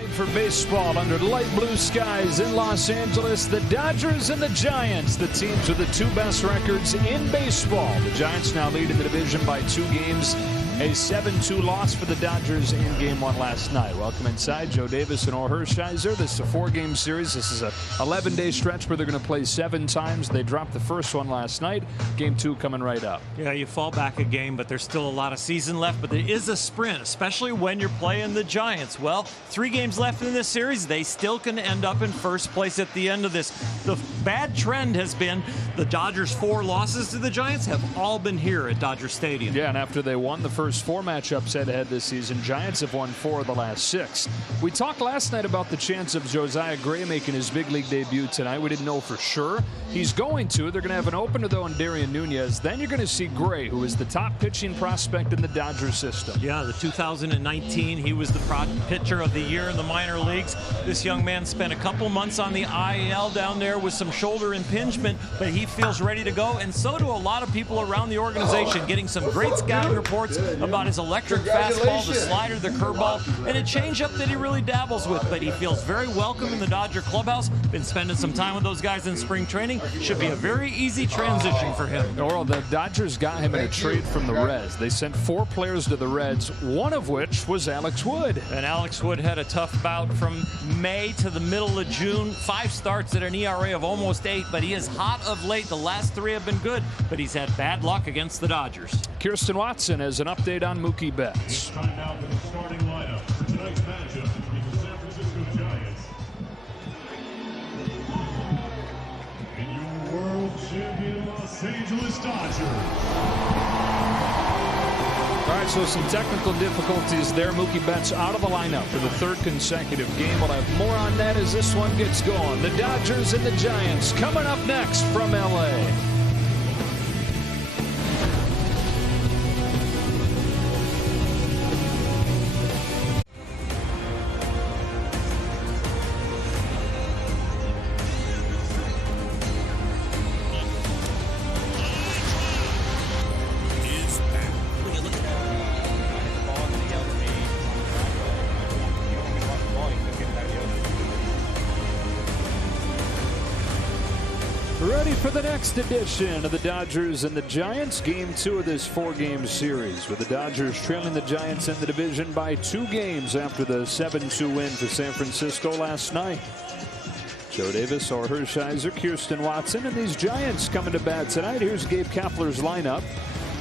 Tonight for baseball under light blue skies in Los Angeles, the Dodgers and the Giants, the teams with the two best records in baseball. The Giants now lead in the division by 2 games. A 7-2 loss for the Dodgers in Game 1 last night. Welcome inside. Joe Davis and Orr Hershiser. This is a 4-game series. This is a 11-day stretch where they're going to play 7 times. They dropped the first one last night. Game 2 coming right up. Yeah, you fall back a game, but there's still a lot of season left. But there is a sprint, especially when you're playing the Giants. Well, 3 games left in this series. They still can end up in first place at the end of this. The bad trend has been the Dodgers' 4 losses to the Giants have all been here at Dodger Stadium. Yeah, and after they won the first 4 matchups head-to-head this season, Giants have won 4 of the last 6. We talked last night about the chance of Josiah Gray making his big league debut tonight. We didn't know for sure. He's going to. They're going to have an opener, though, in Darian Nunez. Then you're going to see Gray, who is the top pitching prospect in the Dodgers system. Yeah, the 2019, he was the pitcher of the year in the minor leagues. This young man spent a couple months on the IL down there with some shoulder impingement, but he feels ready to go, and so do a lot of people around the organization, getting some great scouting reports about his electric fastball, the slider, the curveball, and a changeup that he really dabbles with. But he feels very welcome in the Dodger clubhouse. Been spending some time with those guys in spring training. Should be a very easy transition for him. Well, the Dodgers got him in a trade from the Reds. They sent 4 players to the Reds, one of which was Alex Wood. And Alex Wood had a tough bout from May to the middle of June. 5 starts at an ERA of almost 8, but he is hot of late. The last 3 have been good, but he's had bad luck against the Dodgers. Kirsten Watson has an update on Mookie Betts. It's time now for the starting lineup for tonight's matchup between the San Francisco Giants and your world champion Los Angeles Dodgers. All right, so some technical difficulties there. Mookie Betts out of the lineup for the 3rd consecutive game. We'll have more on that as this one gets going. The Dodgers and the Giants coming up next from L.A. Ready for the next edition of the Dodgers and the Giants. Game 2 of this 4-game series, with the Dodgers trailing the Giants in the division by 2 games after the 7-2 win for San Francisco last night. Joe Davis, Orr Hershiser, Kirsten Watson, and these Giants coming to bat tonight. Here's Gabe Kapler's lineup.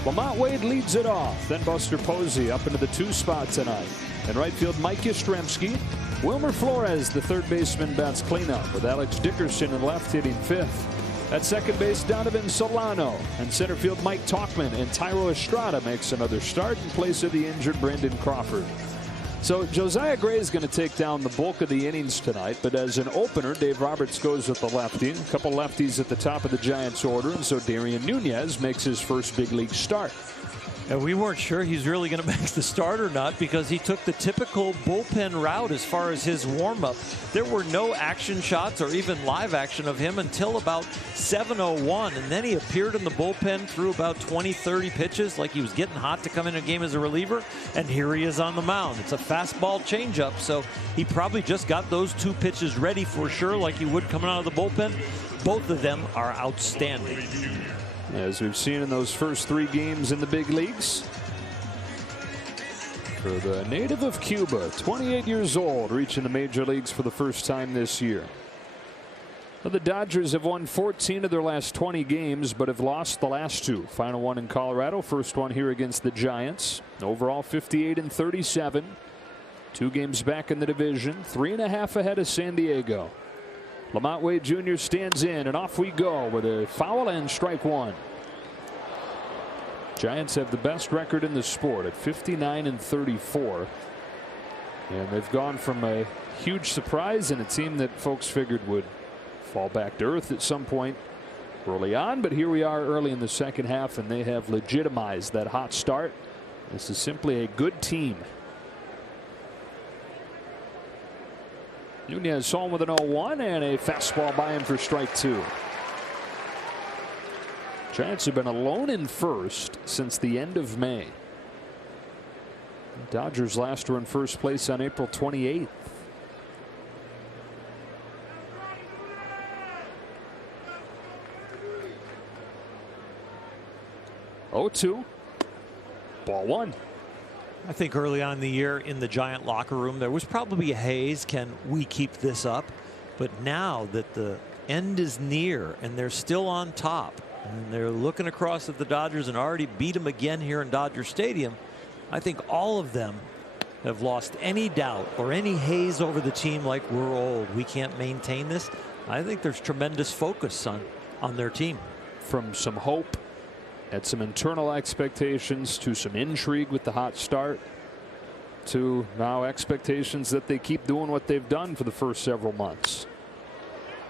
Lamont Wade leads it off. Then Buster Posey up into the 2 spot tonight. In right field, Mike Yastrzemski. Wilmer Flores, the 3rd baseman, bats cleanup, with Alex Dickerson in left hitting 5th. At second base, Donovan Solano. And center field, Mike Tauchman. And Tyro Estrada makes another start in place of the injured Brandon Crawford. So Josiah Gray is going to take down the bulk of the innings tonight. But as an opener, Dave Roberts goes with the lefty. A couple lefties at the top of the Giants order. And so Darian Nunez makes his first big league start. And we weren't sure he's really going to make the start or not, because he took the typical bullpen route as far as his warm-up. There were no action shots or even live action of him until about 7:01, and then he appeared in the bullpen through about 20-30 pitches like he was getting hot to come in a game as a reliever, and here he is on the mound. It's a fastball changeup, so he probably just got those 2 pitches ready for sure like he would coming out of the bullpen. Both of them are outstanding, as we've seen in those first 3 games in the big leagues. For the native of Cuba, 28 years old, reaching the major leagues for the first time this year. Well, the Dodgers have won 14 of their last 20 games, but have lost the last 2. Final one in Colorado, first one here against the Giants. Overall 58-37. 2 games back in the division, 3.5 ahead of San Diego. Lamont Wade Jr. stands in, and off we go with a foul and strike 1. Giants have the best record in the sport at 59-34. And they've gone from a huge surprise and a team that folks figured would fall back to earth at some point early on. But here we are early in the second half, and they have legitimized that hot start. This is simply a good team. Nunez home with an 0-1 and a fastball by him for strike 2. Giants have been alone in first since the end of May. The Dodgers last were in first place on April 28th. 0-2. Ball one. I think early on in the year in the Giant locker room, there was probably a haze. Can we keep this up? But now that the end is near and they're still on top and they're looking across at the Dodgers and already beat them again here in Dodger Stadium, I think all of them have lost any doubt or any haze over the team like we're old. We can't maintain this. I think there's tremendous focus on their team. From some hope at some internal expectations to some intrigue with the hot start to now expectations that they keep doing what they've done for the first several months.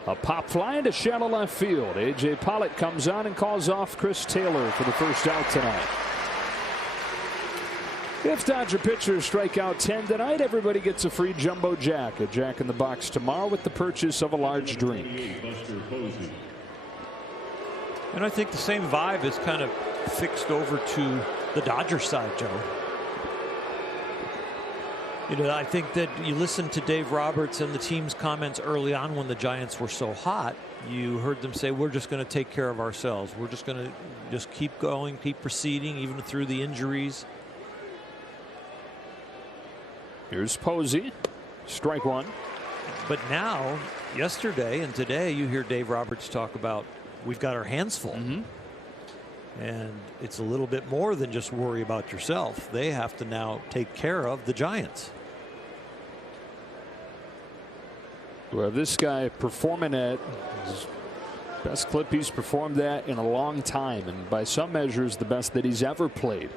A pop fly into shallow left field. A.J. Pollock comes on and calls off Chris Taylor for the first out tonight. If Dodger pitchers strike out 10 tonight, everybody gets a free jumbo jack. A Jack in the Box tomorrow with the purchase of a large drink. And I think the same vibe is kind of fixed over to the Dodger side, Joe. You know, I think that you listen to Dave Roberts and the team's comments early on when the Giants were so hot. You heard them say, we're just going to take care of ourselves. We're just going to just keep going, keep proceeding, even through the injuries. Here's Posey. Strike one. But now, yesterday and today, you hear Dave Roberts talk about we've got our hands full. And it's a little bit more than just worry about yourself. They have to now take care of the Giants. Well, this guy performing at his best clip he's performed at in a long time, and by some measures the best that he's ever played.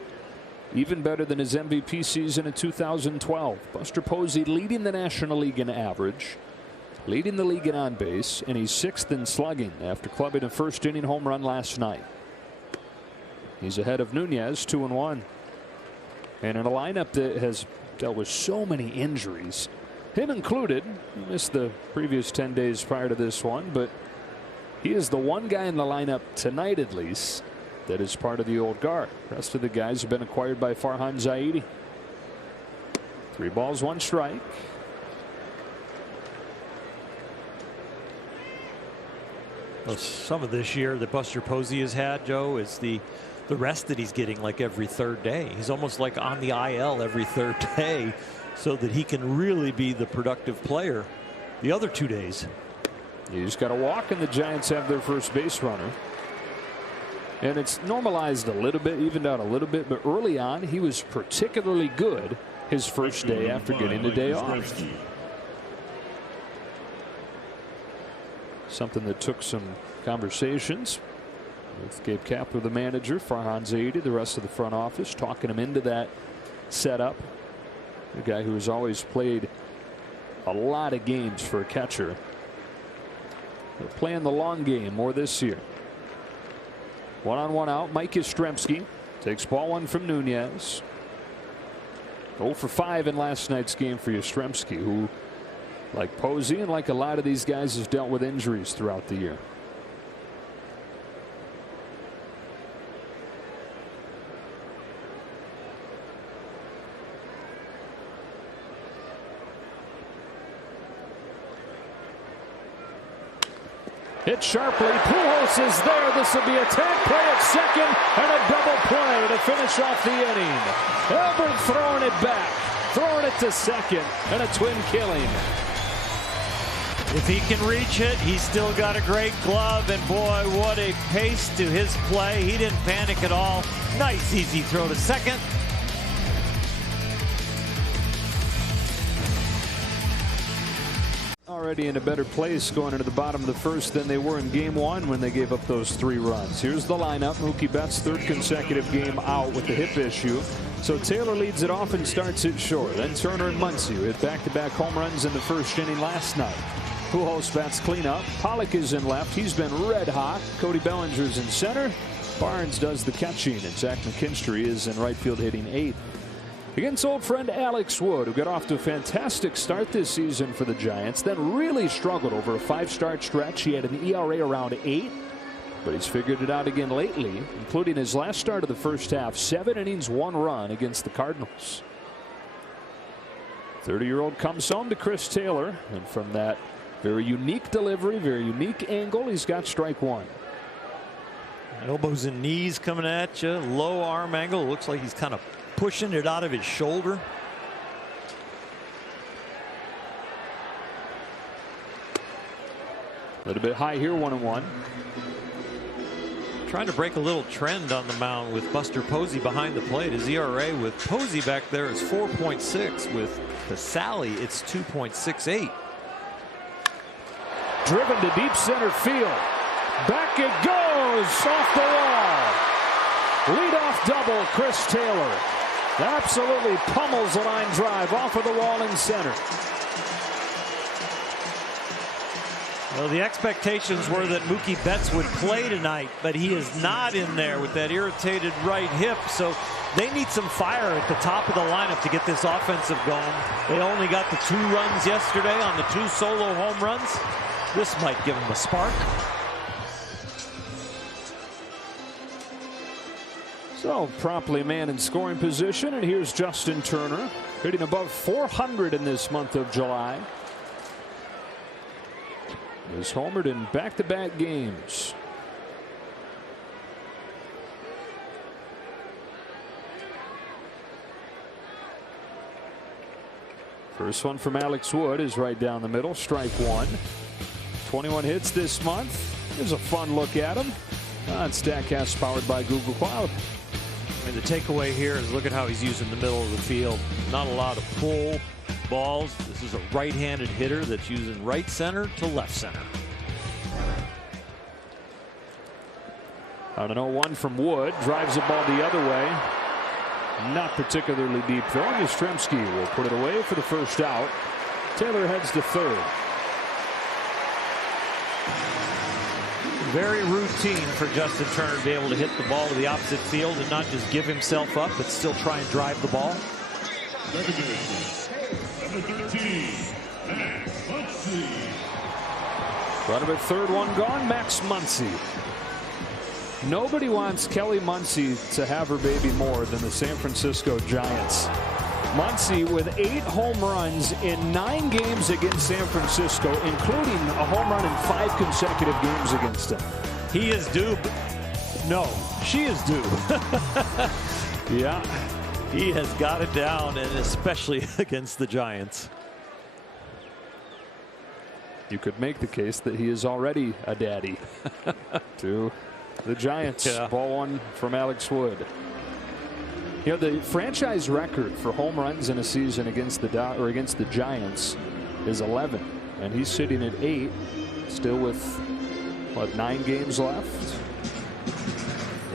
Even better than his MVP season in 2012. Buster Posey leading the National League in average, leading the league in on base, and he's 6th in slugging after clubbing a first inning home run last night. He's ahead of Nunez 2-1. And in a lineup that has dealt with so many injuries, him included. He missed the previous 10 days prior to this one, but he is the one guy in the lineup tonight at least that is part of the old guard. The rest of the guys have been acquired by Farhan Zaidi. 3 balls, 1 strike. Well, some of this year that Buster Posey has had, Joe, is the rest that he's getting like every 3rd day. He's almost like on the IL every 3rd day so that he can really be the productive player the other 2 days. You just got to walk, and the Giants have their first base runner. And it's normalized a little bit, evened out a little bit, but early on he was particularly good his first day after getting the day off. Something that took some conversations with Gabe Kapler, the manager, Farhan Zaidi, the rest of the front office, talking him into that setup. A guy who has always played a lot of games for a catcher. They're playing the long game more this year. 1-on-1 out. Mike Yastrzemski takes ball 1 from Nunez. 0 for 5 in last night's game for Yastrzemski, who, like Posey and like a lot of these guys, has dealt with injuries throughout the year. Hit sharply. Pujols is there. This will be a tag play at second and a double play to finish off the inning. Albert throwing it back, throwing it to second, and a twin killing. If he can reach it, he's still got a great glove, and boy, what a pace to his play. He didn't panic at all. Nice easy throw to second. Already in a better place going into the bottom of the first than they were in game 1 when they gave up those 3 runs. Here's the lineup. Mookie Betts' 3rd consecutive game out with the hip issue. So Taylor leads it off and starts it short. Then Turner and Muncy hit back-to-back home runs in the first inning last night. Pujols bats cleanup. Pollock is in left. He's been red hot. Cody Bellinger's in center. Barnes does the catching, and Zach McKinstry is in right field hitting 8th. Against old friend Alex Wood, who got off to a fantastic start this season for the Giants, then really struggled over a 5-start stretch. He had an ERA around 8, but he's figured it out again lately, including his last start of the first half, 7 innings, 1 run against the Cardinals. 30-year-old comes home to Chris Taylor, and from that very unique delivery, very unique angle, he's got strike 1. Elbows and knees coming at you. Low arm angle. Looks like he's kind of pushing it out of his shoulder. A little bit high here, 1-1. Trying to break a little trend on the mound with Buster Posey behind the plate. His ERA with Posey back there is 4.6. With Casale, it's 2.68. Driven to deep center field. Back it goes off the wall. Leadoff double, Chris Taylor. Absolutely pummels the line drive off of the wall in center. Well, the expectations were that Mookie Betts would play tonight, but he is not in there with that irritated right hip. So they need some fire at the top of the lineup to get this offensive going. They only got the 2 runs yesterday on the 2 solo home runs. This might give them a spark. So promptly man in scoring position, and here's Justin Turner hitting above 400 in this month of July. He's homered in back-to-back games. First one from Alex Wood is right down the middle, strike 1. 21 hits this month. Here's a fun look at him on StatCast, powered by Google Cloud. I mean, the takeaway here is look at how he's using the middle of the field. Not a lot of pull balls. This is a right-handed hitter that's using right center to left center. On an 0-1 from Wood, drives the ball the other way. Not particularly deep though. Yastrzemski will put it away for the first out. Taylor heads to third. Very routine for Justin Turner to be able to hit the ball to the opposite field and not just give himself up, but still try and drive the ball. Number 13, Max Muncy. Run of a third one gone, Max Muncy. Nobody wants Kelly Muncy to have her baby more than the San Francisco Giants. Muncy with 8 home runs in 9 games against San Francisco, including a home run in 5 consecutive games against him. He is due. No, she is due. Yeah. He has got it down, and especially against the Giants. You could make the case that he is already a daddy to the Giants. Yeah. Ball 1 from Alex Wood. You know, the franchise record for home runs in a season against the Giants is 11, and he's sitting at 8, still with what, 9 games left.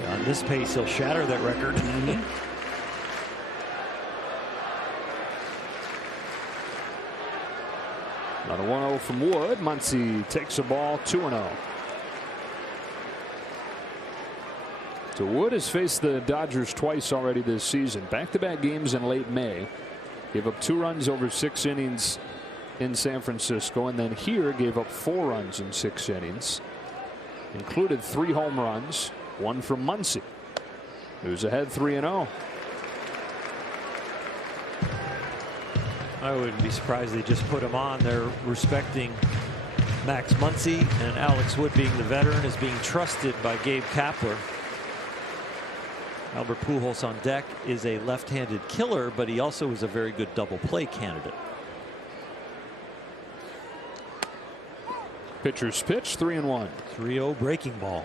Yeah, on this pace, he'll shatter that record. On a 1-0 from Wood, Muncy takes a ball 2-0. So Wood has faced the Dodgers twice already this season. Back-to-back games in late May. Gave up 2 runs over 6 innings in San Francisco, and then here gave up 4 runs in 6 innings. Included 3 home runs, 1 from Muncy, who's ahead 3-0. I wouldn't be surprised they just put him on. They're respecting Max Muncy, and Alex Wood, being the veteran, is being trusted by Gabe Kapler. Albert Pujols on deck is a left-handed killer, but he also is a very good double play candidate. Pitcher's pitch, 3-1. 3-0 breaking ball,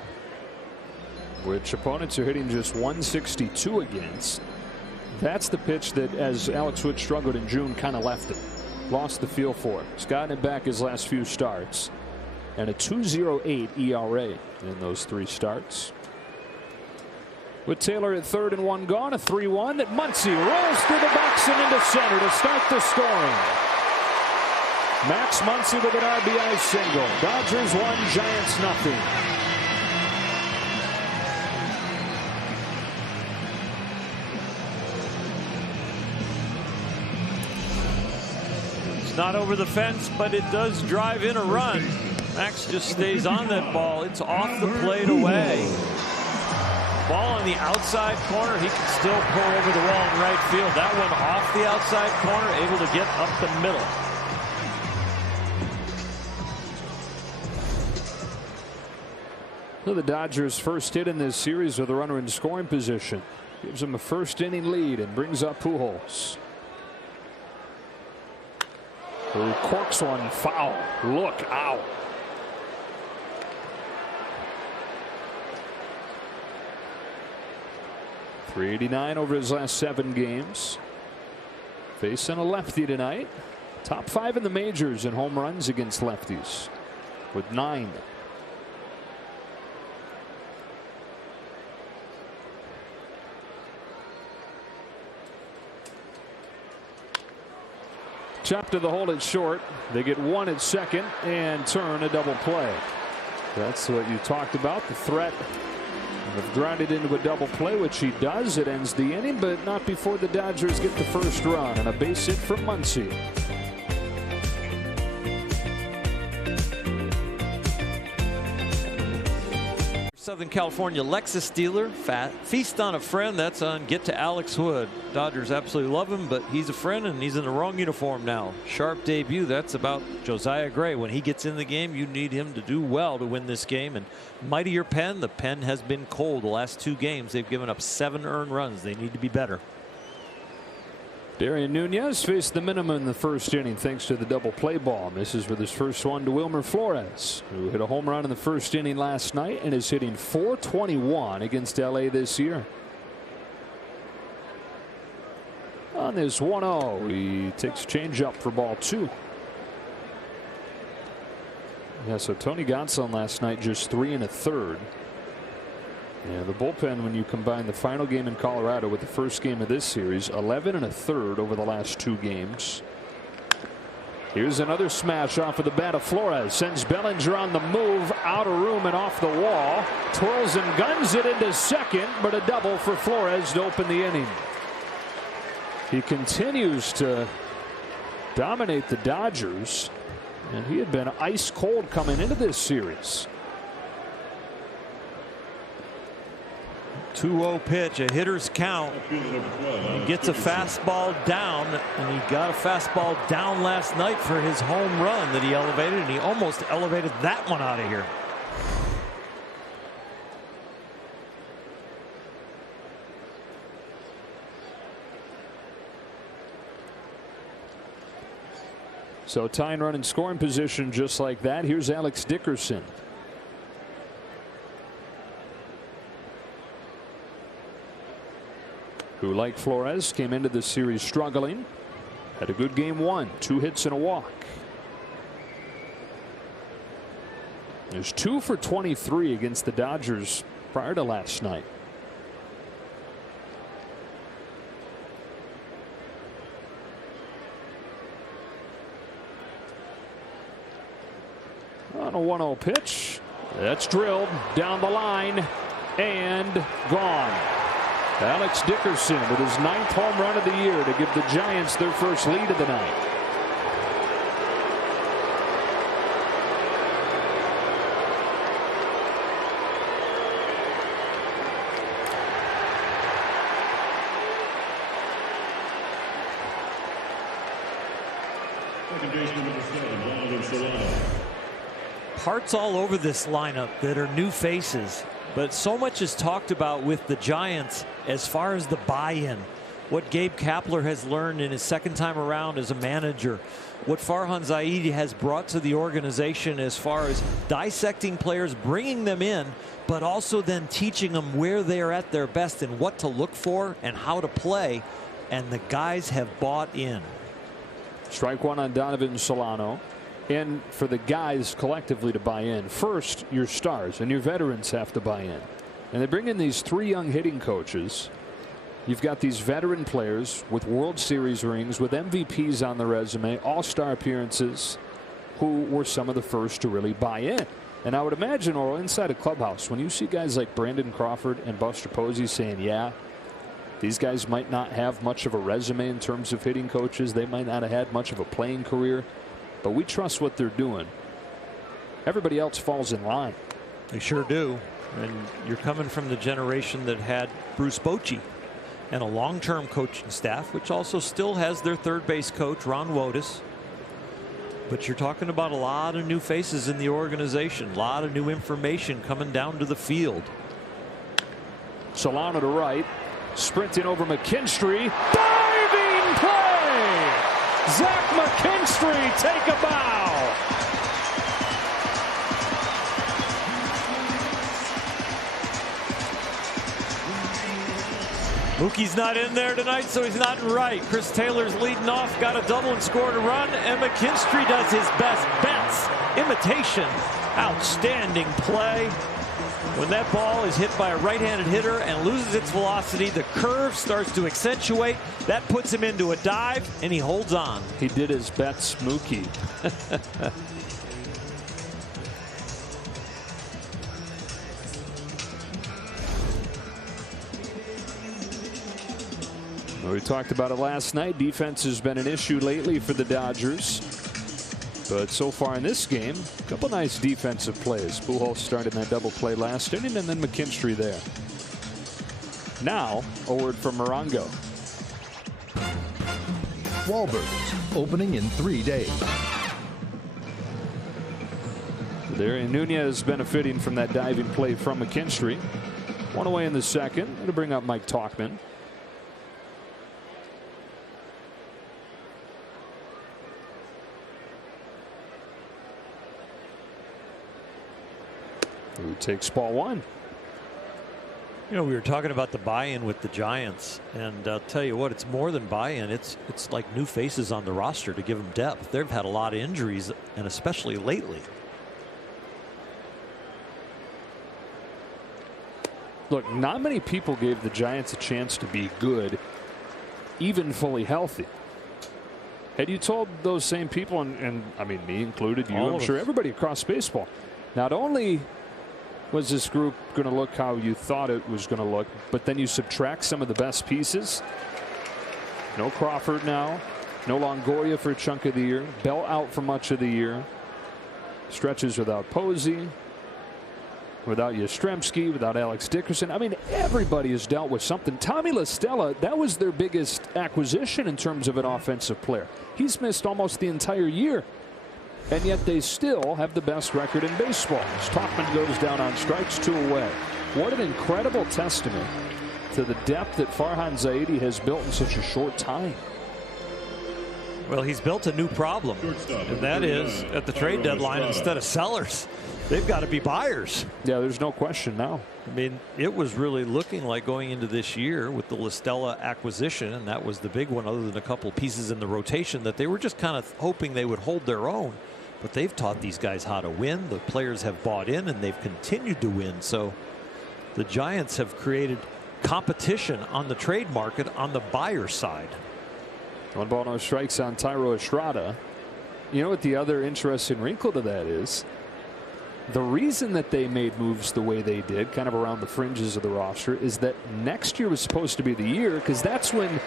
which opponents are hitting just 162 against. That's the pitch that, as Alex Wood struggled in June, kind of left it. Lost the feel for it. He's gotten it back his last few starts. And a 2.08 ERA in those 3 starts. With Taylor at third and 1 gone, a 3-1 that Muncy rolls through the box and into center to start the scoring. Max Muncy with an RBI single. Dodgers 1, Giants nothing. it's not over the fence, but it does drive in a run. Max just stays on that ball. It's off the plate away. Ball on the outside corner. He can still pull over the wall in right field. That one off the outside corner, able to get up the middle. So the Dodgers' first hit in this series with a runner in scoring position. Gives them a first inning lead and brings up Pujols. Who corks one foul. Look out. .389 over his last 7 games. Facing a lefty tonight. Top 5 in the majors in home runs against lefties with 9. Chop to the hole at short. They get 1 at second and turn a double play. That's what you talked about, the threat of grounded into a double play, which he does. It ends the inning, but not before the Dodgers get the first run and a base hit from Muncy. Southern California Lexus dealer, feast on a friend. That's on Get to Alex Wood. Dodgers absolutely love him, but he's a friend and he's in the wrong uniform now. Sharp debut. That's about Josiah Gray. When he gets in the game, you need him to do well to win this game. And mightier pen. The pen has been cold the last 2 games. They've given up 7 earned runs. They need to be better. Darian Nunez faced the minimum in the first inning thanks to the double play ball. Misses with his first one to Wilmer Flores, who hit a home run in the first inning last night and is hitting .421 against LA this year. On this 1-0, he takes change up for ball 2. Yeah, so Tony Gonsolin last night just 3 1/3. Yeah, the bullpen, when you combine the final game in Colorado with the first game of this series, 11 1/3 over the last 2 games. Here's another smash off of the bat of Flores. Sends Bellinger on the move, out of room and off the wall. Twirls and guns it into second, but a double for Flores to open the inning. He continues to dominate the Dodgers, and he had been ice cold coming into this series. 2-0 pitch, a hitter's count. He gets a fastball down, and he got a fastball down last night for his home run that he elevated, and he almost elevated that one out of here. So tying run in scoring position just like that. Here's Alex Dickerson. Who, like Flores, came into the series struggling. Had a good game 1, 2 hits and a walk. There's 2 for 23 against the Dodgers prior to last night. On a 1-0 pitch. That's drilled down the line and gone. Alex Dickerson with his 9th home run of the year to give the Giants their first lead of the night. Parts all over this lineup that are new faces, but so much is talked about with the Giants as far as the buy-in. What Gabe Kapler has learned in his 2nd time around as a manager, what Farhan Zaidi has brought to the organization as far as dissecting players, bringing them in, but also then teaching them where they are at their best and what to look for and how to play. And the guys have bought in. Strike 1 on Donovan Solano. And for the guys collectively to buy in, first your stars and your veterans have to buy in. And they bring in these 3 young hitting coaches. You've got these veteran players with World Series rings, with MVPs on the resume, all-star appearances, who were some of the first to really buy in. And I would imagine, or inside a clubhouse, when you see guys like Brandon Crawford and Buster Posey saying, yeah, these guys might not have much of a resume in terms of hitting coaches. They might not have had much of a playing career, but we trust what they're doing. Everybody else falls in line. They sure do. And you're coming from the generation that had Bruce Bochy and a long-term coaching staff, which also still has their third base coach, Ron Wotus. but you're talking about a lot of new faces in the organization, a lot of new information coming down to the field. Solano to right, sprinting over McKinstry, diving play! Zach McKinstry take a bow. Mookie's not in there tonight, so he's not in right. Chris Taylor's leading off, got a double and scored a run, and McKinstry does his best bets. Imitation, outstanding play. When that ball is hit by a right-handed hitter and loses its velocity, the curve starts to accentuate. That puts him into a dive, and he holds on. He did his bets, Mookie. We talked about it last night. Defense has been an issue lately for the Dodgers. But so far in this game, a couple nice defensive plays. Pujols started that double play last inning, and then McKinstry there. Now, a word from Morongo. Wahlburgers, opening in 3 days. There, Nunez benefiting from that diving play from McKinstry. One away in the second. Going to bring up Mike Tauchman. Who takes ball one. You know, we were talking about the buy-in with the Giants, and I'll tell you what, it's more than buy-in. It's like new faces on the roster to give them depth. They've had a lot of injuries, and especially lately. Look, not many people gave the Giants a chance to be good, even fully healthy. Had you told those same people, and I mean me included, you, I'm sure everybody across baseball, not only was this group going to look how you thought it was going to look, but then you subtract some of the best pieces. No Crawford now, no Longoria for a chunk of the year, Bell out for much of the year, stretches without Posey, without Yastrzemski, without Alex Dickerson. I mean, everybody has dealt with something. Tommy La Stella, that was their biggest acquisition in terms of an offensive player. He's missed almost the entire year. And yet they still have the best record in baseball. As Tauchman goes down on strikes, 2 away. What an incredible testament to the depth that Farhan Zaidi has built in such a short time. Well, he's built a new problem, and that is at the trade deadline, instead of sellers, they've got to be buyers. Yeah, there's no question now. I mean, it was really looking like going into this year with the La Stella acquisition, and that was the big one other than a couple pieces in the rotation, that they were just kind of hoping they would hold their own. But they've taught these guys how to win. The players have bought in, and they've continued to win. So the Giants have created competition on the trade market on the buyer side. 1 ball, no strikes on Thairo Estrada. You know what the other interesting wrinkle to that is? The reason that they made moves the way they did, kind of around the fringes of the roster, is that next year was supposed to be the year, because that's when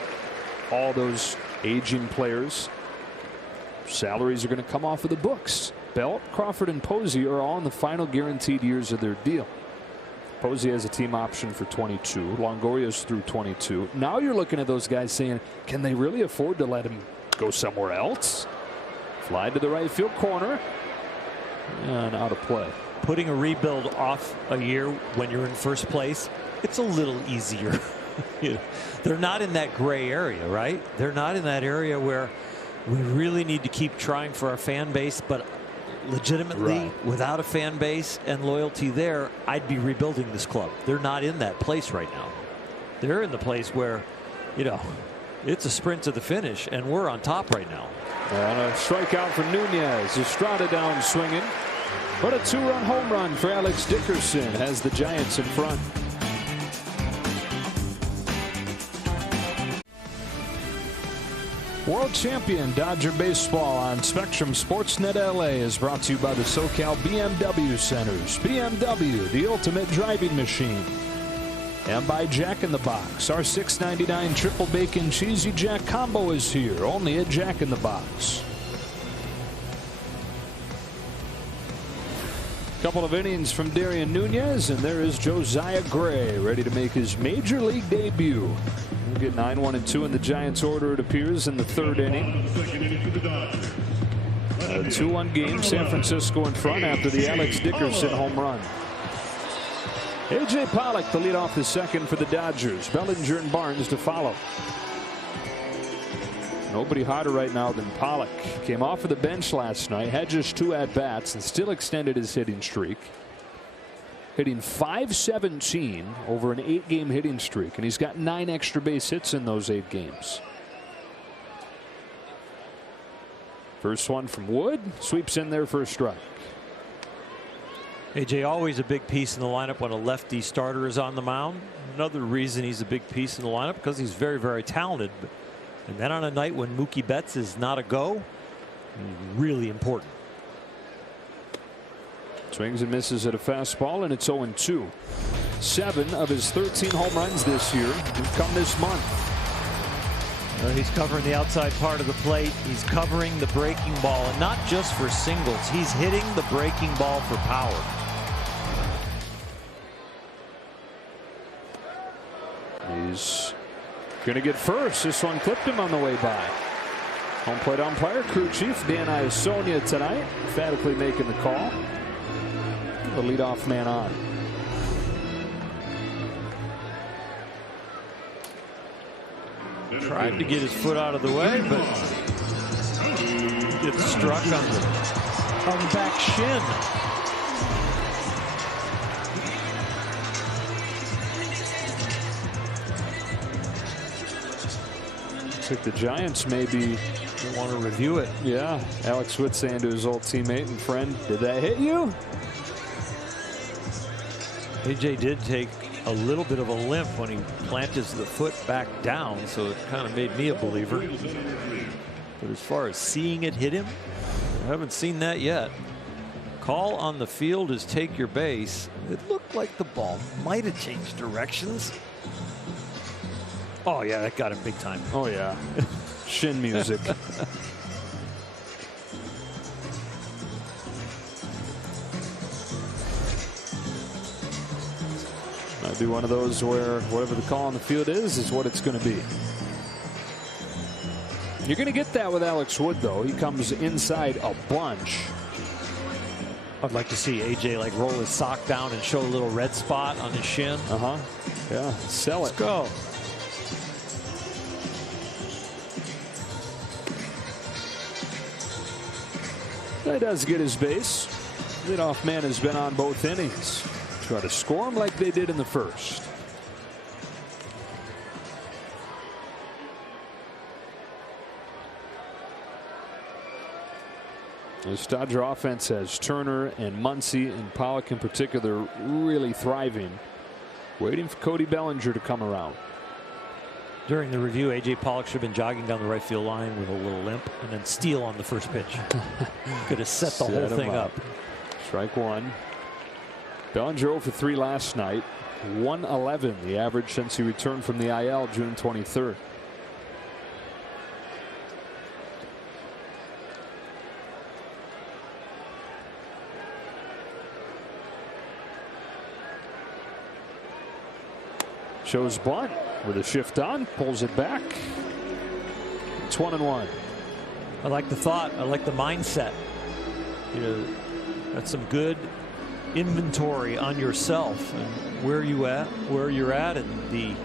all those aging players, salaries are going to come off of the books. Belt, Crawford, and Posey are all in the final guaranteed years of their deal. Posey has a team option for 22. Longoria's through 22. Now you're looking at those guys saying, can they really afford to let him go somewhere else? Fly to the right field corner. And out of play. Putting a rebuild off a year when you're in first place, it's a little easier. They're not in that gray area, right? They're not in that area where we really need to keep trying for our fan base, but legitimately, without a fan base and loyalty there, I'd be rebuilding this club. They're not in that place right now. They're in the place where, you know, it's a sprint to the finish, and we're on top right now. And a strikeout for Nunez. Estrada down swinging. But a 2-run home run for Alex Dickerson has the Giants in front. World Champion Dodger Baseball on Spectrum Sportsnet LA is brought to you by the SoCal BMW Centers. BMW, the ultimate driving machine. And by Jack in the Box. Our $6.99 triple bacon cheesy jack combo is here, only at Jack in the Box. Couple of innings from Darian Nunez, and there is Josiah Gray ready to make his major league debut. We'll get 9-1-2 in the Giants' order, it appears, in the 3rd inning. A 2-1 game. San Francisco in front after the Alex Dickerson home run. A.J. Pollock to lead off the second for the Dodgers. Bellinger and Barnes to follow. Nobody hotter right now than Pollock. Came off of the bench last night, had just 2 at-bats, and still extended his hitting streak. Hitting .517 over an 8-game hitting streak, and he's got 9 extra base hits in those 8 games. First one from Wood, sweeps in there for a strike. AJ always a big piece in the lineup when a lefty starter is on the mound. Another reason he's a big piece in the lineup because he's very, very talented. And then on a night when Mookie Betts is not a go, really important. Swings and misses at a fastball, and it's 0-2. 7 of his 13 home runs this year have come this month. He's covering the outside part of the plate. He's covering the breaking ball, and not just for singles. He's hitting the breaking ball for power. He's going to get first. This one clipped him on the way by. Home plate umpire, crew chief Dan Iasonia tonight, emphatically making the call. The leadoff man on. Tried to get his foot out of the way, but gets struck on the back shin. Looks like the Giants maybe want to review it. Yeah, Alex Wood saying to his old teammate and friend, "Did that hit you?" AJ did take a little bit of a limp when he planted the foot back down, so it kind of made me a believer. But as far as seeing it hit him, I haven't seen that yet. Call on the field is take your base. It looked like the ball might have changed directions. Oh yeah, that got him big time. Oh yeah. Shin music. Might be one of those where whatever the call on the field is what it's going to be. You're going to get that with Alex Wood, though. He comes inside a bunch. I'd like to see AJ like roll his sock down and show a little red spot on his shin. Yeah, sell it. Let's go. He does get his base. Leadoff man has been on both innings. Try to score him like they did in the first. This Dodger offense has Turner and Muncy and Pollock in particular really thriving. Waiting for Cody Bellinger to come around. During the review, A.J. Pollock should have been jogging down the right field line with a little limp and then steal on the first pitch. Could have set the whole thing up. Strike one. Bellinger 0 for 3 last night. 111 the average since he returned from the IL June 23rd. Shows bunt with a shift on, pulls it back. It's 1-1. I like the thought. I like the mindset. You know, that's some good inventory on yourself and where you're at, and the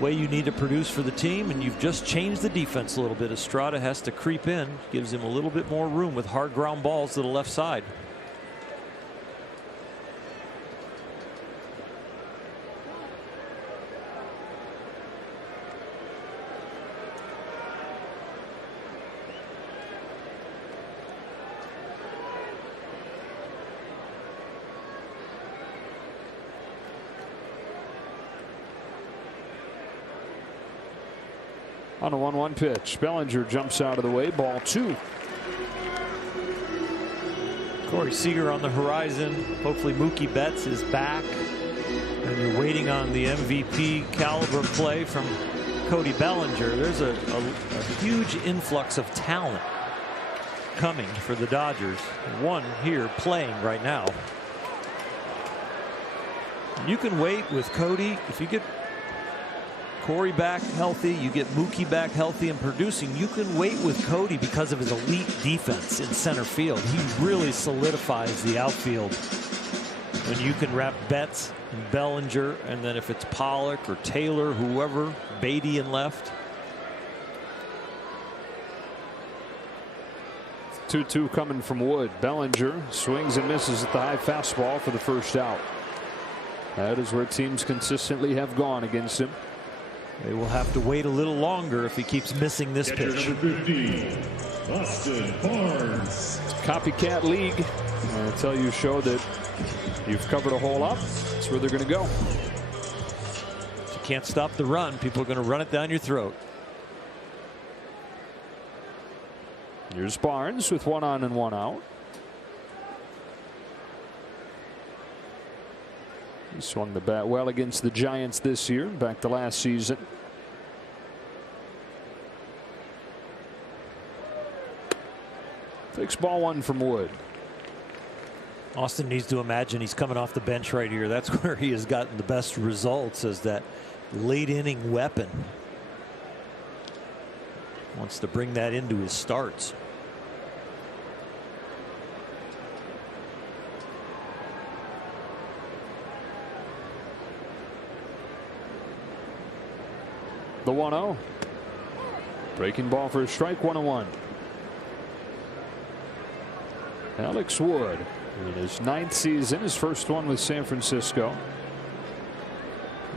way you need to produce for the team. And you've just changed the defense a little bit. Estrada has to creep in, gives him a little bit more room with hard ground balls to the left side. On a 1-1 pitch, Bellinger jumps out of the way. Ball 2. Corey Seager on the horizon. Hopefully Mookie Betts is back, and you're waiting on the MVP caliber play from Cody Bellinger. There's a huge influx of talent coming for the Dodgers. One here playing right now. You can wait with Cody if you get Corey back healthy, you get Mookie back healthy and producing, you can wait with Cody because of his elite defense in center field. He really solidifies the outfield when you can wrap Betts and Bellinger, and then if it's Pollock or Taylor, whoever, Beatty in left. 2-2 coming from Wood. Bellinger swings and misses at the high fastball for the first out. That is where teams consistently have gone against him. They will have to wait a little longer if he keeps missing this Catcher pitch. number 50, Austin Barnes. Copycat league. I tell you, show that you've covered a hole up. That's where they're going to go. If you can't stop the run, people are going to run it down your throat. Here's Barnes with 1 on and 1 out. He swung the bat well against the Giants this year, back to last season. Takes ball 1 from Wood. Austin needs to imagine he's coming off the bench right here. That's where he has gotten the best results, as that late inning weapon. Wants to bring that into his starts. The 1-0. Breaking ball for a strike, 1-1. Alex Wood in his 9th season, his first one with San Francisco.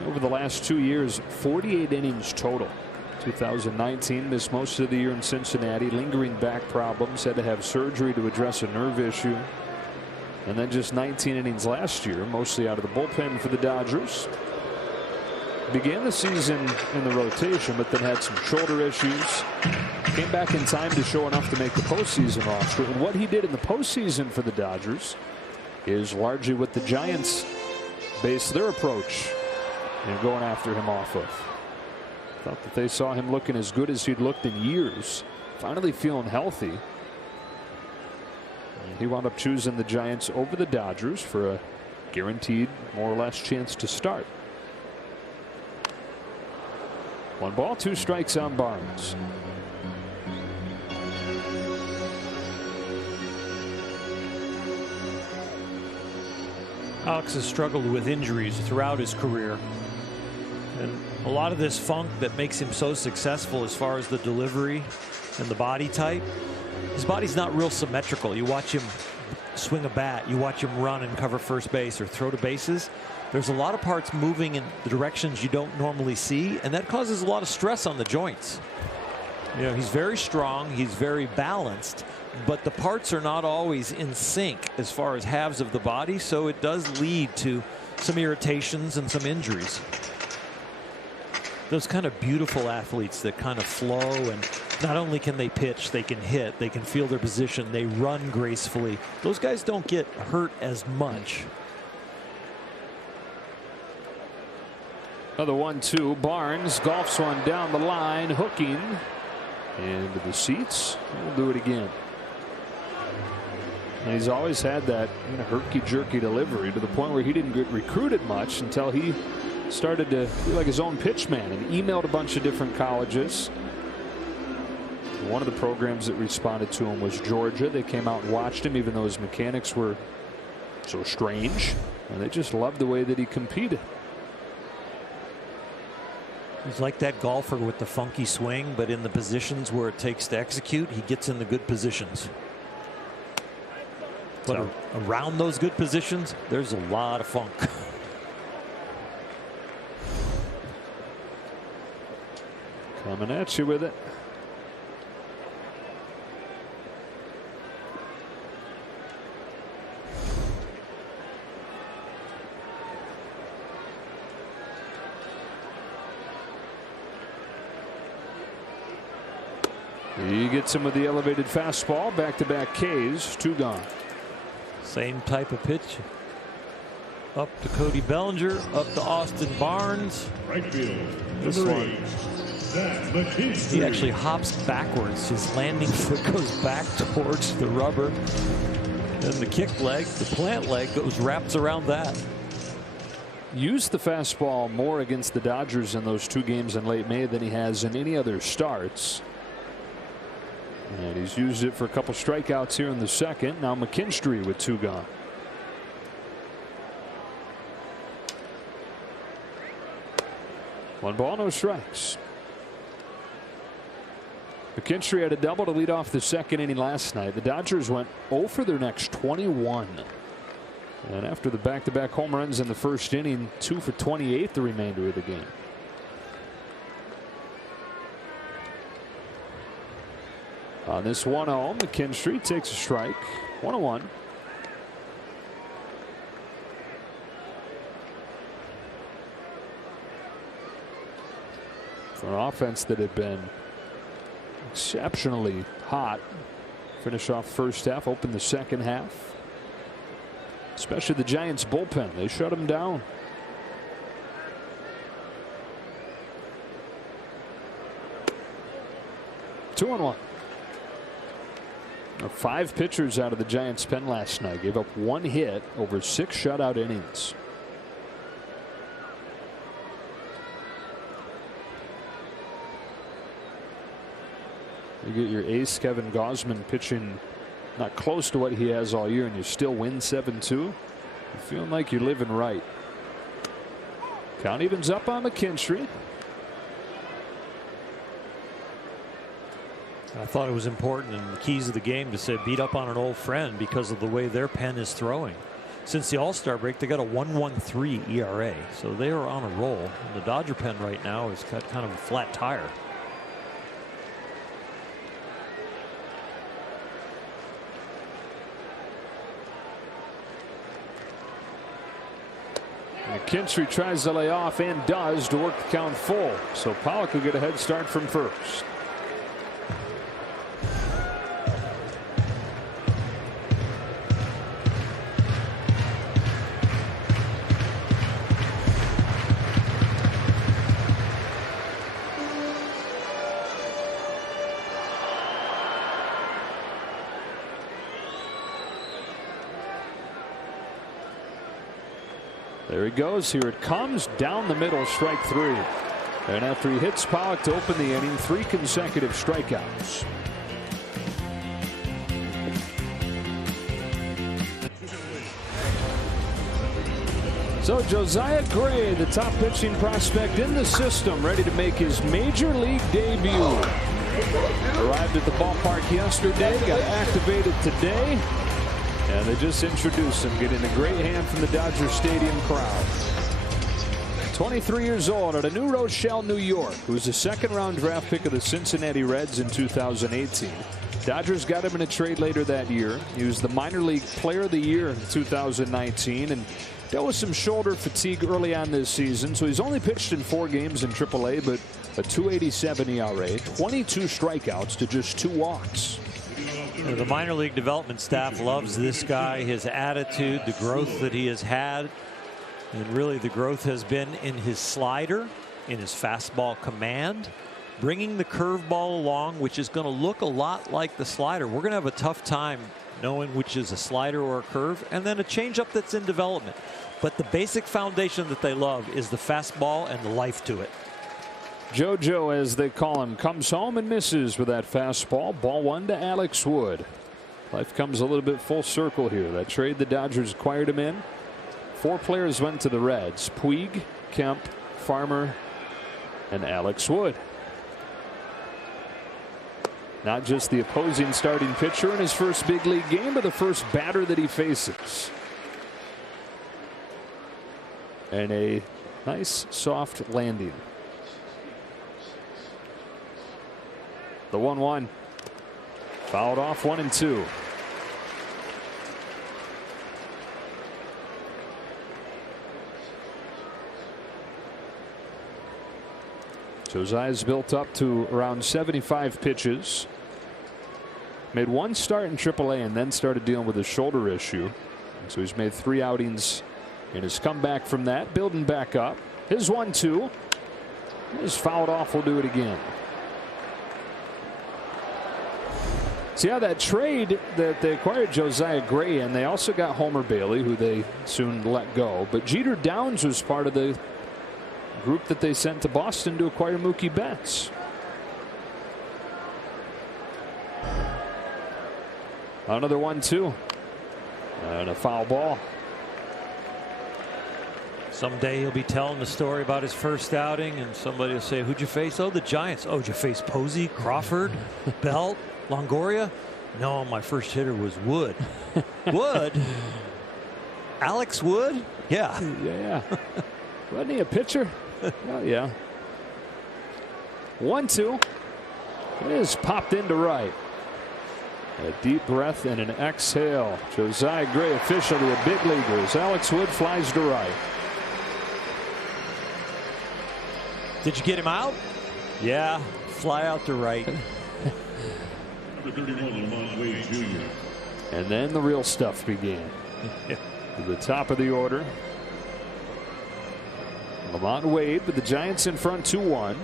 Over the last 2 years, 48 innings total. 2019, missed most of the year in Cincinnati, lingering back problems, had to have surgery to address a nerve issue. And then just 19 innings last year, mostly out of the bullpen for the Dodgers. Began the season in the rotation, but then had some shoulder issues. Came back in time to show enough to make the postseason roster. And what he did in the postseason for the Dodgers is largely what the Giants based their approach in going after him off of. Thought that they saw him looking as good as he'd looked in years. Finally feeling healthy. And he wound up choosing the Giants over the Dodgers for a guaranteed, more or less, chance to start. 1 ball, 2 strikes on Barnes. Alex has struggled with injuries throughout his career. And a lot of this funk that makes him so successful as far as the delivery and the body type, his body's not real symmetrical. You watch him swing a bat, you watch him run and cover first base or throw to bases. There's a lot of parts moving in the directions you don't normally see, and that causes a lot of stress on the joints. You know, he's very strong, he's very balanced, but the parts are not always in sync as far as halves of the body, so it does lead to some irritations and some injuries. Those kind of beautiful athletes that kind of flow, and not only can they pitch, they can hit, they can feel their position, they run gracefully. Those guys don't get hurt as much. Another 1-2. Barnes golfs one down the line, hooking into the seats. We'll do it again. And he's always had that herky-jerky delivery, to the point where he didn't get recruited much until he started to feel like his own pitchman and emailed a bunch of different colleges. One of the programs that responded to him was Georgia. They came out and watched him, even though his mechanics were so strange, and they just loved the way that he competed. He's like that golfer with the funky swing, but in the positions where it takes to execute, he gets in the good positions. But around those good positions, there's a lot of funk. Coming at you with it. He gets him with the elevated fastball. Back-to-back Ks. 2 gone. Same type of pitch. Up to Cody Bellinger. Up to Austin Barnes. Right field, This number one. 8, Zach McKinstry. He actually hops backwards. His landing foot goes back towards the rubber. And the kick leg, the plant leg, wraps around that. used the fastball more against the Dodgers in those 2 games in late May than he has in any other starts. And he's used it for a couple strikeouts here in the second. Now McKinstry with 2 gone. One ball, no strikes. McKinstry had a double to lead off the second inning last night. The Dodgers went 0 for their next 21. And after the back-to-back home runs in the first inning, 2 for 28 the remainder of the game. On this 1-0, McKinstry takes a strike. 1-1. For an offense that had been exceptionally hot. Finish off first half, open the second half. Especially the Giants bullpen. They shut them down. Two on one. 5 pitchers out of the Giants pen last night. Gave up 1 hit over 6 shutout innings. You get your ace Kevin Gausman pitching not close to what he has all year, and you still win 7-2. You're feeling like you're living right. Count evens up on McKinstry. I thought it was important in the keys of the game to say beat up on an old friend because of the way their pen is throwing. Since the All-Star break, they got a 1.13 ERA, so they are on a roll. And the Dodger pen right now is got kind of a flat tire. McKinstry tries to lay off and does to work the count full. So Pollock will get a head start from first. There he goes. Here it comes down the middle. Strike 3. And after he hits Pollock to open the inning, 3 consecutive strikeouts. So Josiah Gray, the top pitching prospect in the system, ready to make his major league debut. Arrived at the ballpark yesterday, got activated today. And they just introduced him, getting a great hand from the Dodger Stadium crowd. 23 years old out of New Rochelle, New York, who was a second-round draft pick of the Cincinnati Reds in 2018. Dodgers got him in a trade later that year. He was the minor league player of the year in 2019 and dealt with some shoulder fatigue early on this season. So he's only pitched in 4 games in AAA, but a 2.87 ERA, 22 strikeouts to just 2 walks. The minor league development staff loves this guy, his attitude, the growth that he has had. And really the growth has been in his slider, in his fastball command, bringing the curveball along, which is going to look a lot like the slider. We're going to have a tough time knowing which is a slider or a curve, and then a changeup that's in development. But the basic foundation that they love is the fastball and the life to it. JoJo, as they call him, comes home and misses with that fastball. Ball 1 to Alex Wood. Life comes a little bit full circle here. That trade the Dodgers acquired him in. 4 players went to the Reds: Puig, Kemp, Farmer, and Alex Wood. Not just the opposing starting pitcher in his first big league game, but the first batter that he faces. And a nice soft landing. The 1-1. Fouled off 1-2. Josiah's built up to around 75 pitches. Made 1 start in AAA and then started dealing with a shoulder issue. So he's made 3 outings in his comeback from that, building back up. His 1-2 is fouled off. We'll do it again. So yeah, that trade that they acquired Josiah Gray, and they also got Homer Bailey, who they soon let go. But Jeter Downs was part of the group that they sent to Boston to acquire Mookie Betts. Another 1-2. And a foul ball. Someday he'll be telling the story about his first outing, and somebody will say, "Who'd you face?" "Oh, the Giants." "Oh, did you face Posey, Crawford, Belt, Longoria?" "No, my first hitter was Wood." "Wood? Alex Wood?" "Yeah." Yeah. Wasn't he a pitcher? Oh, yeah. 1-2. It is popped into right. A deep breath and an exhale. Josiah Gray, officially a big leaguer, as Alex Wood flies to right. Did you get him out? Yeah, fly out to right. Number 31, Lamont Wade Jr. And then the real stuff began. To the top of the order, Lamont Wade with the Giants in front 2-1.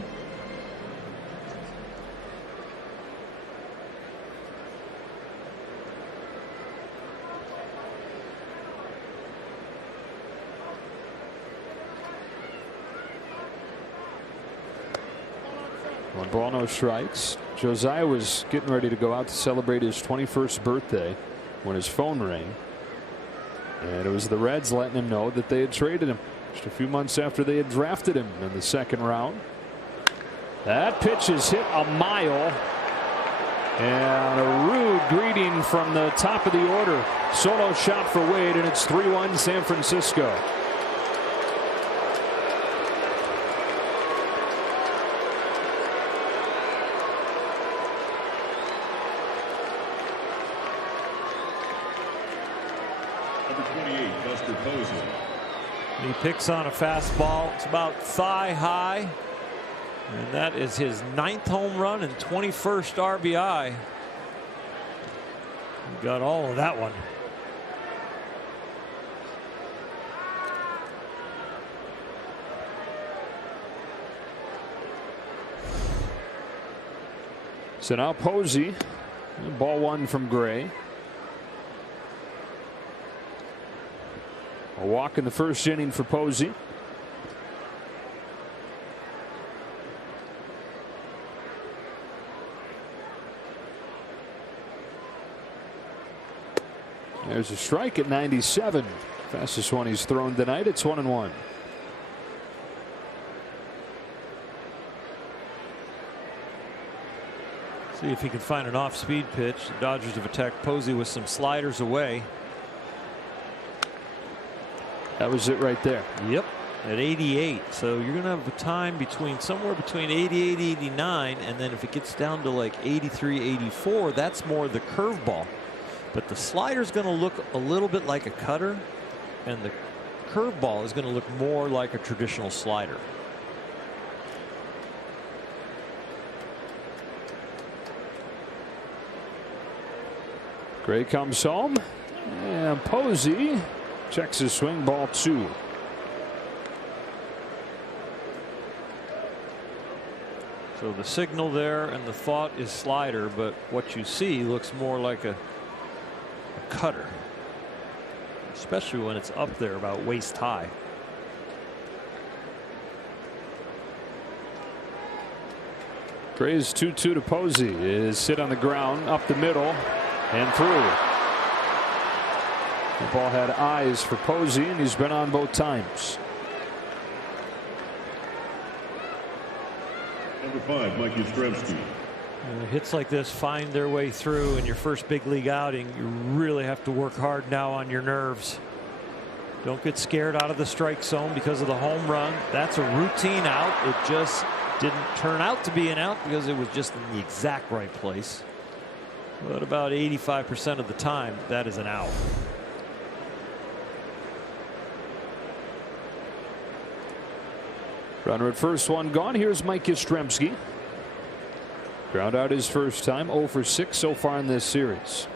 One ball, no strikes. Josiah was getting ready to go out to celebrate his 21st birthday when his phone rang. And it was the Reds letting him know that they had traded him just a few months after they had drafted him in the second round. That pitch is hit a mile. And a rude greeting from the top of the order. Solo shot for Wade, and it's 3-1 San Francisco. He picks on a fastball. It's about thigh high. And that is his 9th home run and 21st RBI. He got all of that one. So now Posey. Ball one from Gray. A walk in the first inning for Posey. There's a strike at 97. Fastest one he's thrown tonight. It's 1-1. See if he can find an off-speed pitch. The Dodgers have attacked Posey with some sliders away. That was it right there. Yep, at 88. So you're going to have a time between somewhere between 88, 89, and then if it gets down to like 83, 84, that's more the curveball. But the slider is going to look a little bit like a cutter, and the curveball is going to look more like a traditional slider. Gray comes home, and Posey checks his swing, ball 2. So the signal there and the thought is slider, but what you see looks more like a cutter, especially when it's up there about waist high. Gray's 2-2 to Posey is hit on the ground, up the middle, and through. The ball had eyes for Posey, and he's been on both times. Number 5, Mike Yastrzemski. Hits like this find their way through in your first big league outing. You really have to work hard now on your nerves. Don't get scared out of the strike zone because of the home run. That's a routine out. It just didn't turn out to be an out because it was just in the exact right place. But about 85% of the time, that is an out. Runner at first, one gone. Here's Mike Yastrzemski. Ground out his first time, 0 for 6 so far in this series.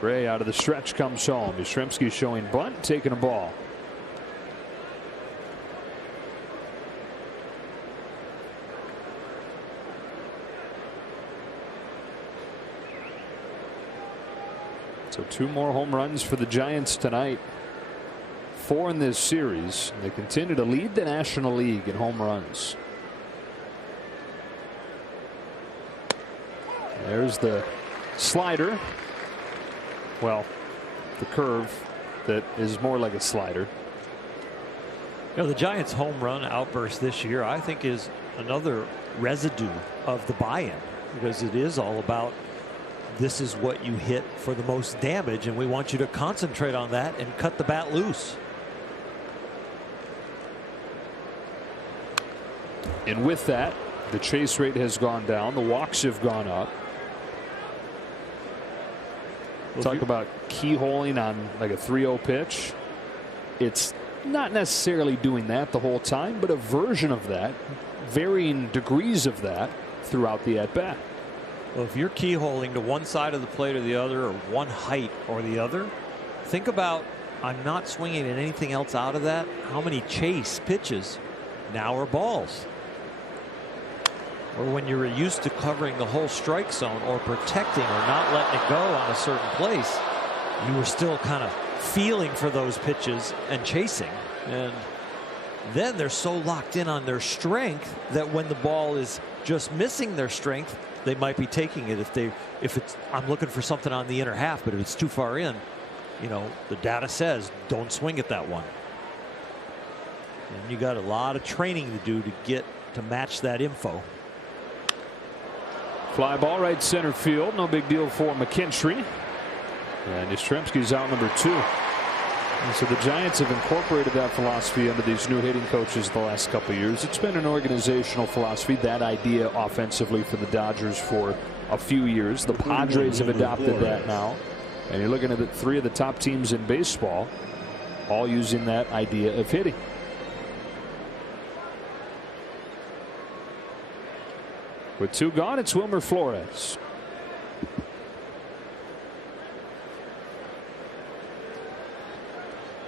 Gray out of the stretch comes home. Yastrzemski showing bunt, taking a ball. So 2 more home runs for the Giants tonight. 4 in this series. They continue to lead the National League in home runs. There's the slider. Well, the curve that is more like a slider. You know, the Giants' home run outburst this year, I think, is another residue of the buy-in, because it is all about this is what you hit for the most damage, and we want you to concentrate on that and cut the bat loose. And with that, the chase rate has gone down. The walks have gone up. Talk about keyholing on like a 3-0 pitch. It's not necessarily doing that the whole time, but a version of that, varying degrees of that throughout the at-bat. Well, if you're keyholing to one side of the plate or the other, or one height or the other, think about, I'm not swinging at anything else out of that. How many chase pitches now are balls? Or when you're used to covering the whole strike zone or protecting or not letting it go on a certain place, you were still kind of feeling for those pitches and chasing. And then they're so locked in on their strength that when the ball is just missing their strength, they might be taking it. If it's I'm looking for something on the inner half, but if it's too far in, you know, the data says don't swing at that one. And you got a lot of training to do to get to match that info. Fly ball right center field. No big deal for McKinstry. And Yastrzemski's out number 2. And so the Giants have incorporated that philosophy under these new hitting coaches the last couple of years. It's been an organizational philosophy, that idea offensively for the Dodgers for a few years. The Padres have adopted that now. And you're looking at 3 of the top teams in baseball all using that idea of hitting. With 2 gone, it's Wilmer Flores.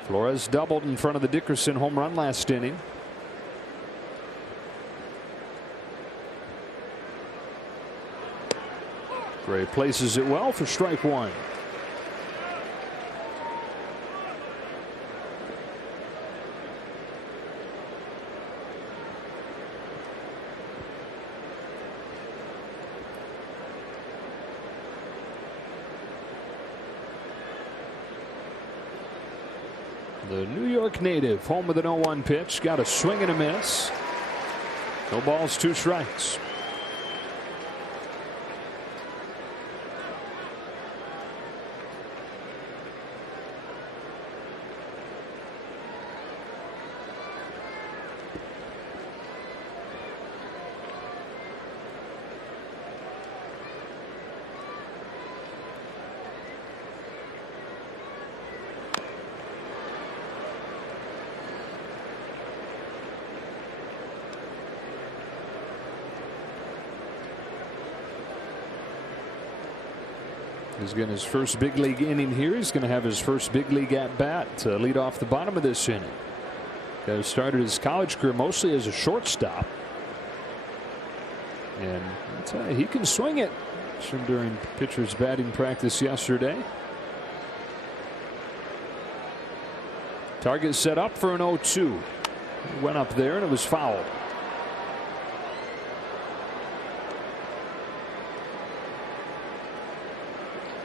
Flores doubled in front of the Dickerson home run last inning. Gray places it well for strike 1. The New York native, home with an 0-1 pitch, got a swing and a miss. No balls, 2 strikes. He's getting his first big league inning here. He's going to have his first big league at bat to lead off the bottom of this inning. He started his college career mostly as a shortstop. And I'll tell you, he can swing it. During pitcher's batting practice yesterday. Target set up for an 0-2. Went up there and it was fouled.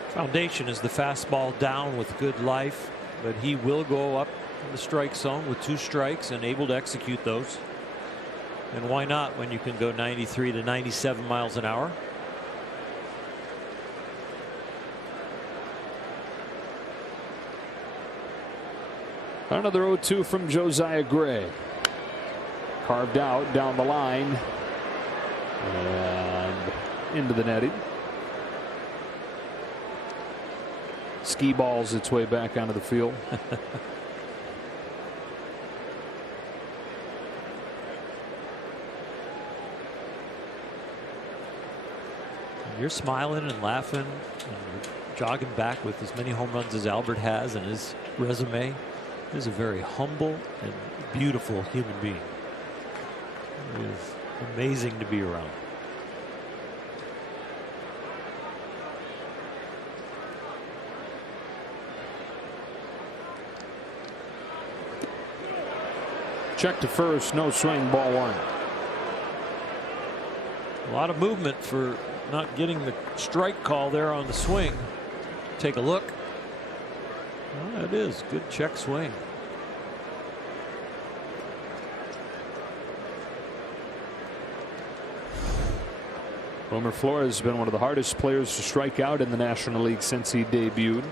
Foundation is the fastball down with good life, but he will go up in the strike zone with 2 strikes and able to execute those. And why not when you can go 93 to 97 miles an hour? Another 0-2 from Josiah Gray. Carved out down the line and into the netting. Ski balls its way back onto the field. You're smiling and laughing and you're jogging back with as many home runs as Albert has in his resume. He's a very humble and beautiful human being. It is amazing to be around. Check to first, no swing, ball one. A lot of movement for not getting the strike call there on the swing. Take a look. Well, it is good check swing. Wilmer Flores has been one of the hardest players to strike out in the National League since he debuted.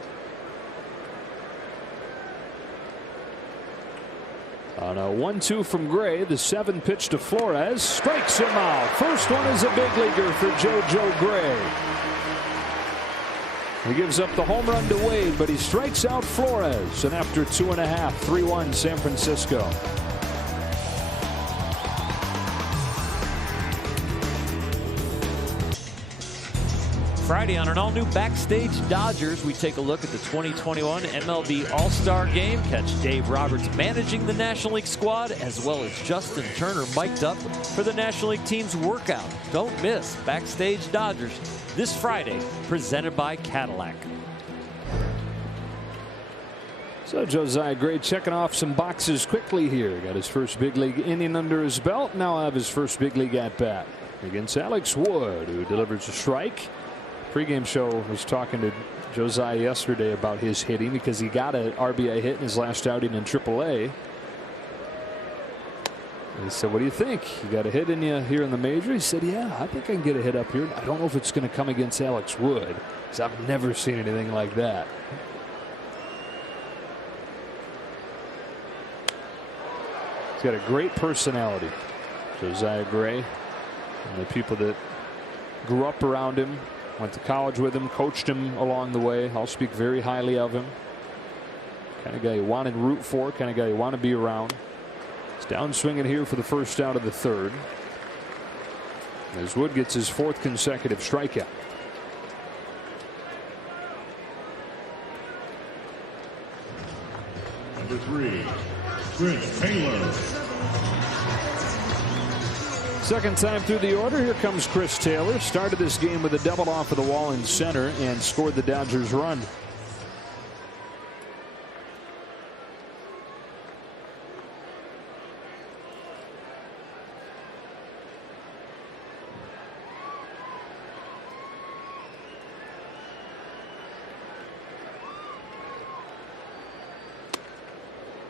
On a 1-2 from Gray, the 7 pitch to Flores strikes him out. First one is a big leaguer for JoJo Gray. He gives up the home run to Wade, but he strikes out Flores. And after 2.5, 3-1 San Francisco. Friday on an all-new Backstage Dodgers, we take a look at the 2021 MLB All-Star Game. Catch Dave Roberts managing the National League squad, as well as Justin Turner mic'd up for the National League team's workout. Don't miss Backstage Dodgers this Friday, presented by Cadillac. So Josiah Gray checking off some boxes quickly here. Got his first big league inning under his belt. Now have his first big league at bat against Alex Wood, who delivers a strike. Pre-game show was talking to Josiah yesterday about his hitting because he got an RBI hit in his last outing in AAA. And he said, what do you think? You got a hit in you here in the major? He said, yeah, I think I can get a hit up here. I don't know if it's going to come against Alex Wood, because I've never seen anything like that. He's got a great personality, Josiah Gray, and the people that grew up around him, went to college with him, coached him along the way, all speak very highly of him. Kind of guy you want to root for, kind of guy you want to be around. He's down swinging here for the first out of the third, as Wood gets his 4th consecutive strikeout. Number 3, Chris Taylor. Second time through the order, here comes Chris Taylor. Started this game with a double off of the wall in center and scored the Dodgers run.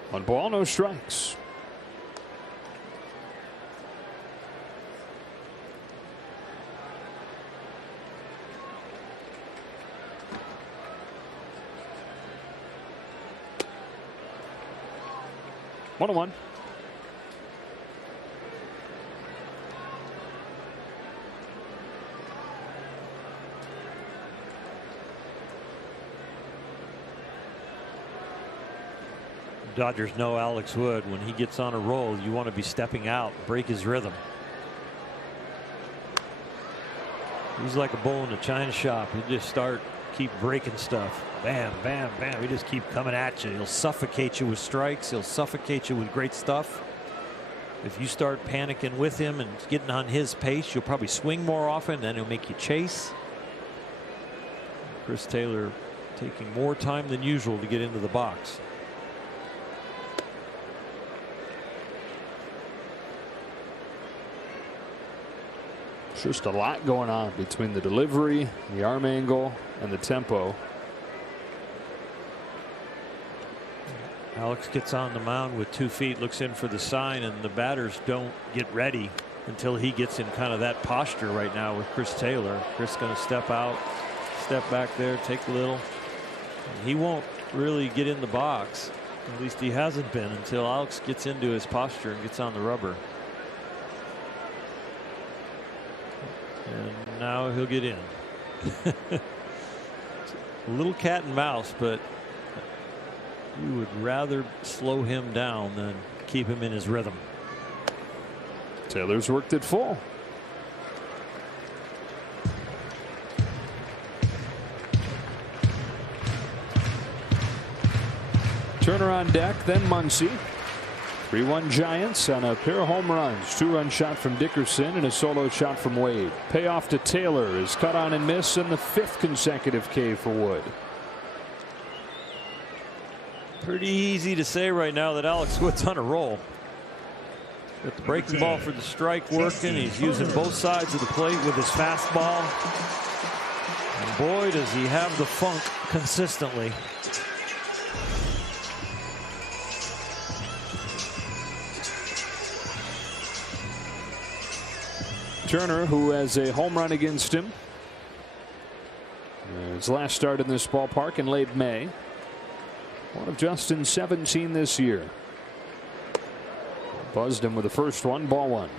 One ball, no strikes. One on one. Dodgers know Alex Wood. When he gets on a roll, you want to be stepping out, break his rhythm. He's like a bull in a china shop. He just keep breaking stuff. Bam, bam, bam. He just keep coming at you. He'll suffocate you with strikes. He'll suffocate you with great stuff. If you start panicking with him and getting on his pace, you'll probably swing more often, then he'll make you chase. Chris Taylor taking more time than usual to get into the box. Just a lot going on between the delivery, the arm angle, and the tempo. Alex gets on the mound with 2 feet, looks in for the sign, and the batters don't get ready until he gets in kind of that posture right now with Chris Taylor. Chris going to step out, step back there, take a little. And he won't really get in the box. At least he hasn't been until Alex gets into his posture and gets on the rubber. And now he'll get in. A little cat and mouse, but you would rather slow him down than keep him in his rhythm. Taylor's worked it full. Turner on deck, then Muncy. 3-1 Giants on a pair of home runs. 2-run shot from Dickerson and a solo shot from Wade. Payoff to Taylor is cut on and miss, and the 5th consecutive K for Wood. Pretty easy to say right now that Alex Wood's on a roll. Got the breaking ball for the strike working. He's using both sides of the plate with his fastball. And boy, does he have the funk consistently. Turner, who has a home run against him. His last start in this ballpark in late May. One of Justin's 17 this year. Buzzed him with the first one, ball one.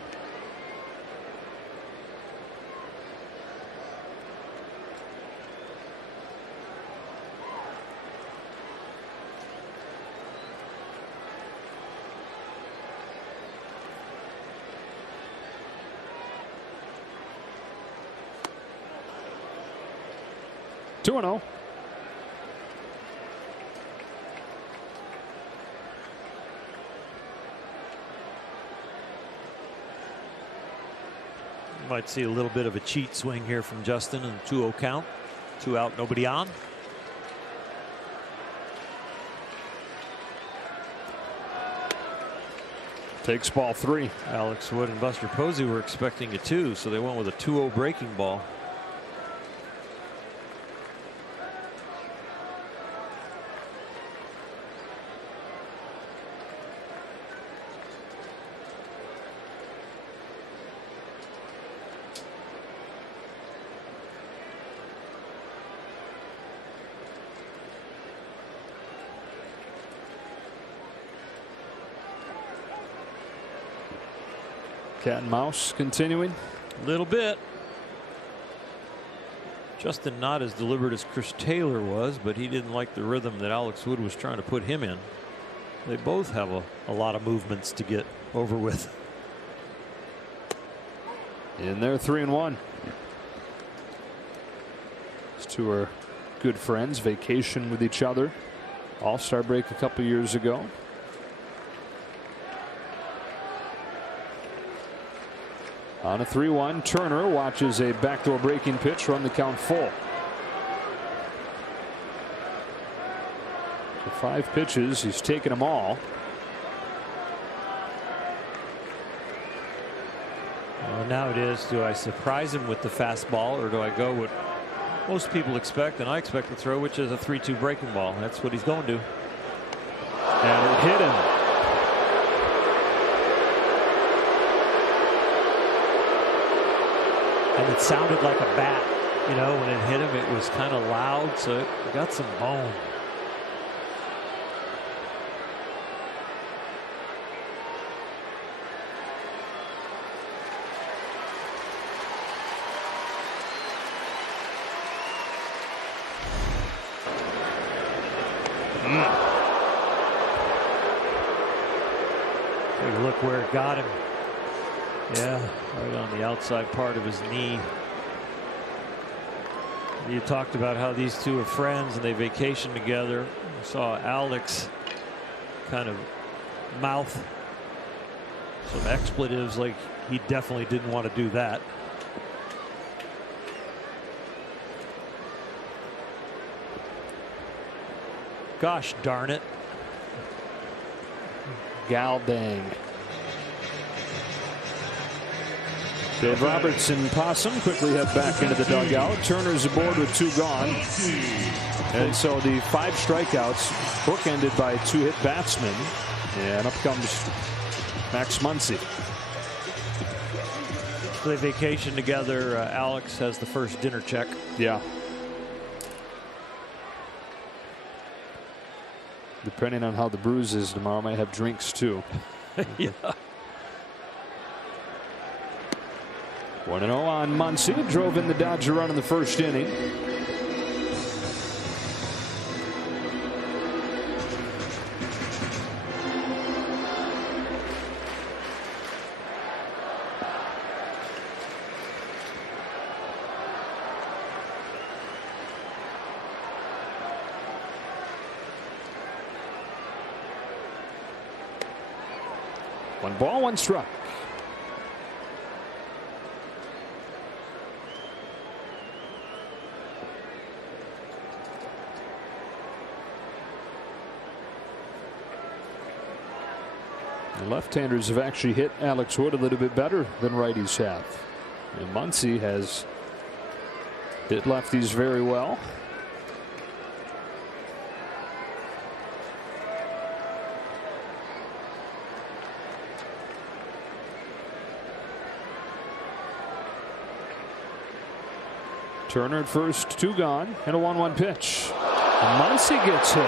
Two and 0. Might see a little bit of a cheat swing here from Justin and 2-0 count. 2 out, nobody on. Takes ball 3. Alex Wood and Buster Posey were expecting a 2, so they went with a 2-0 breaking ball. Cat and mouse continuing. A little bit. Justin not as deliberate as Chris Taylor was, but he didn't like the rhythm that Alex Wood was trying to put him in. They both have a lot of movements to get over with. In there, 3-1. These two are good friends, vacation with each other. All-Star break a couple years ago. On a 3-1, Turner watches a backdoor breaking pitch run the count full. For 5 pitches, he's taken them all. Well, now it is, do I surprise him with the fastball, or do I go what most people expect and I expect to throw, which is a 3-2 breaking ball? That's what he's going to. And it hit him. And it sounded like a bat, you know, when it hit him. It was kind of loud, so it got some bone. Take a look where it got him. Yeah, right on the outside part of his knee. You talked about how these two are friends and they vacation together. I saw Alex kind of mouth some expletives, like he definitely didn't want to do that. Gosh darn it. Gal dang. Dave Robertson Possum quickly head back into the dugout. Turner's aboard with 2 gone. And so the 5 strikeouts bookended by 2 hit batsmen. And up comes Max Muncy. They vacation together. Alex has the first dinner check. Yeah. Depending on how the bruise is tomorrow, might have drinks too. Yeah. 1-0 on Muncy. Drove in the Dodger run in the first inning. One ball, 1 strike. The left-handers have actually hit Alex Wood a little bit better than righties have. And Muncy has hit lefties very well. Turner at first, 2 gone, and a 1-1 pitch. And Muncy gets hit.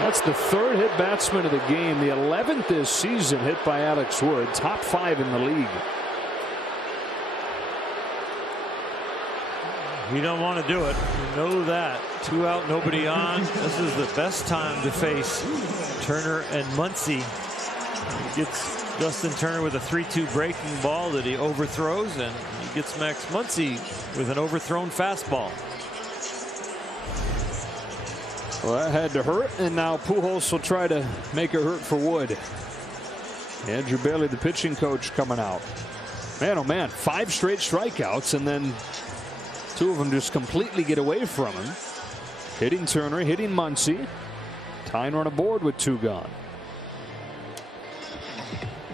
That's the 3rd hit batsman of the game, the 11th this season hit by Alex Wood, top 5 in the league. You don't want to do it. You know that. 2 out, nobody on. This is the best time to face Turner and Muncy. He gets Justin Turner with a 3-2 breaking ball that he overthrows, and he gets Max Muncy with an overthrown fastball. Well, that had to hurt, and now Pujols will try to make it hurt for Wood. Andrew Bailey, the pitching coach, coming out. Man, oh man, 5 straight strikeouts, and then 2 of them just completely get away from him. Hitting Turner, hitting Muncy. Tying on a board with 2 gone.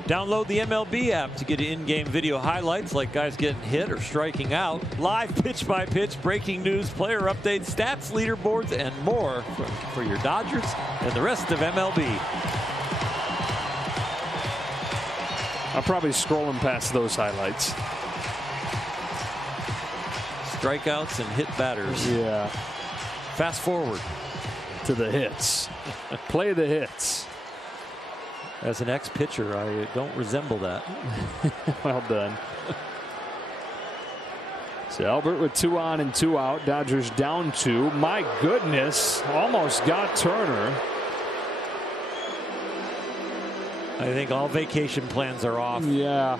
Download the MLB app to get in-game video highlights like guys getting hit or striking out, live pitch-by-pitch breaking news, player updates, stats, leaderboards, and more for your Dodgers and the rest of MLB. I'm probably scrolling past those highlights. Strikeouts and hit batters. Yeah. Fast forward to the hits. Play the hits. As an ex-pitcher, I don't resemble that. Well done. So Albert with 2 on and 2 out. Dodgers down 2. My goodness, almost got Turner. I think all vacation plans are off. Yeah.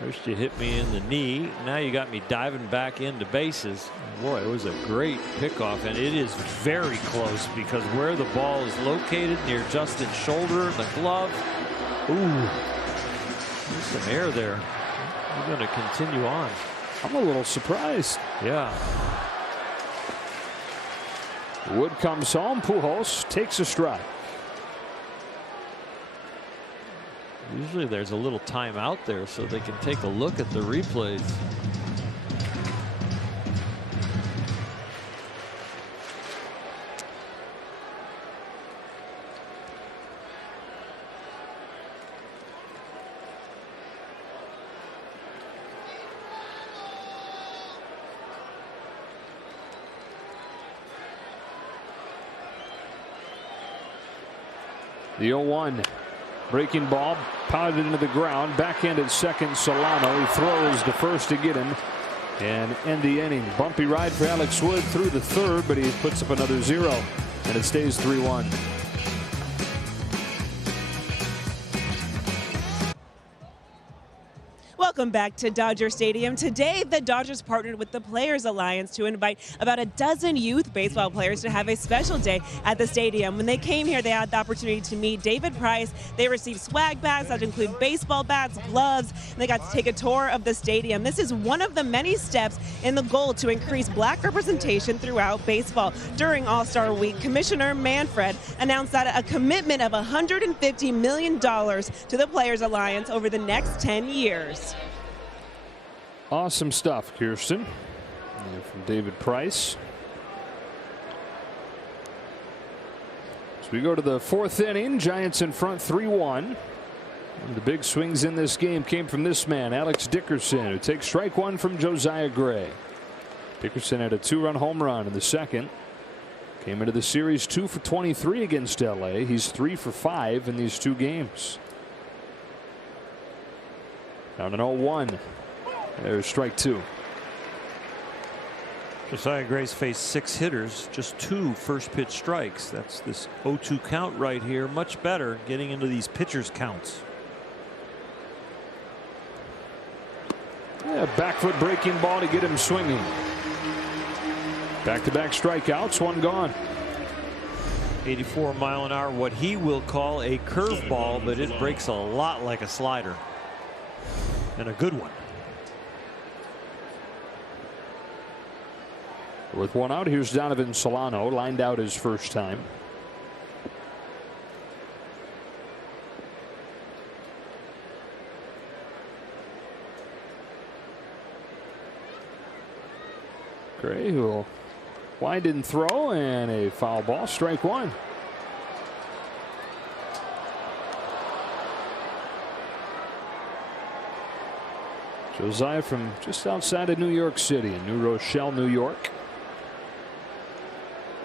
First you hit me in the knee. Now you got me diving back into bases. Boy, it was a great pickoff, and it is very close because where the ball is located near Justin's shoulder, the glove. Ooh, there's some air there. We're going to continue on. I'm a little surprised. Yeah. Wood comes home. Pujols takes a strike. Usually there's a little time out there so they can take a look at the replays. The 0-1. Breaking ball pounded into the ground. Backhanded second. Solano. He throws to first to get him and end the inning. Bumpy ride for Alex Wood through the 3rd, but he puts up another 0, and it stays 3-1. Welcome back to Dodger Stadium. Today, the Dodgers partnered with the Players Alliance to invite about a dozen youth baseball players to have a special day at the stadium. When they came here, they had the opportunity to meet David Price. They received swag bags that include baseball bats, gloves, and they got to take a tour of the stadium. This is one of the many steps in the goal to increase black representation throughout baseball. During All-Star Week, Commissioner Manfred announced that a commitment of $150 million to the Players Alliance over the next 10 years. Awesome stuff, Kirsten. From David Price. So we go to the 4th inning. Giants in front 3-1. One of the big swings in this game came from this man, Alex Dickerson, who takes strike 1 from Josiah Gray. Dickerson had a 2-run home run in the 2nd. Came into the series 2 for 23 against LA. He's 3 for 5 in these 2 games. Down an 0-1. There's strike 2. Josiah Gray's faced 6 hitters, just 2 first pitch strikes. That's this 0-2 count right here. Much better getting into these pitchers' counts. Yeah, back foot breaking ball to get him swinging. Back-to-back strikeouts, 1 gone. 84 mile an hour, what he will call a curveball, but it breaks a lot like a slider. And a good one. With one out, here's Donovan Solano, lined out his first time. Gray will wind and throw, and a foul ball, strike one. Josiah from just outside of New York City in New Rochelle, New York.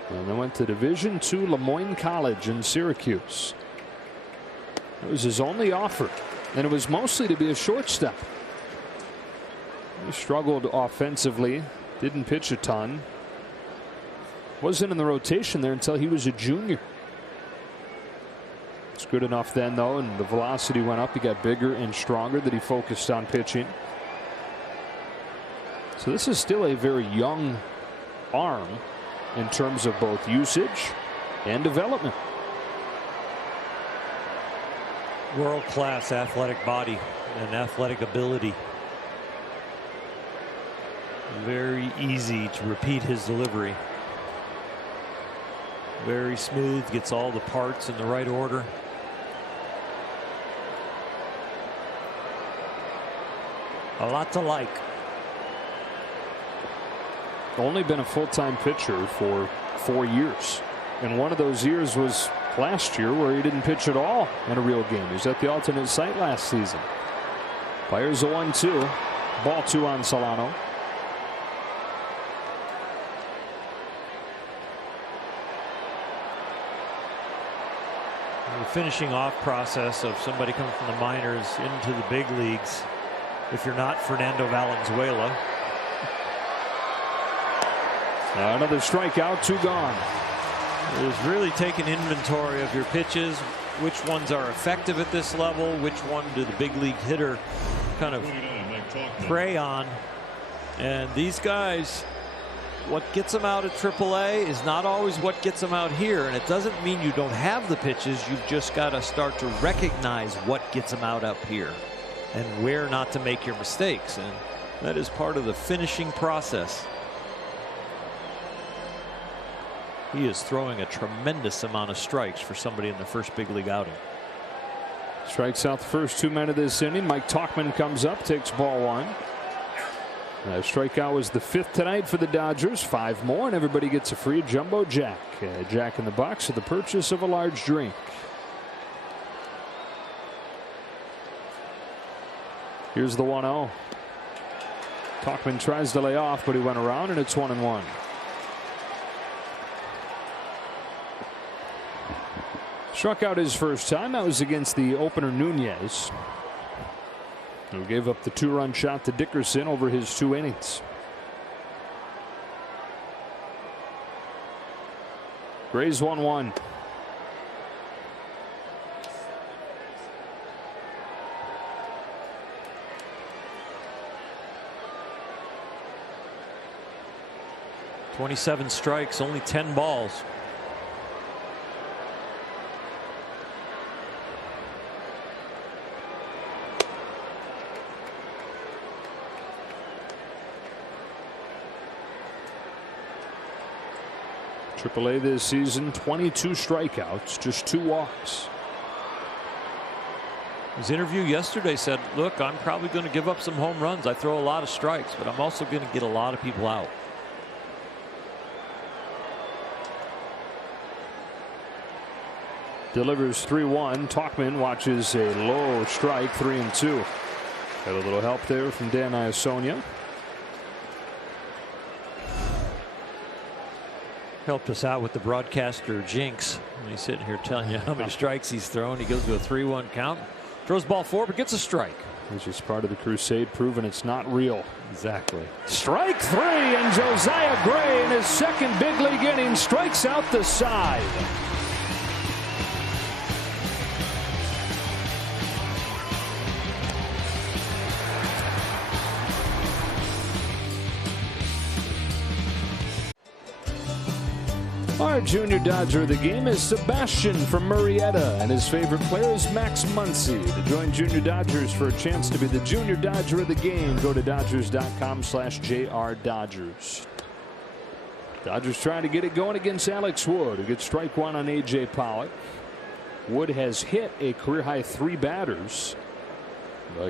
And then went to Division II Lemoyne College in Syracuse. It was his only offer, and it was mostly to be a shortstop. He struggled offensively, didn't pitch a ton. Wasn't in the rotation there until he was a junior. It's good enough then, though, and the velocity went up. He got bigger and stronger that he focused on pitching. So this is still a very young arm in terms of both usage and development. World-class athletic body and athletic ability. Very easy to repeat his delivery. Very smooth, gets all the parts in the right order. A lot to like. Only been a full-time pitcher for 4 years, and one of those years was last year where he didn't pitch at all in a real game. He was at the alternate site last season. Fires a 1-2. Ball 2 on Solano. The finishing off process of somebody coming from the minors into the big leagues, if you're not Fernando Valenzuela. Another strikeout, 2 gone. Is really taking inventory of your pitches, which ones are effective at this level, which one do the big league hitter kind of prey on. And these guys, what gets them out at AAA is not always what gets them out here, and it doesn't mean you don't have the pitches. You've just got to start to recognize what gets them out up here and where not to make your mistakes, and that is part of the finishing process. He is throwing a tremendous amount of strikes for somebody in the first big league outing. Strikes out the first 2 men of this inning. Mike Tauchman comes up, takes ball 1. Strikeout was the 5th tonight for the Dodgers. 5 more, and everybody gets a free Jumbo Jack. Jack in the box with the purchase of a large drink. Here's the 1-0. Tauchman tries to lay off, but he went around, and it's 1-1. Struck out his first time. That was against the opener Nunez, who gave up the 2-run shot to Dickerson over his 2 innings. Grays 1-1. .27 strikes, only 10 balls. AAA this season, 22 strikeouts, just 2 walks. His interview yesterday said, look, I'm probably going to give up some home runs. I throw a lot of strikes, but I'm also going to get a lot of people out. Delivers 3-1. Tauchman watches a low strike, 3-2. Got a little help there from Dan Iasonia. Helped us out with the broadcaster jinx. He's sitting here telling you how many strikes he's thrown. He goes to a 3-1 count, throws ball 4, but gets a strike. Which is part of the crusade, proving it's not real. Exactly. Strike 3, and Josiah Gray in his second big league inning strikes out the side. Our junior Dodger of the game is Sebastian from Murrieta, and his favorite player is Max Muncy. To join Junior Dodgers for a chance to be the junior Dodger of the game, go to Dodgers.com/JRDodgers. Dodgers trying to get it going against Alex Wood, who gets strike one on A.J. Pollock. Wood has hit a career-high 3 batters,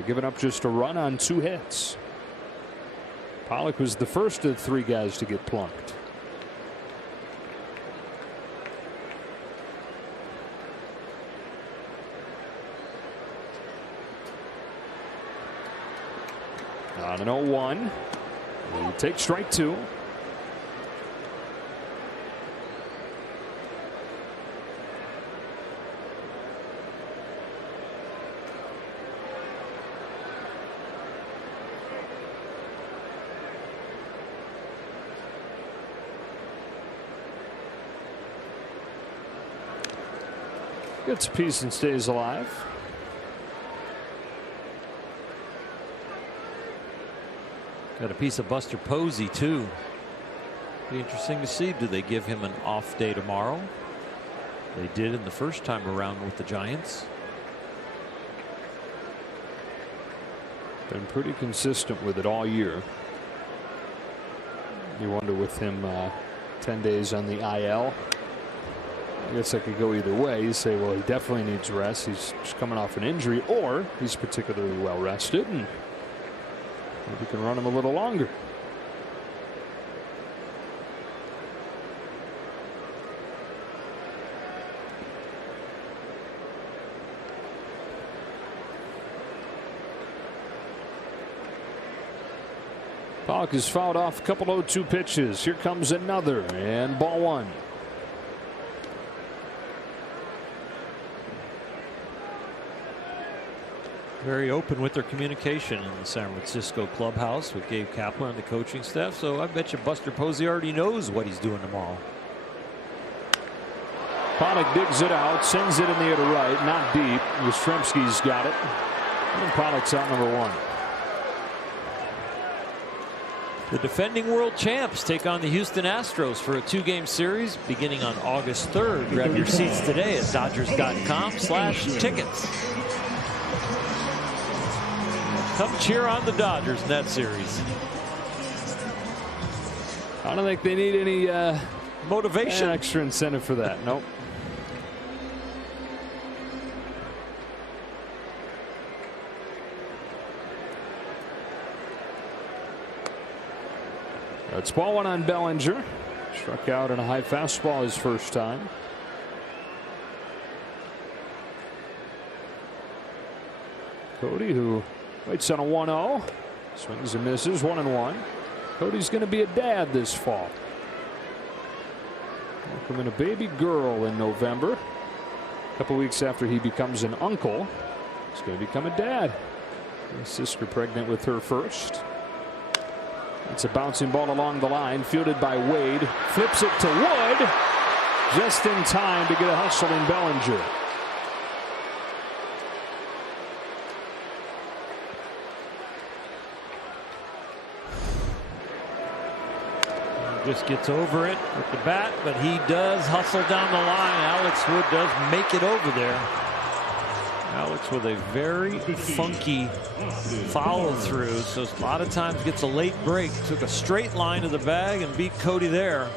giving up just a run on 2 hits. Pollock was the first of 3 guys to get plunked. On an 0-1. He takes strike 2. Gets a piece and stays alive. Got a piece of Buster Posey too. Be interesting to see. Do they give him an off day tomorrow? They did in the first time around with the Giants. Been pretty consistent with it all year. You wonder with him 10 days on the IL. I guess that could go either way. You say, well, he definitely needs rest. He's just coming off an injury, or he's particularly well rested and maybe can run him a little longer. Pollock is fouled off a couple 0-2 pitches. Here comes another, and ball 1. Very open with their communication in the San Francisco clubhouse with Gabe Kapler and the coaching staff. So I bet you Buster Posey already knows what he's doing tomorrow. Pollock digs it out, sends it in the air to right, not deep. Yastrzemski's got it. And Pollock's out number 1. The defending world champs take on the Houston Astros for a 2-game series beginning on August 3rd. Grab your seats today at Dodgers.com/tickets. Come cheer on the Dodgers in that series. I don't think they need any motivation. Extra incentive for that. Nope. It's ball 1 on Bellinger. Struck out in a high fastball his first time. Cody, who waits on a 1-0. Swings and misses, 1-1. Cody's going to be a dad this fall. Welcoming a baby girl in November. A couple weeks after he becomes an uncle, he's going to become a dad. His sister pregnant with her first. It's a bouncing ball along the line, fielded by Wade. Flips it to Wood. Just in time to get a hustle in Bellinger. Just gets over it with the bat, but he does hustle down the line. Alex Wood does make it over there. Alex with a very funky follow through, so a lot of times gets a late break. Took a straight line to the bag and beat Cody there.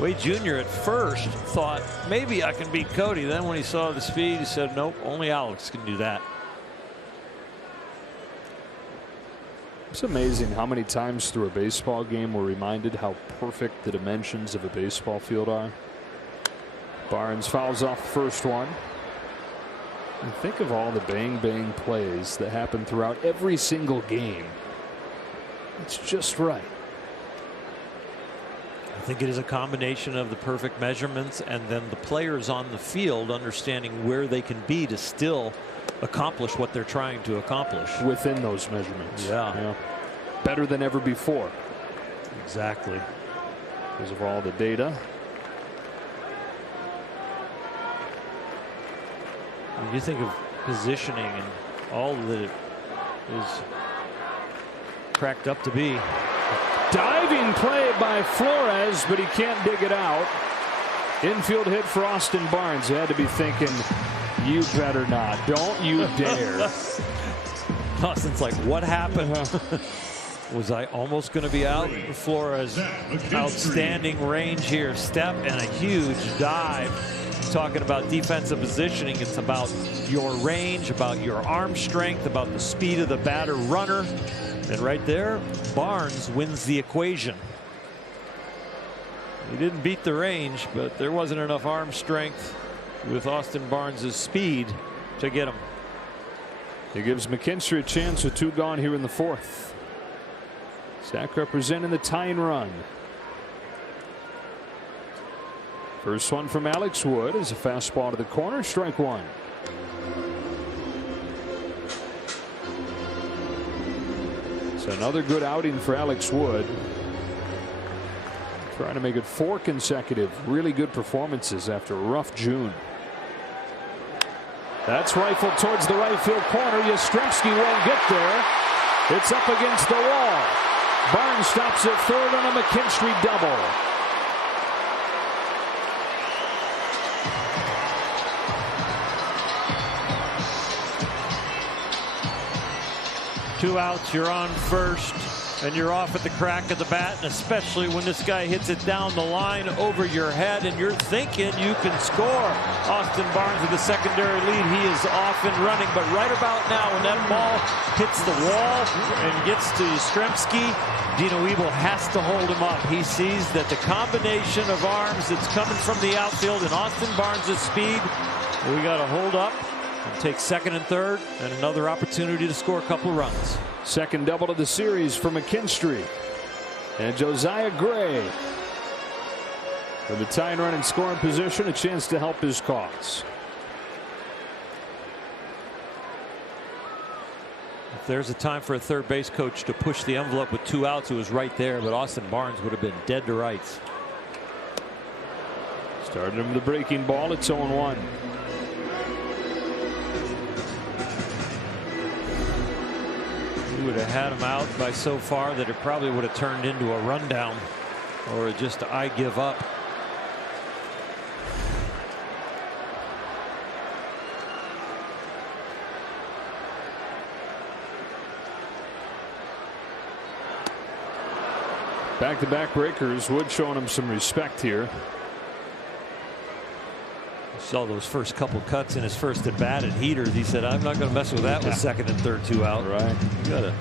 Wade Jr. at first thought maybe I can beat Cody. Then when he saw the speed, he said nope, only Alex can do that. It's amazing how many times through a baseball game we're reminded how perfect the dimensions of a baseball field are. Barnes fouls off the first one. And think of all the bang-bang plays that happen throughout every single game. It's just right. I think it is a combination of the perfect measurements and then the players on the field understanding where they can be to still accomplish what they're trying to accomplish. Within those measurements. Yeah. Better than ever before. Exactly. Because of all the data. When you think of positioning and all that it is cracked up to be. Diving play by Flores, but he can't dig it out. Infield hit for Austin Barnes. He had to be thinking, you better not. Don't you dare. Austin's like, what happened? Was I almost going to be out? Flores, outstanding range here. Step and a huge dive. Talking about defensive positioning, it's about your range, about your arm strength, about the speed of the batter runner. And right there, Barnes wins the equation. He didn't beat the range, but there wasn't enough arm strength with Austin Barnes' speed to get him. He gives McKinstry a chance with 2 gone here in the 4th. Zach representing the tying run. First one from Alex Wood is a fastball to the corner, strike 1. It's another good outing for Alex Wood. Trying to make it 4 consecutive really good performances after a rough June. That's rifled towards the right field corner. Yastrzemski won't get there. It's up against the wall. Barnes stops at third on a McKinstry double. Two outs, you're on first, and you're off at the crack of the bat, and especially when this guy hits it down the line over your head, and you're thinking you can score. Austin Barnes with the secondary lead. He is off and running, but right about now, when that ball hits the wall and gets to Yastrzemski, Dino Ebel has to hold him up. He sees that the combination of arms that's coming from the outfield and Austin Barnes' speed, we got to hold up and take second and third, and another opportunity to score a couple runs. Second double of the series for McKinstry. And Josiah Gray, with the tying run in scoring position, a chance to help his cause. If there's a time for a third base coach to push the envelope with 2 outs, it was right there, but Austin Barnes would have been dead to rights. Started him with a breaking ball. It's 0-1. He would have had him out by so far that it probably would have turned into a rundown or just I give up. Back-to-back breakers. Wood showing him some respect here. Saw those first couple cuts in his first at bat at heaters. He said, I'm not going to mess with that with second and third 2 out. Right. You got to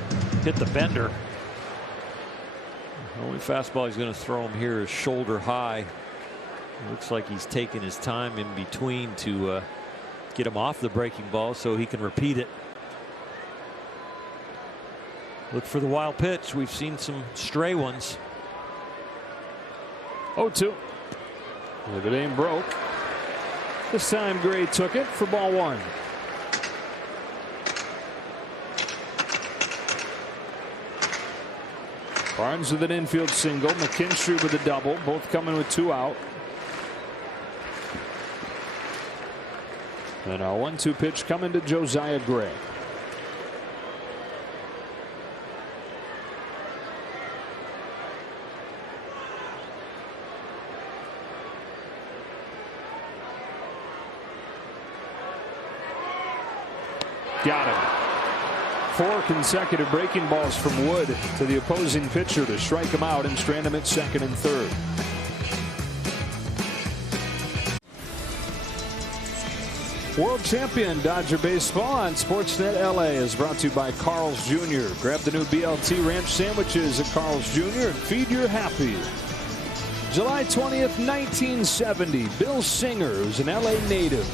hit the bender. The only fastball he's going to throw him here is shoulder high. Looks like he's taking his time in between to get him off the breaking ball so he can repeat it. Look for the wild pitch. We've seen some stray ones. 0-2. If it ain't broke. This time Gray took it for ball 1. Barnes with an infield single. McKinstry with a double. Both coming with 2 out. And a 1-2 pitch coming to Josiah Gray. Got him. 4 consecutive breaking balls from Wood to the opposing pitcher to strike him out and strand him at second and third. World Champion Dodger Baseball on Sportsnet LA is brought to you by Carl's Jr. Grab the new BLT Ranch sandwiches at Carl's Jr. and feed your happy. July 20th, 1970, Bill Singer, who's an LA native,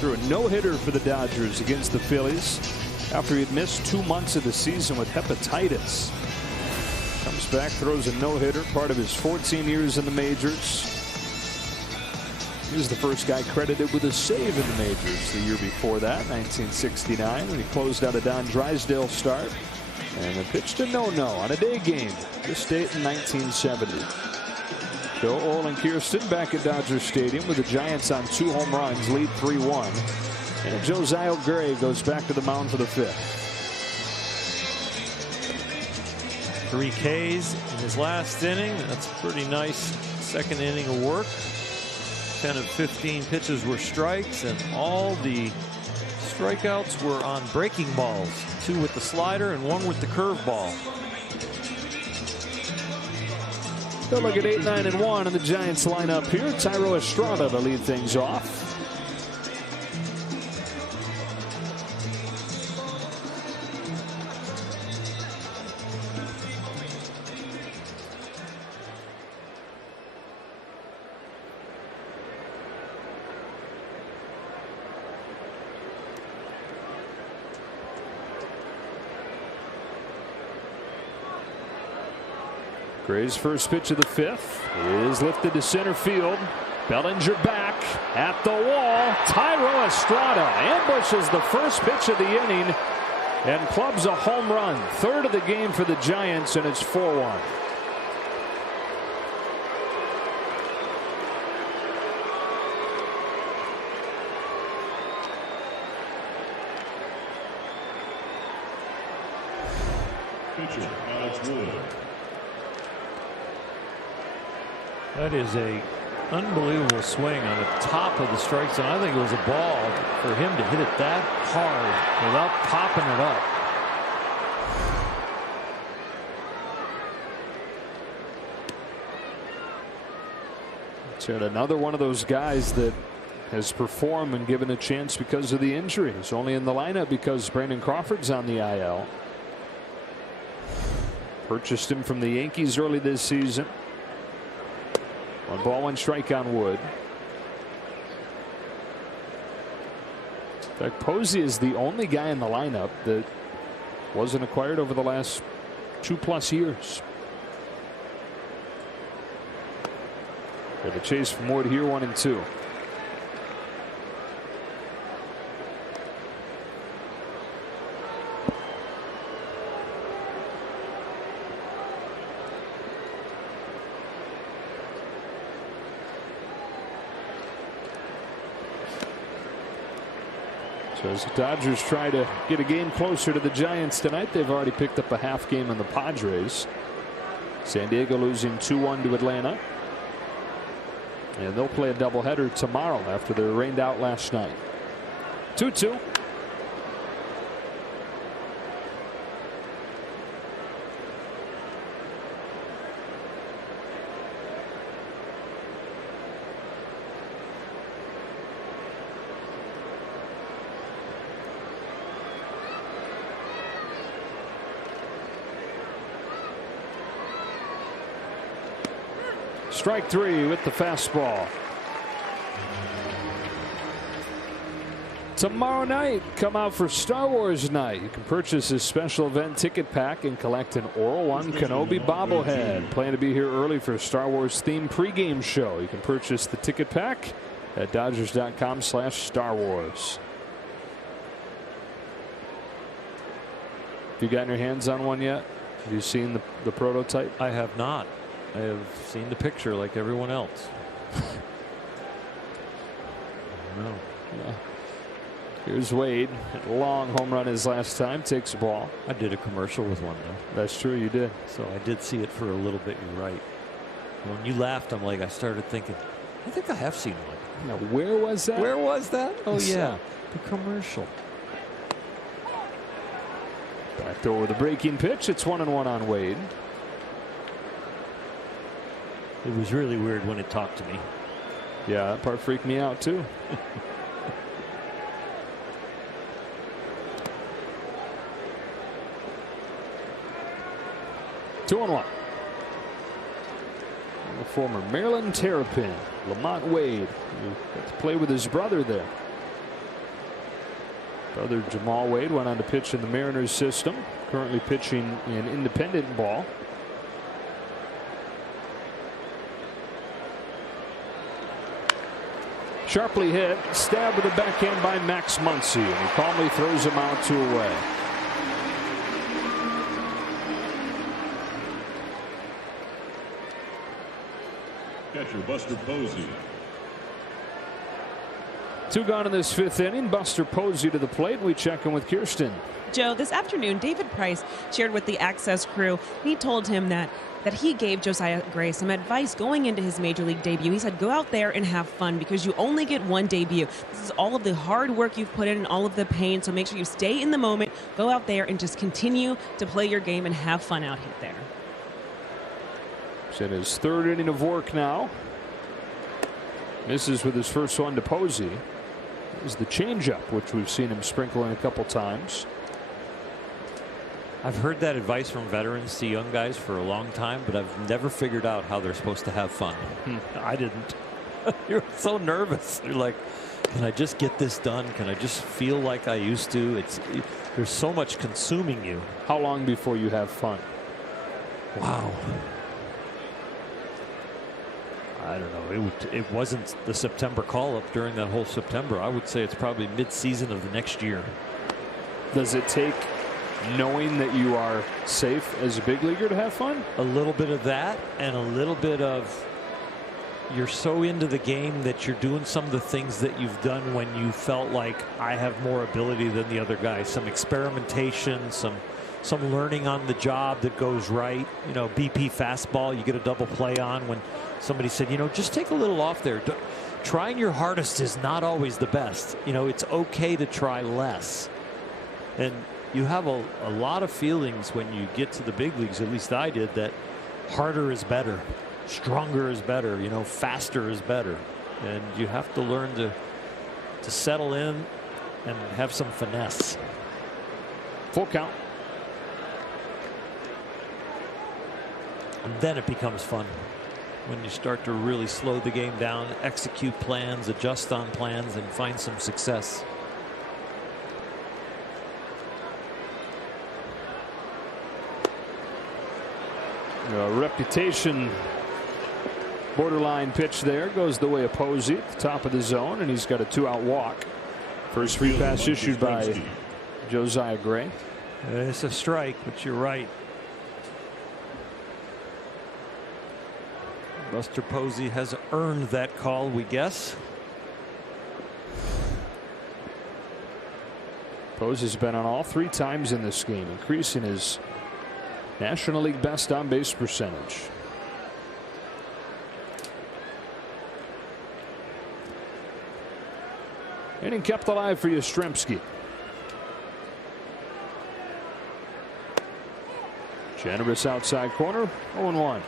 threw a no-hitter for the Dodgers against the Phillies after he had missed 2 months of the season with hepatitis. Comes back, throws a no-hitter, part of his 14 years in the majors. He was the first guy credited with a save in the majors the year before that, 1969, when he closed out a Don Drysdale start and pitched a no-no on a day game. This date in 1970. Bill, Orl, and Kirsten back at Dodger Stadium with the Giants on 2 home runs, lead 3-1. And Josiah Gray goes back to the mound for the 5th. 3 Ks in his last inning. That's a pretty nice second inning of work. 10 of 15 pitches were strikes, and all the strikeouts were on breaking balls. 2 with the slider and 1 with the curveball. They'll look at 8-9-1 in the Giants lineup here. Thairo Estrada to lead things off. Gray's first pitch of the fifth is lifted to center field. Bellinger back at the wall. Thairo Estrada ambushes the first pitch of the inning and clubs a home run. Third of the game for the Giants, and it's 4-1. Pitcher, Alex Wood. That is a unbelievable swing on the top of the strike zone. I think it was a ball for him to hit it that hard without popping it up. So another one of those guys that has performed and given a chance because of the injury. He's only in the lineup because Brandon Crawford's on the IL. Purchased him from the Yankees early this season. 1-1 strike on Wood. In fact, Posey is the only guy in the lineup that wasn't acquired over the last 2+ years. The chase from Wood here, 1-2. So as the Dodgers try to get a game closer to the Giants tonight, they've already picked up a half game on the Padres. San Diego losing 2-1 to Atlanta. And they'll play a doubleheader tomorrow after they were rained out last night. 2-2. Strike three with the fastball. Tomorrow night, come out for Star Wars night. You can purchase a special event ticket pack and collect an Oral One Kenobi bobblehead. Plan to be here early for a Star Wars themed pregame show. You can purchase the ticket pack at Dodgers.com/Star Wars. Have you gotten your hands on one yet? Have you seen the prototype? I have not. I have seen the picture like everyone else. No. Yeah. Here's Wade. A long home run his last time. Takes a ball. I did a commercial with one though. That's true, you did. So I did see it for a little bit. You're right. When you laughed, I'm like, I started thinking, I think I have seen one. Now, where was that? Where was that? Oh yeah, the commercial. Back door with a breaking pitch. It's 1-1 on Wade. It was really weird when it talked to me. Yeah, that part freaked me out too. Two and one. The former Maryland Terrapin, Lamont Wade, who got to play with his brother there. Brother Jamal Wade went on to pitch in the Mariners system, currently pitching in independent ball. Sharply hit, stabbed with a backhand by Max Muncy, and he calmly throws him out 2 away. Catcher Buster Posey. 2 gone in this 5th inning. Buster Posey to the plate. We check in with Kirsten. Joe, this afternoon, David Price shared with the Access crew. He told him that he gave Josiah Gray some advice going into his major league debut. He said, go out there and have fun because you only get one debut. This is all of the hard work you've put in and all of the pain. So make sure you stay in the moment, go out there and just continue to play your game and have fun out there. He's in his third inning of work now. Misses with his first one to Posey. Is the changeup, which we've seen him sprinkle in a couple times. I've heard that advice from veterans to young guys for a long time, but I've never figured out how they're supposed to have fun. I didn't. You're so nervous. You're like, can I just get this done? Can I just feel like I used to? There's so much consuming you. How long before you have fun? Wow. I don't know. It wasn't the September call up during that whole September. I would say it's probably mid-season of the next year. Does it take knowing that you are safe as a big leaguer to have fun? A little bit of that, and a little bit of you're so into the game that you're doing some of the things that you've done when you felt like I have more ability than the other guy. Some experimentation, some learning on the job that goes right. You know, BP fastball, you get a double play on when somebody said, you know, just take a little off there. Trying your hardest is not always the best. You know, it's okay to try less. And you have a lot of feelings when you get to the big leagues, at least I did, that harder is better, stronger is better, you know, faster is better. And you have to learn to settle in and have some finesse. Full count. And then it becomes fun when you start to really slow the game down, execute plans, adjust on plans, and find some success. Reputation borderline pitch there goes the way of Posey at the top of the zone, and he's got a 2-out walk. First free pass issued by Josiah Gray. It's a strike, but you're right. Buster Posey has earned that call, we guess. Posey's been on all 3 times in this game, increasing his National League best on base percentage. Inning kept alive for Yastrzemski. Generous outside corner, 0-1.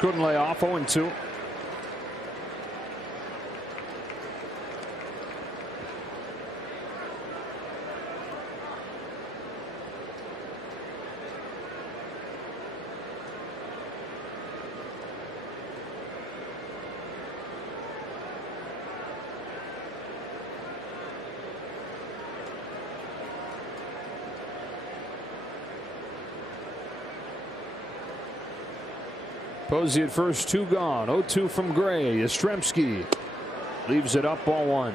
Couldn't lay off, 0-2. Posey at first, 2 gone. 0-2 from Gray. Yastrzemski leaves it up, 0-1.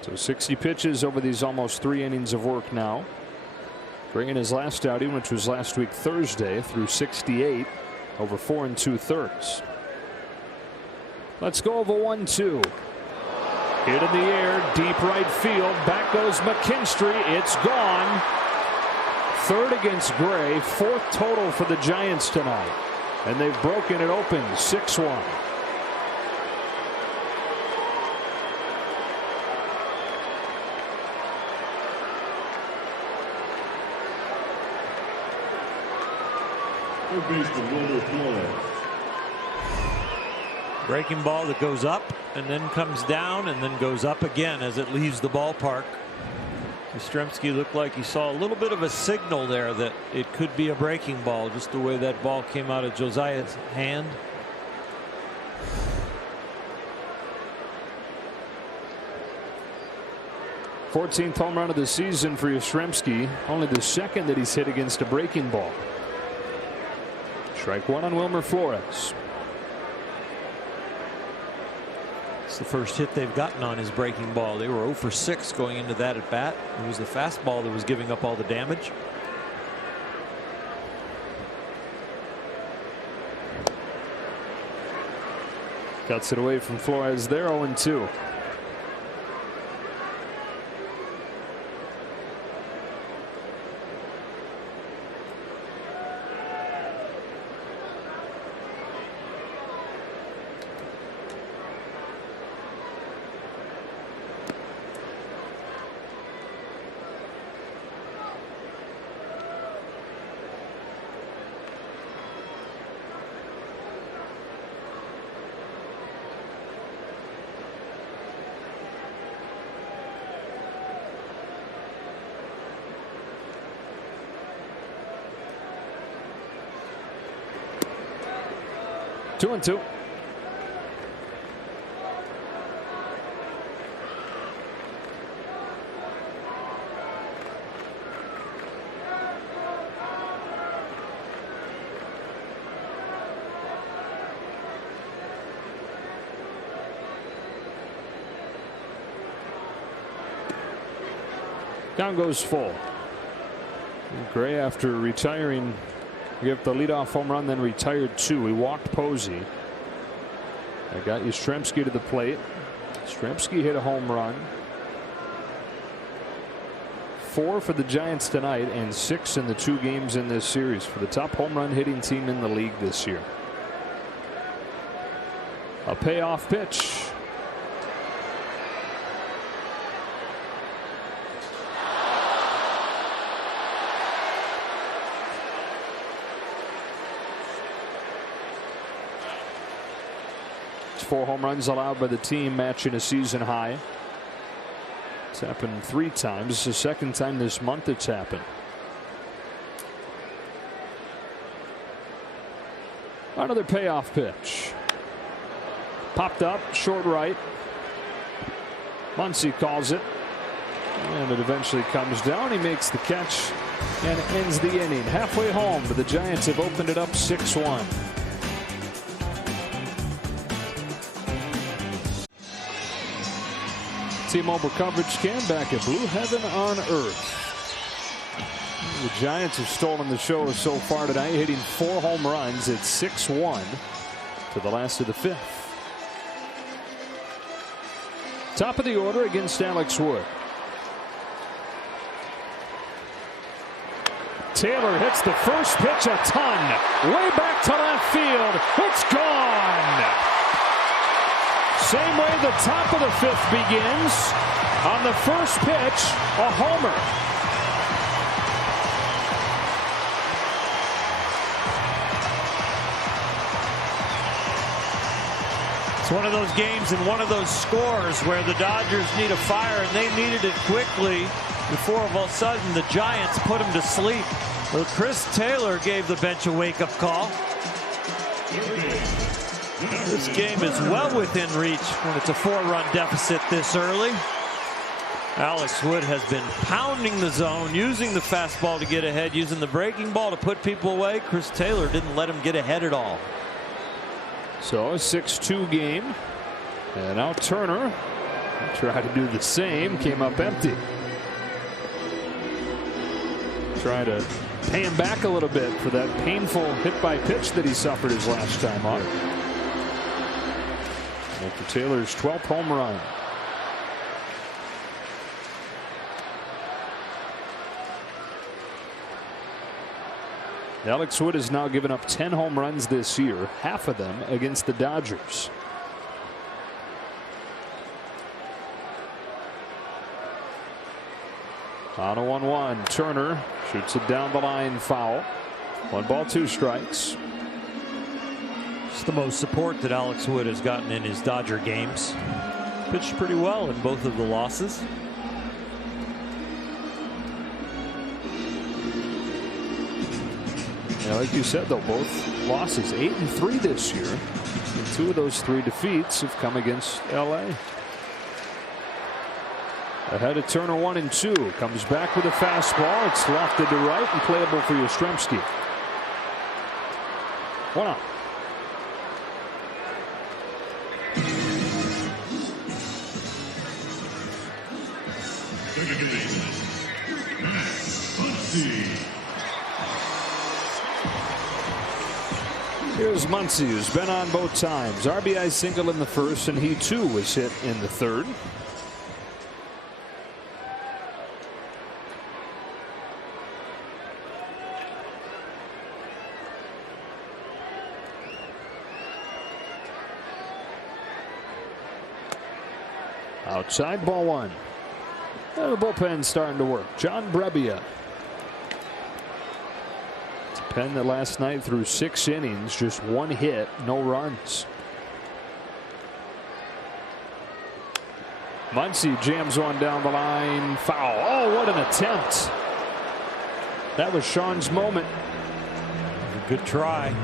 So 60 pitches over these almost 3 innings of work now. Bringing his last outing, which was last week Thursday, through 68 over 4 2/3. Let's go over 1-2. Hit in the air, deep right field. Back goes McKinstry. It's gone. Third against Gray. 4th total for the Giants tonight. And they've broken it open, 6-1. Third baseman Wilmer Flores. Breaking ball that goes up and then comes down and then goes up again as it leaves the ballpark. Yastrzemski looked like he saw a little bit of a signal there that it could be a breaking ball, just the way that ball came out of Josiah's hand. th home run of the season for Yastrzemski. Only the 2nd that he's hit against a breaking ball. Strike 1 on Wilmer Flores. It's the first hit they've gotten on his breaking ball. They were 0 for 6 going into that at bat. It was the fastball that was giving up all the damage. Cuts it away from Flores there, 0-2. Two and two. Count goes full. Gray, after retiring, give the leadoff home run, then retired 2. He walked Posey. I got Yastrzemski to the plate. Yastrzemski hit a home run. 4 for the Giants tonight and 6 in the 2 games in this series for the top home run hitting team in the league this year. A payoff pitch. It's 4 home runs allowed by the team, matching a season high. It's happened 3 times. It's the 2nd time this month it's happened. Another payoff pitch. Popped up, short right. Muncy calls it. And it eventually comes down. He makes the catch and ends the inning. Halfway home, but the Giants have opened it up 6-1. T-Mobile coverage cam back at Blue Heaven on Earth. The Giants have stolen the show so far tonight, hitting 4 home runs. It's 6-1 to the last of the 5th. Top of the order against Alex Wood. Taylor hits the first pitch a ton. Way back to left field. It's gone. Same way the top of the 5th begins. On the first pitch, a homer. It's one of those games and one of those scores where the Dodgers need a fire, and they needed it quickly before all of a sudden the Giants put them to sleep. Well, Chris Taylor gave the bench a wake-up call. This game is well within reach when it's a 4-run deficit this early. Alex Wood has been pounding the zone, using the fastball to get ahead, using the breaking ball to put people away. Chris Taylor didn't let him get ahead at all. So a 6-2 game. And now Turner tried to do the same, came up empty. Trying to pay him back a little bit for that painful hit by pitch that he suffered his last time up. After Taylor's 12th home run. Alex Wood has now given up 10 home runs this year, half of them against the Dodgers. On a 1-1, Turner shoots it down the line, foul. 1 ball, 2 strikes. It's the most support that Alex Wood has gotten in his Dodger games. Pitched pretty well in both of the losses. Yeah, like you said, though, both losses, 8-3 this year. And 2 of those 3 defeats have come against LA. Ahead of Turner, 1-2. Comes back with a fastball. It's lofted to right and playable for Yastrzemski. 1 out. Here's Muncy, who's been on both times. RBI single in the first, and he too was hit in the third. Outside, ball one. And the bullpen's starting to work. John Brebbia. It's a pen that last night threw 6 innings, just 1 hit, no runs. Muncy jams one down the line. Foul. Oh, what an attempt. That was Sean's moment. Good try.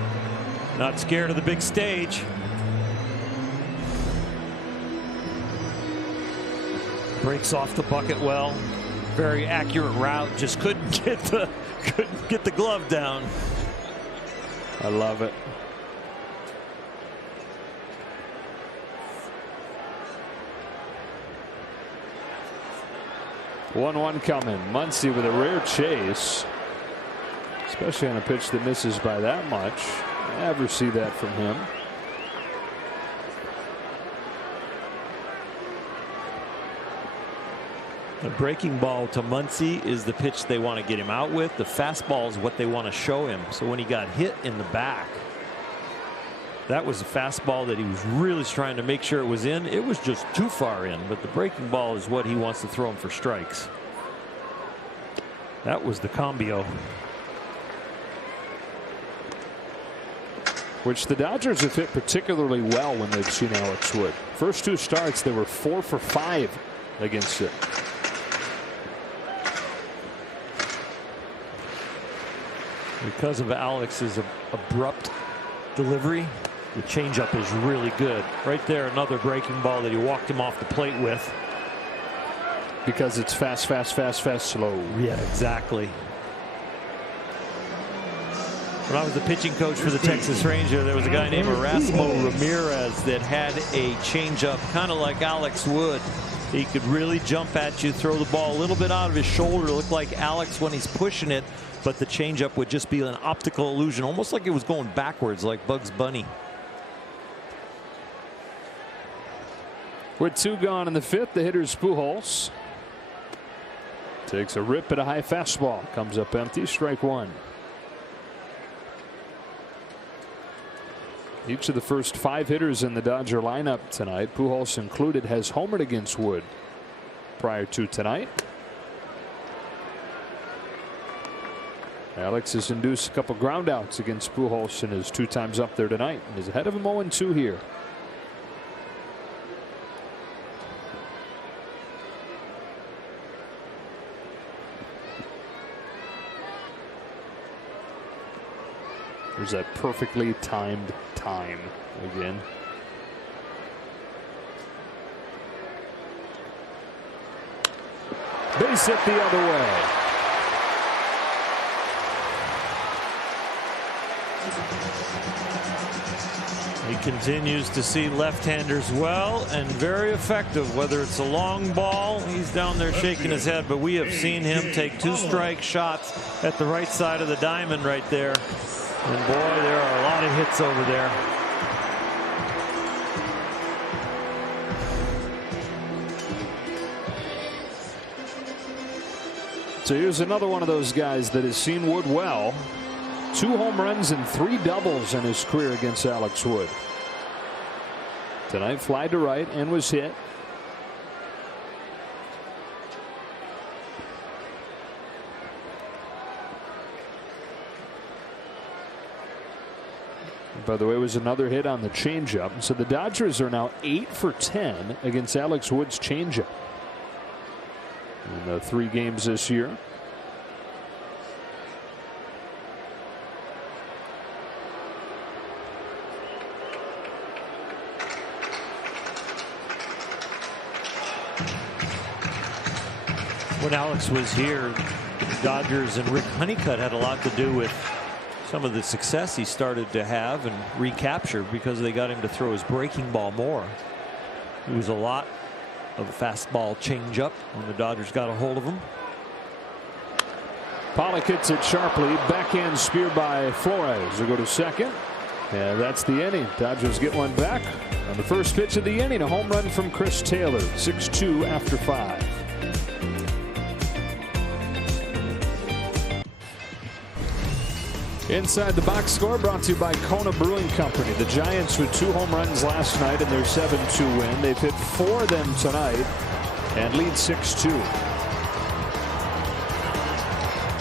Not scared of the big stage. Breaks off the bucket well. Very accurate route. Just couldn't get the glove down. I love it. One coming. Muncy with a rare chase, especially on a pitch that misses by that much. Never see that from him. The breaking ball to Muncy is the pitch they want to get him out with. The fastball is what they want to show him. So when he got hit in the back, that was a fastball that he was really trying to make sure it was in. It was just too far in, but the breaking ball is what he wants to throw him for strikes. That was the combio. Which the Dodgers have hit particularly well when they've seen Alex Wood. First 2 starts, they were 4 for 5 against it. Because of Alex's abrupt delivery, the changeup is really good. Right there, another breaking ball that he walked him off the plate with. Because it's fast, fast, fast, fast, slow. Yeah, exactly. When I was the pitching coach for the Texas Rangers, there was a guy named Erasmo Ramirez that had a changeup kind of like Alex Wood. He could really jump at you, throw the ball a little bit out of his shoulder, look like Alex when he's pushing it, but the changeup would just be an optical illusion, almost like it was going backwards like Bugs Bunny. With 2 gone in the 5th, the hitter's Pujols. Takes a rip at a high fastball. Comes up empty, strike 1. Each of the first 5 hitters in the Dodger lineup tonight, Pujols included, has homered against Wood prior to tonight. Alex has induced a couple ground outs against Pujols in his 2 times up there tonight and is ahead of him 0-2 here. There's that perfectly timed time again. Base hit the other way. He continues to see left-handers well and very effective, whether it's a long ball. He's down there shaking his head, but we have seen him take 2 strike shots at the right side of the diamond right there. And boy, there are a lot of hits over there. So here's another one of those guys that has seen Wood well. 2 home runs and 3 doubles in his career against Alex Wood. Tonight, fly to right and was hit. By the way, it was another hit on the changeup. So the Dodgers are now 8 for 10 against Alex Wood's changeup in the 3 games this year. When Alex was here, the Dodgers and Rick Honeycutt had a lot to do with some of the success he started to have and recapture because they got him to throw his breaking ball more. It was a lot of a fastball changeup when the Dodgers got a hold of him. Pollock hits it sharply. Backhand spear by Flores. Will go to second. And that's the inning. Dodgers get one back on the first pitch of the inning. A home run from Chris Taylor. 6-2 after 5. Inside the box score brought to you by Kona Brewing Company. The Giants with 2 home runs last night in their 7-2 win. They've hit 4 of them tonight and lead 6-2.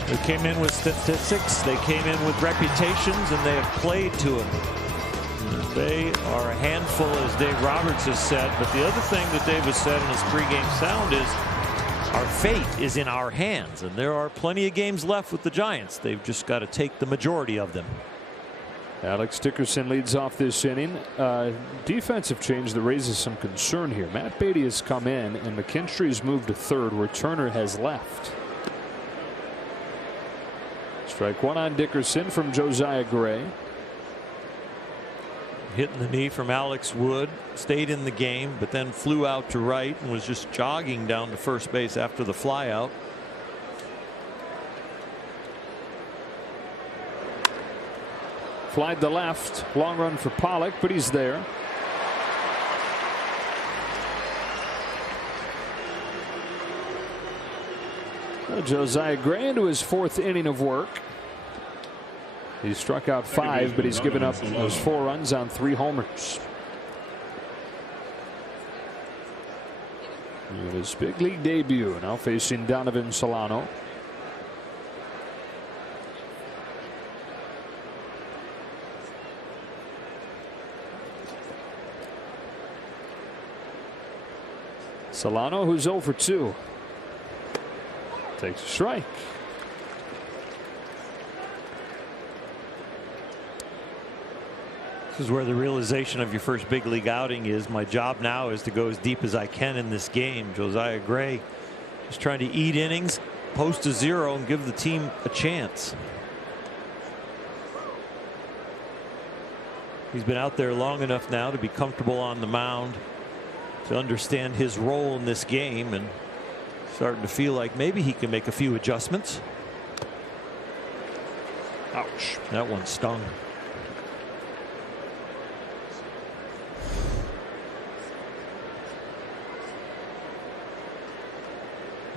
They came in with statistics, they came in with reputations, and they have played to them. They are a handful, as Dave Roberts has said. But the other thing that Dave has said in his pregame sound is our fate is in our hands, and there are plenty of games left with the Giants. They've just got to take the majority of them. Alex Dickerson leads off this inning. Defensive change that raises some concern here. Matt Beatty has come in, and McKinstry's moved to third, where Turner has left. Strike 1 on Dickerson from Josiah Gray. Hitting the knee from Alex Wood, stayed in the game, but then flew out to right and was just jogging down to first base after the flyout. Flied to left. Long run for Pollock, but he's there. Well, Josiah Gray into his 4th inning of work. He struck out 5, but he's given up those 4 runs on 3 homers. In his big league debut, now facing Donovan Solano. Solano, who's 0 for 2. Takes a strike. This is where the realization of your first big league outing is. My job now is to go as deep as I can in this game. Josiah Gray is trying to eat innings, post a 0, and give the team a chance. He's been out there long enough now to be comfortable on the mound, to understand his role in this game, and starting to feel like maybe he can make a few adjustments. Ouch. That one stung.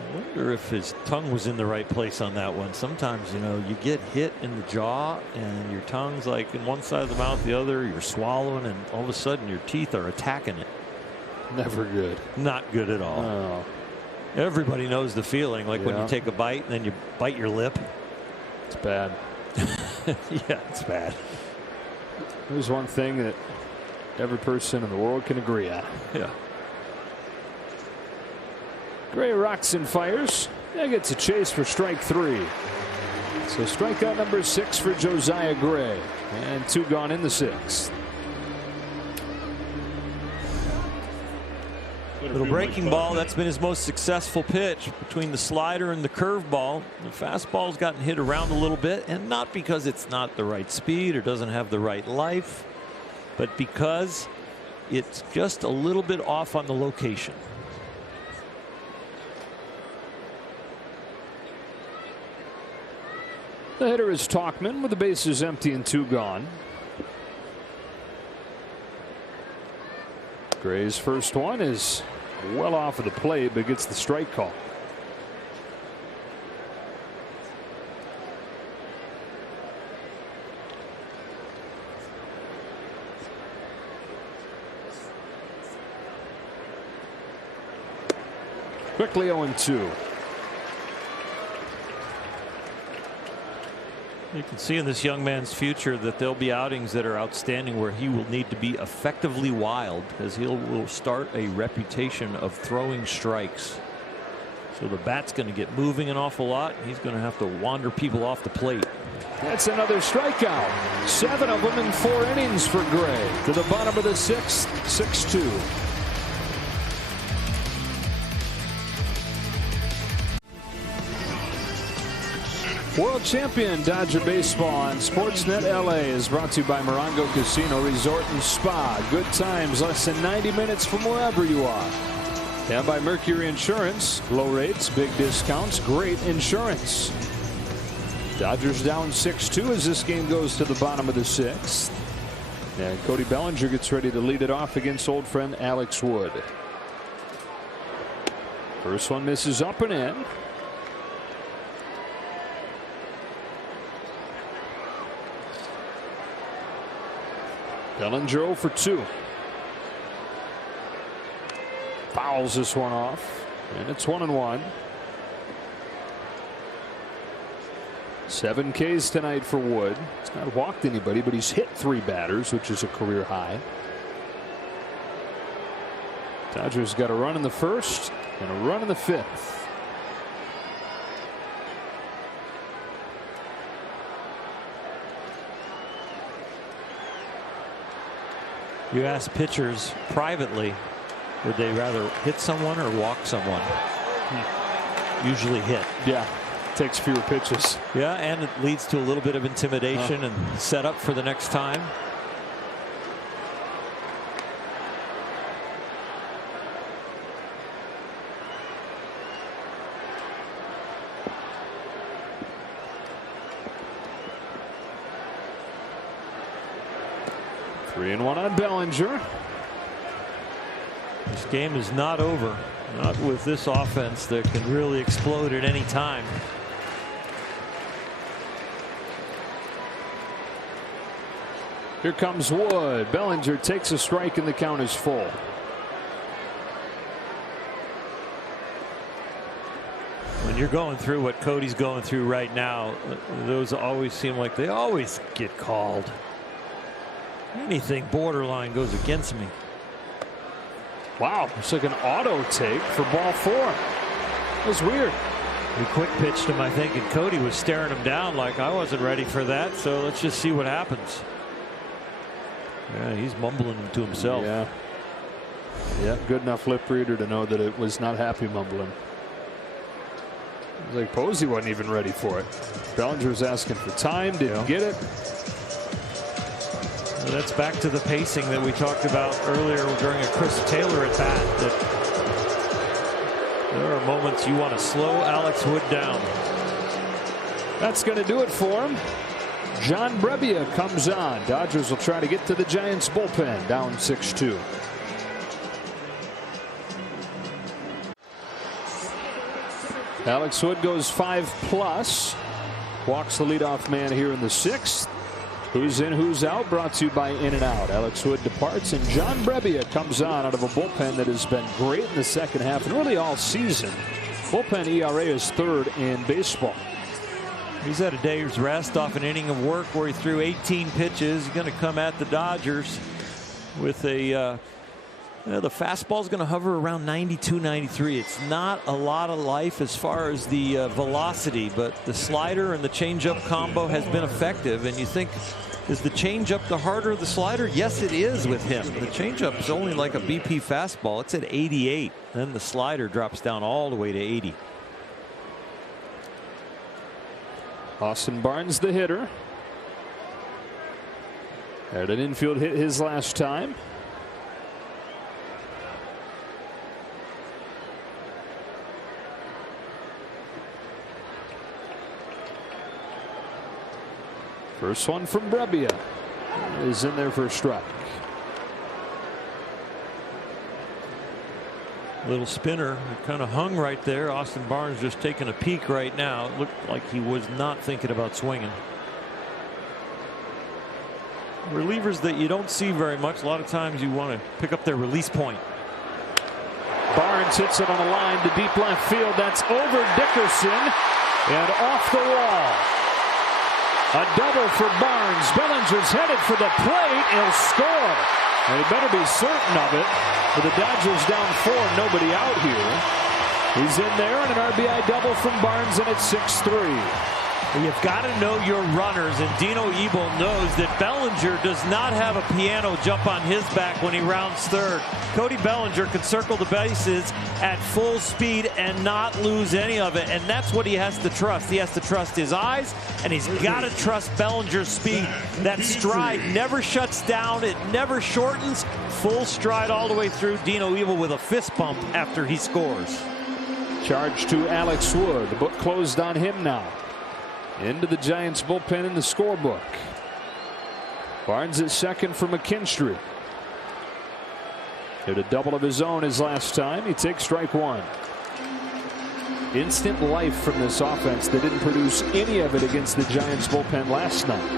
I wonder if his tongue was in the right place on that one. Sometimes, you know, you get hit in the jaw and your tongue's like in one side of the mouth, the other, you're swallowing, and all of a sudden your teeth are attacking it. Never good. Not good at all. Oh. Everybody knows the feeling, like when you take a bite and then you bite your lip. It's bad. Yeah, it's bad. There's one thing that every person in the world can agree on. Yeah. Gray rocks and fires. That gets a chase for strike 3. So strikeout number 6 for Josiah Gray, and 2 gone in the 6th. Little breaking ball, that's been his most successful pitch, between the slider and the curveball. The fastball's gotten hit around a little bit, and not because it's not the right speed or doesn't have the right life, but because it's just a little bit off on the location. The hitter is Talkman with the bases empty and 2 gone. Gray's first one is well off of the plate, but gets the strike call. Quickly 0-2. You can see in this young man's future that there'll be outings that are outstanding where he will need to be effectively wild, as he will start a reputation of throwing strikes. So the bat's going to get moving an awful lot. He's going to have to wander people off the plate. That's another strikeout. 7 of them in 4 innings for Gray. To the bottom of the 6th, 6-2. World Champion Dodger Baseball on Sportsnet LA is brought to you by Morongo Casino Resort and Spa. Good times, less than 90 minutes from wherever you are. And by Mercury Insurance. Low rates, big discounts, great insurance. Dodgers down 6-2 as this game goes to the bottom of the 6th. And Cody Bellinger gets ready to lead it off against old friend Alex Wood. First one misses up and in. Bellinger 0 for 2. Fouls this one off, and it's 1-1. 7 Ks tonight for Wood. He's not walked anybody, but he's hit 3 batters, which is a career high. Dodgers got a run in the first and a run in the 5th. You ask pitchers privately, would they rather hit someone or walk someone? Usually hit. Yeah, takes fewer pitches. Yeah, and it leads to a little bit of intimidation and set up for the next time. Three and 1 on Bellinger. This game is not over. Not with this offense that can really explode at any time. Here comes Wood. Bellinger takes a strike and the count is full. When you're going through what Cody's going through right now, those always seem like they always get called. Anything borderline goes against me. Wow, it's like an auto take for ball 4. That was weird. We quick pitched him, I think, and Cody was staring him down like I wasn't ready for that. So let's just see what happens. Yeah, he's mumbling to himself. Yeah, good enough lip reader to know that it was not happy mumbling. It was like Posey wasn't even ready for it. Bellinger was asking for time, didn't get it. Well, that's back to the pacing that we talked about earlier during a Chris Taylor at bat. That there are moments you want to slow Alex Wood down. That's going to do it for him. John Brebbia comes on. Dodgers will try to get to the Giants bullpen, down 6-2. Alex Wood goes 5+. Walks the leadoff man here in the 6th. Who's in, who's out, brought to you by In-N-Out. Alex Wood departs, and John Brebbia comes on out of a bullpen that has been great in the second half and really all season. Bullpen ERA is 3rd in baseball. He's had a day's rest off an inning of work where he threw 18 pitches. He's going to come at the Dodgers with a the fastball is going to hover around 92, 93. It's not a lot of life as far as the velocity, but the slider and the changeup combo has been effective. And you think, is the changeup the harder the slider? Yes, it is with him. The changeup is only like a BP fastball. It's at 88. Then the slider drops down all the way to 80. Austin Barnes, the hitter, had an infield hit his last time. First one from Brebbia is in there for a strike. Little spinner, it kind of hung right there. Austin Barnes just taking a peek right now. It looked like he was not thinking about swinging. Relievers that you don't see very much. A lot of times you want to pick up their release point. Barnes hits it on a line to deep left field. That's over Dickerson and off the wall. A double for Barnes. Bellinger's headed for the plate. He'll score. And he better be certain of it. With the Dodgers down 4, nobody out here. He's in there, and an RBI double from Barnes, and it's 6-3. You've got to know your runners, and Dino Ebel knows that Bellinger does not have a piano jump on his back when he rounds 3rd. Cody Bellinger can circle the bases at full speed and not lose any of it, and that's what he has to trust. He has to trust his eyes, and he's got to trust Bellinger's speed. That stride never shuts down. It never shortens. Full stride all the way through. Dino Ebel with a fist bump after he scores. Charge to Alex Wood. The book closed on him now. Into the Giants bullpen in the scorebook. Barnes is second for McKinstry. Hit a double of his own his last time. He takes strike one. Instant life from this offense. They didn't produce any of it against the Giants bullpen last night.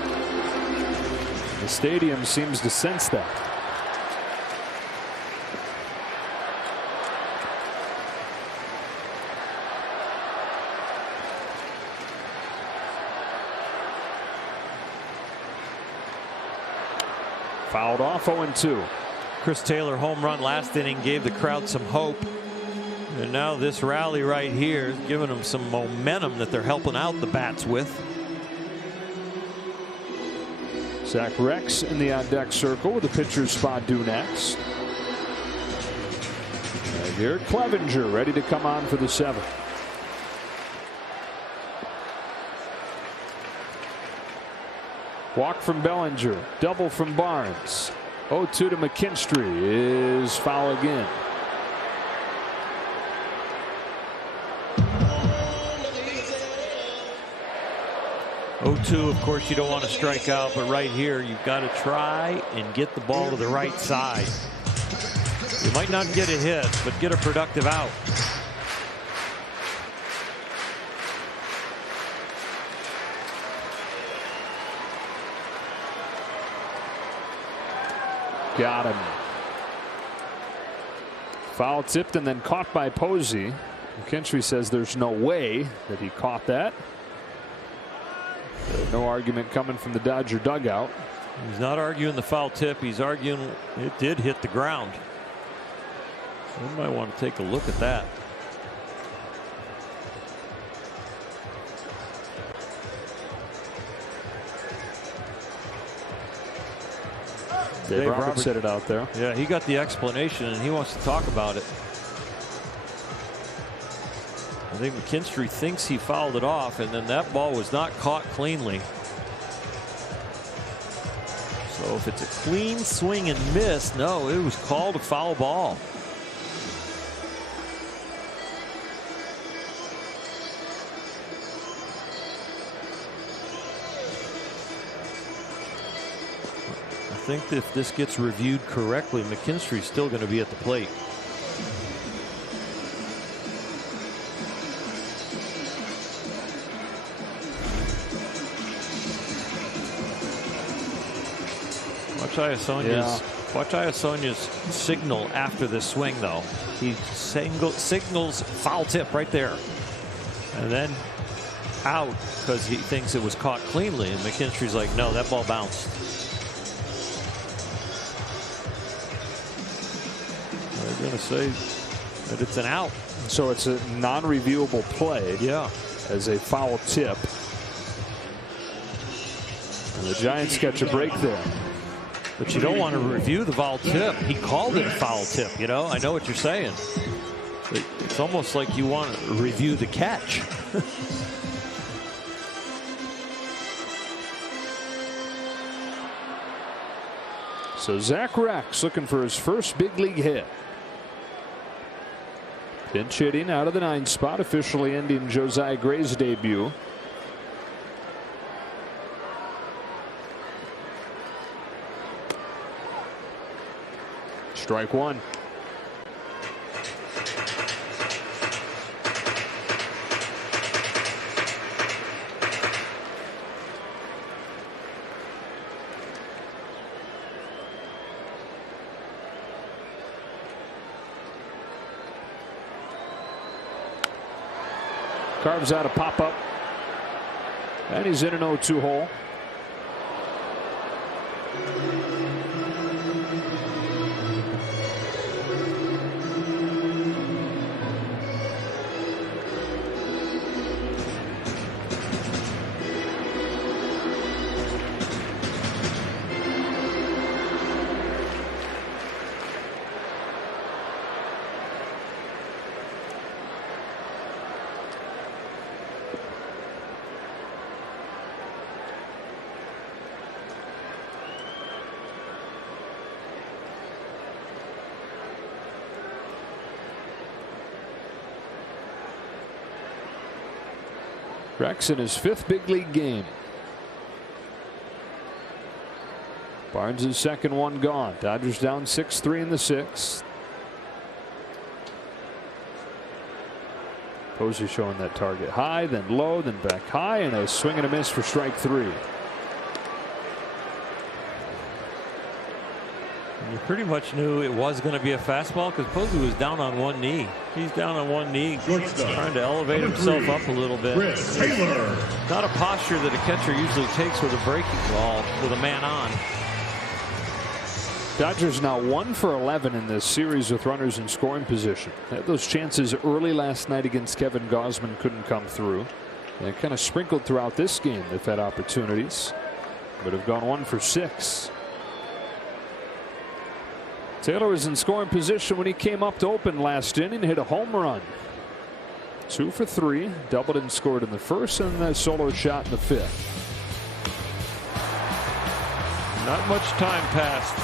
The stadium seems to sense that. Fouled off 0-2. Chris Taylor home run last inning gave the crowd some hope. And now this rally right here is giving them some momentum that they're helping out the bats with. Zach Rex in the on-deck circle with the pitcher's spot due next. And here Clevenger ready to come on for the seventh. Walk from Bellinger, double from Barnes. 0-2 to McKinstry is foul again. Of course, you don't want to strike out, but right here you've got to try and get the ball to the right side. You might not get a hit, but get a productive out. Got him. Foul tipped and then caught by Posey. McKinstry says there's no way that he caught that. No argument coming from the Dodger dugout. He's not arguing the foul tip. He's arguing it did hit the ground. We might want to take a look at that. Dave Roberts said it out there. Yeah, he got the explanation and he wants to talk about it. I think McKinstry thinks he fouled it off, and then that ball was not caught cleanly. So if it's a clean swing and miss, no, it was called a foul ball. I think if this gets reviewed correctly, McKinstry's still going to be at the plate. Watch Iasonia's signal after this swing, though. He signals foul tip right there, and then out because he thinks it was caught cleanly, and McKinstry's like, no, that ball bounced. They're going to say that it's an out. So it's a non-reviewable play. Yeah. As a foul tip. And the Giants catch a break there. But you don't want to review the foul tip. He called it a foul tip, you know. I know what you're saying. It's almost like you want to review the catch. So Zach Rex looking for his first big league hit. Pinch hitting out of the 9th spot, officially ending Josiah Gray's debut. Strike one. Carves out a pop-up. And he's in an 0-2 hole. Rex in his 5th big league game. Barnes' second one gone. Dodgers down 6-3 in the sixth. Posey showing that target high, then low, then back high, and a swing and a miss for strike 3. You pretty much knew it was going to be a fastball because Posey was down on one knee. He's down on one knee, trying to elevate himself up a little bit. Chris Taylor. Not a posture that a catcher usually takes with a breaking ball with a man on. Dodgers now 1 for 11 in this series with runners in scoring position. They had those chances early last night against Kevin Gausman, couldn't come through. And kind of sprinkled throughout this game. They've had opportunities, but have gone 1 for 6. Taylor was in scoring position when he came up to open last inning, hit a home run. 2 for 3, doubled and scored in the first, and a solo shot in the fifth. Not much time passed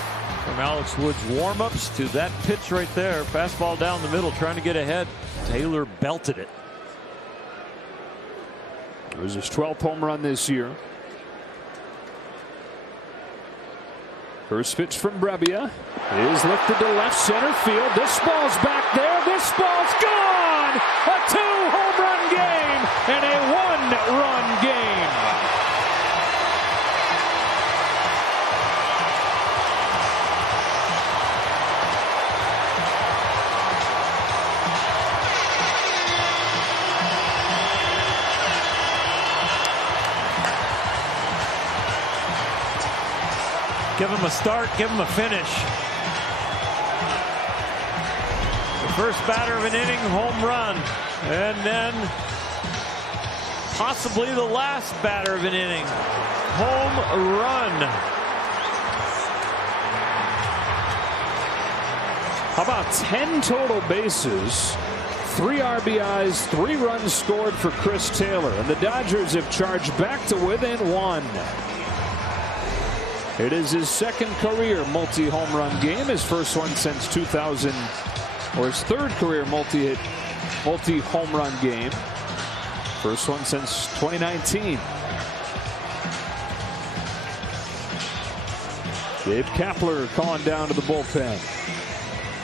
from Alex Wood's warm-ups to that pitch right there. Fastball down the middle, trying to get ahead. Taylor belted it. It was his 12th home run this year. First pitch from Brebbia is lifted to left center field. This ball's back there. This ball's gone. A 2-home run game and a 1-run game. Give him a start, give him a finish. The first batter of an inning, home run. And then possibly the last batter of an inning, home run. How about 10 total bases, 3 RBIs, 3 runs scored for Chris Taylor. And the Dodgers have charged back to within 1. It is his second career multi-home run game, his first one since 2000, or his third career multi-home run game. First one since 2019. Gabe Kapler calling down to the bullpen.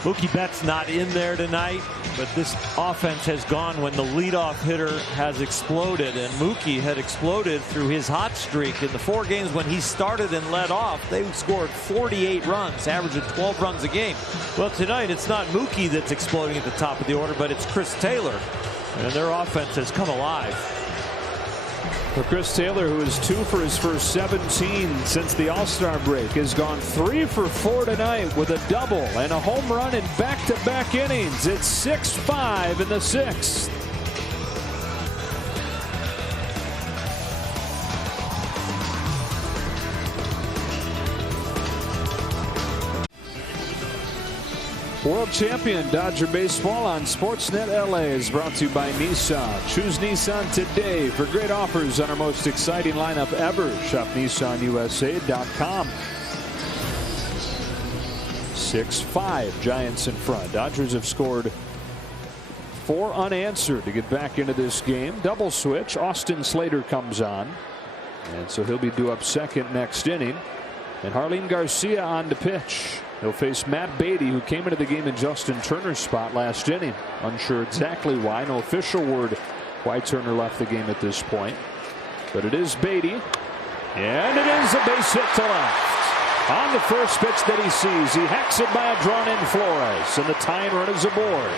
Mookie Betts not in there tonight, but this offense has gone when the leadoff hitter has exploded, and Mookie had exploded through his hot streak. In the 4 games when he started and led off, they scored 48 runs, averaging 12 runs a game. Well, tonight it's not Mookie that's exploding at the top of the order, but it's Chris Taylor, and their offense has come alive. For Chris Taylor, who is 2 for his first 17 since the All-Star break, has gone 3 for 4 tonight with a double and a home run in back-to-back innings. It's 6-5 in the 6th. World Champion Dodger Baseball on Sportsnet LA is brought to you by Nissan. Choose Nissan today for great offers on our most exciting lineup ever. Shop NissanUSA.com. 6-5 Giants in front. Dodgers have scored 4 unanswered to get back into this game. Double switch. Austin Slater comes on, and so he'll be due up second next inning. And Harleen Garcia on to pitch. He'll face Matt Beatty, who came into the game in Justin Turner's spot last inning. Unsure exactly why. No official word why Turner left the game at this point. But it is Beatty. And it is a base hit to left. On the first pitch that he sees, he hacks it by a drawn-in Flores. And the tying run is aboard.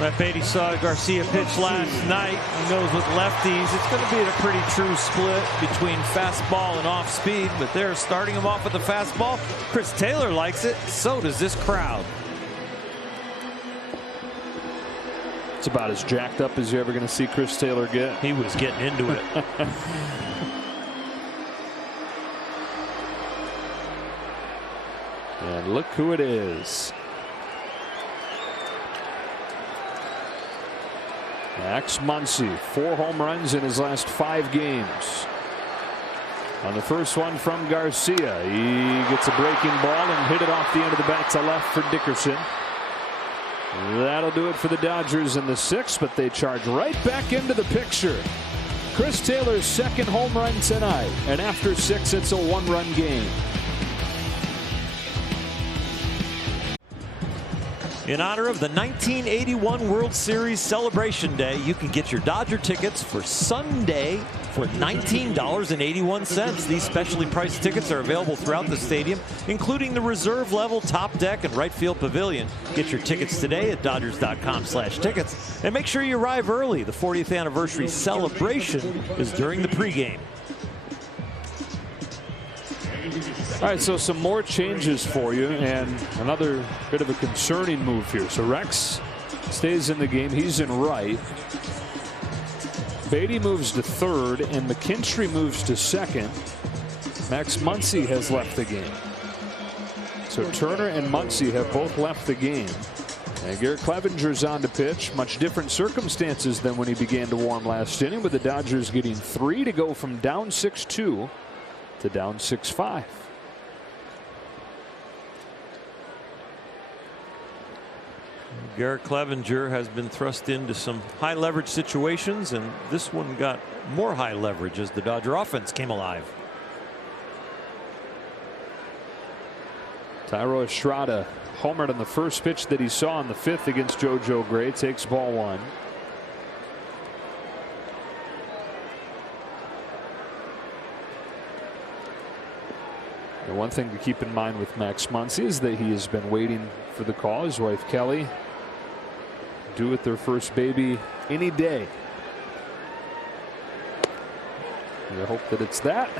Matt Beatty saw Garcia pitch last night. He knows with lefties it's going to be a pretty true split between fastball and off speed, but they're starting him off with the fastball. Chris Taylor likes it. So does this crowd. It's about as jacked up as you're ever going to see Chris Taylor get. He was getting into it. And look who it is. Max Muncy, 4 home runs in his last 5 games. On the first one from Garcia, he gets a breaking ball and hit it off the end of the bat to left for Dickerson. That'll do it for the Dodgers in the 6th, but they charge right back into the picture. Chris Taylor's second home run tonight, and after 6, it's a 1-run game. In honor of the 1981 World Series Celebration Day, you can get your Dodger tickets for Sunday for $19.81. These specially priced tickets are available throughout the stadium, including the reserve level, top deck, and right field pavilion. Get your tickets today at Dodgers.com/tickets. And make sure you arrive early. The 40th anniversary celebration is during the pregame. All right, so some more changes for you, and another bit of a concerning move here. So Rex stays in the game. He's in right. Beatty moves to third, and McKinstry moves to second. Max Muncy has left the game. So Turner and Muncy have both left the game. And Garrett Clevenger's on to pitch. Much different circumstances than when he began to warm last inning, with the Dodgers getting 3 to go from down 6-2 to down 6-5. Garrett Clevenger has been thrust into some high leverage situations, and this one got more high leverage as the Dodger offense came alive. Thairo Estrada homered on the first pitch that he saw in the 5th against JoJo Gray. Takes ball 1. And one thing to keep in mind with Max Muncy is that he has been waiting for the call. His wife Kelly due with their first baby any day. I hope that it's that.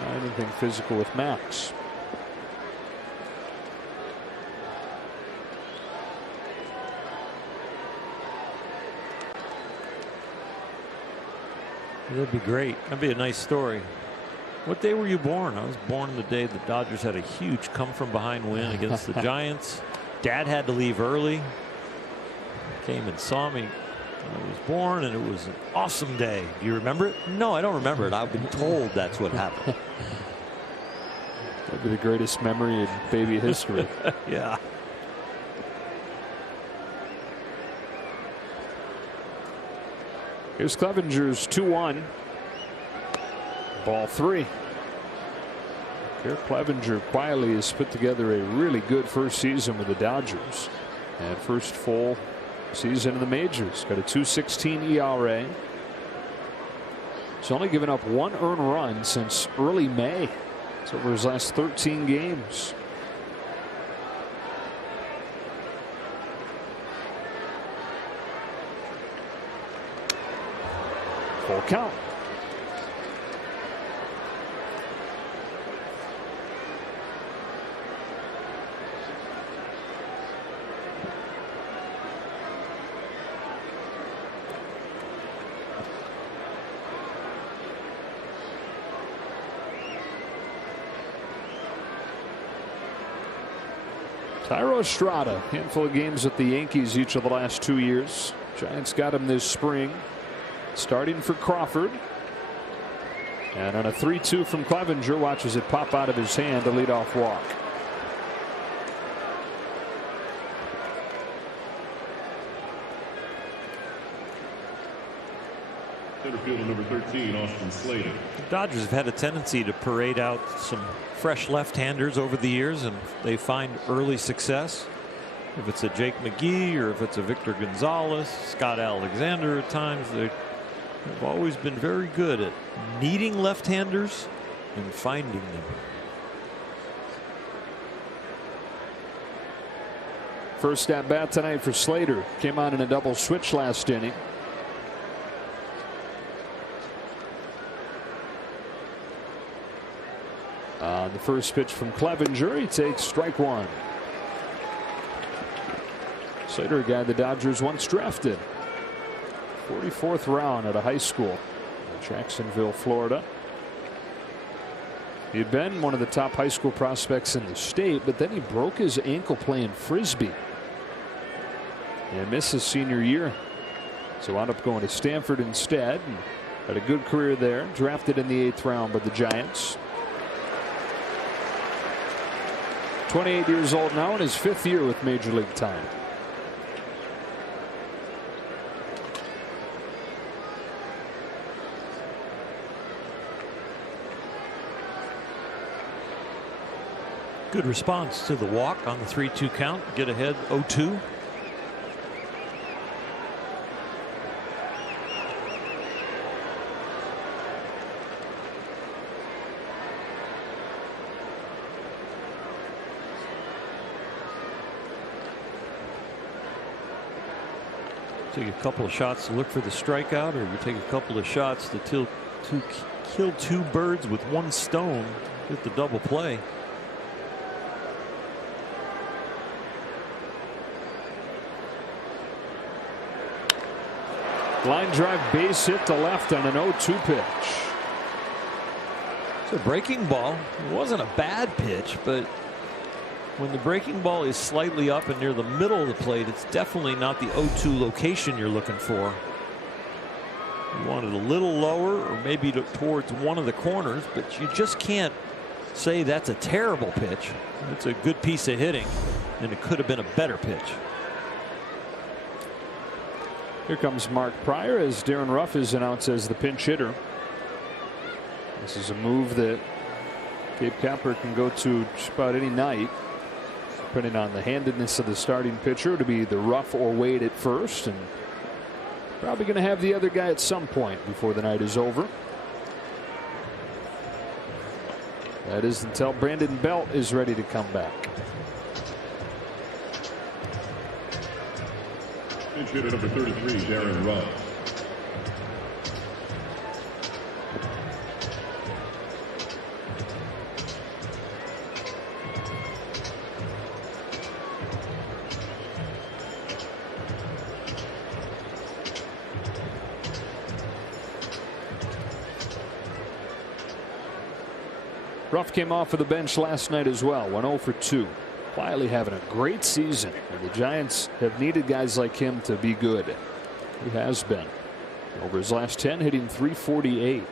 Not anything physical with Max. That'd be great. That'd be a nice story. What day were you born? I was born the day the Dodgers had a huge come-from-behind win against the Giants. Dad had to leave early. Came and saw me when I was born, and it was an awesome day. Do you remember it? No, I don't remember it. I've been told that's what happened. That'd be the greatest memory in baby history. Yeah. Here's Clevenger's 2-1. Ball 3. Garrett Clevenger quietly has put together a really good first season with the Dodgers, and first full season in the majors. Got a 2.16 ERA. He's only given up 1 earned run since early May. It's over his last 13 games. Full count. Thairo Estrada, handful of games with the Yankees each of the last 2 years. Giants got him this spring, starting for Crawford. And on a 3-2 from Clevenger, watches it pop out of his hand, a leadoff walk. Center fielder number 13, Austin Slater. The Dodgers have had a tendency to parade out some fresh left-handers over the years, and they find early success. If it's a Jake McGee or if it's a Victor Gonzalez, Scott Alexander at times, they've always been very good at needing left-handers and finding them. First at bat tonight for Slater. Came on in a double switch last inning. The first pitch from Clevenger, he takes strike 1. Slater, a guy the Dodgers once drafted. 44th round at a high school in Jacksonville, Florida. He had been one of the top high school prospects in the state, but then he broke his ankle playing frisbee and missed his senior year. So wound up going to Stanford instead and had a good career there. Drafted in the 8th round by the Giants. 28 years old now in his 5th year with Major League time. Good response to the walk on the 3-2 count. Get ahead 0-2. Take a couple of shots to look for the strikeout, or you take a couple of shots to kill two birds with one stone, get the double play. Line drive base hit to left on an 0-2 pitch. It's a breaking ball. It wasn't a bad pitch, but when the breaking ball is slightly up and near the middle of the plate, it's definitely not the 0-2 location you're looking for. You want it a little lower, or maybe towards one of the corners, but you just can't say that's a terrible pitch. It's a good piece of hitting, and it could have been a better pitch. Here comes Mark Pryor as Darren Ruff is announced as the pinch hitter. This is a move that Gabe Kapler can go to just about any night, depending on the handedness of the starting pitcher, to be the Ruff or Wade at first, and probably going to have the other guy at some point before the night is over. That is until Brandon Belt is ready to come back. Pinch hitter number 33, Darren Ruff. Ruff came off of the bench last night as well. Went 0 for 2. Quietly having a great season. And the Giants have needed guys like him to be good. He has been. Over his last 10, hitting .348.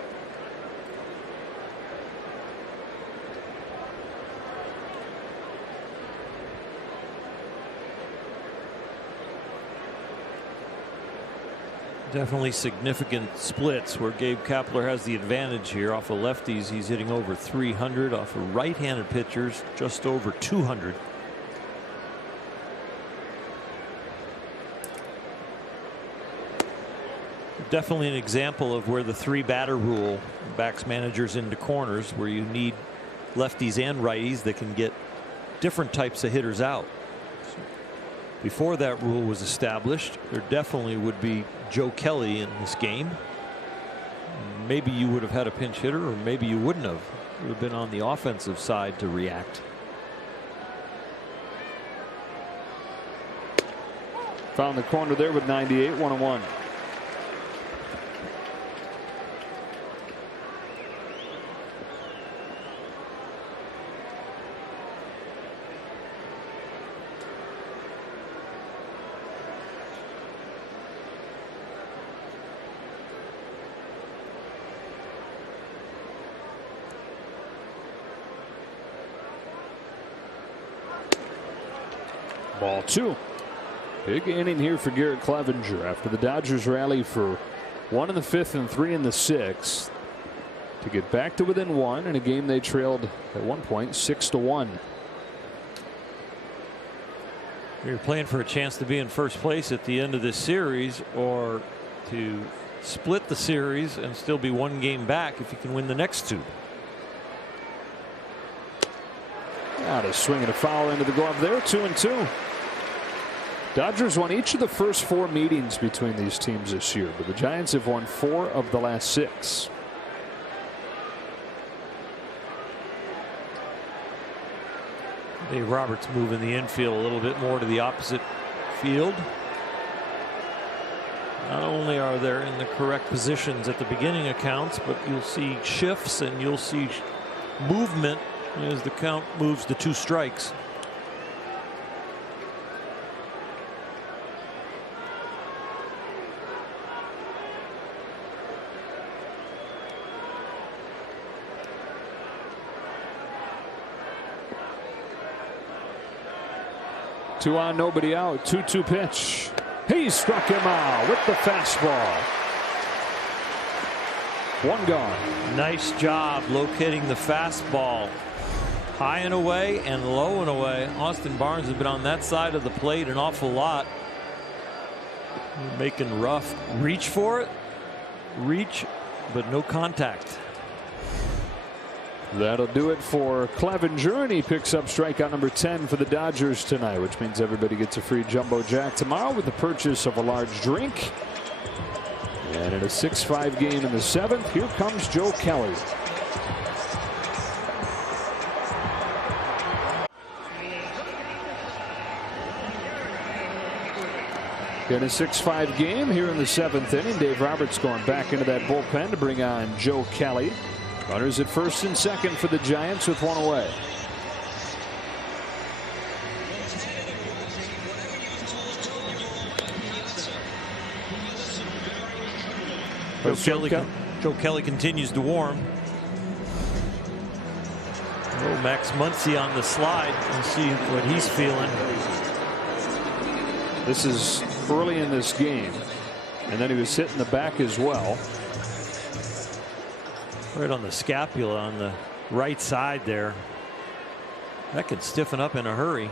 Definitely significant splits where Gabe Kapler has the advantage here. Off of lefties, he's hitting over 300. Off of right-handed pitchers, just over 200. Definitely an example of where the 3-batter rule backs managers into corners, where you need lefties and righties that can get different types of hitters out. Before that rule was established, there definitely would be Joe Kelly in this game. Maybe you would have had a pinch hitter, or maybe you wouldn't have. It would have been on the offensive side to react. Found the corner there with 98, 1-1. Ball 2. Big inning here for Garrett Clevenger after the Dodgers rally for 1 in the 5th and 3 in the 6th to get back to within 1 in a game they trailed at one point 6-1. You're playing for a chance to be in first place at the end of this series, or to split the series and still be 1 game back if you can win the next 2. Out a swing and a foul into the glove there. 2-2. Dodgers won each of the first 4 meetings between these teams this year, but the Giants have won 4 of the last 6. Dave Roberts moving the infield a little bit more to the opposite field. Not only are they in the correct positions at the beginning of counts, but you'll see shifts and you'll see movement as the count moves to 2 strikes. Two on, nobody out. 2-2 pitch. He struck him out with the fastball. 1 gone. Nice job locating the fastball. High and away and low and away. Austin Barnes has been on that side of the plate an awful lot. Making rough. Reach for it. Reach, but no contact. That'll do it for Clevenger, and he picks up strikeout number 10 for the Dodgers tonight, which means everybody gets a free Jumbo Jack tomorrow with the purchase of a large drink. And in a 6-5 game in the 7th, here comes Joe Kelly. In a 6-5 game here in the 7th inning, Dave Roberts going back into that bullpen to bring on Joe Kelly. Runners at first and second for the Giants with one away. Joe Kelly continues to warm. Oh, Max Muncy on the slide. We'll see what he's feeling. This is early in this game, and then he was hitting the back as well. Right on the scapula on the right side there. That could stiffen up in a hurry.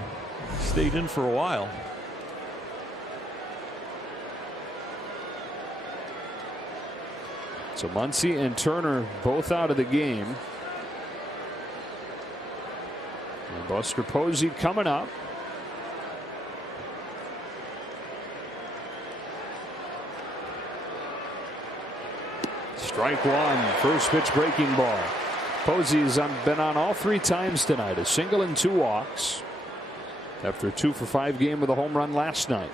Stayed in for a while. So Muncy and Turner both out of the game. And Buster Posey coming up. Strike one. First pitch breaking ball. Posey's been on all 3 times tonight. A single and 2 walks. After a 2-for-5 game with a home run last night.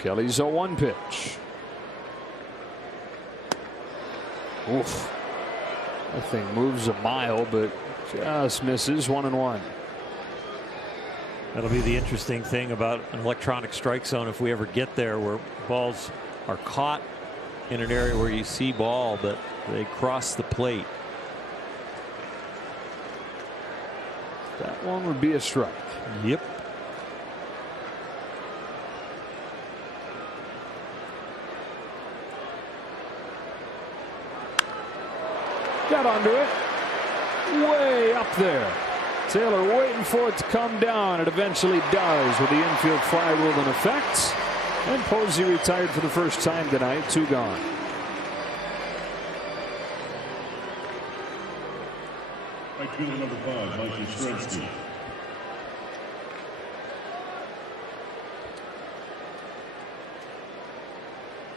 Kelly's 0-1 pitch. Oof. That thing moves a mile, but just misses. 1-1. That'll be the interesting thing about an electronic strike zone if we ever get there, where balls are caught in an area where you see ball, but they cross the plate. That one would be a strike. Yep. Got under it. Way up there. Taylor waiting for it to come down. It eventually does with the infield fly rule in effect. And Posey retired for the first time tonight. 2 gone. Right fielder number 5, Mike Yastrzemski.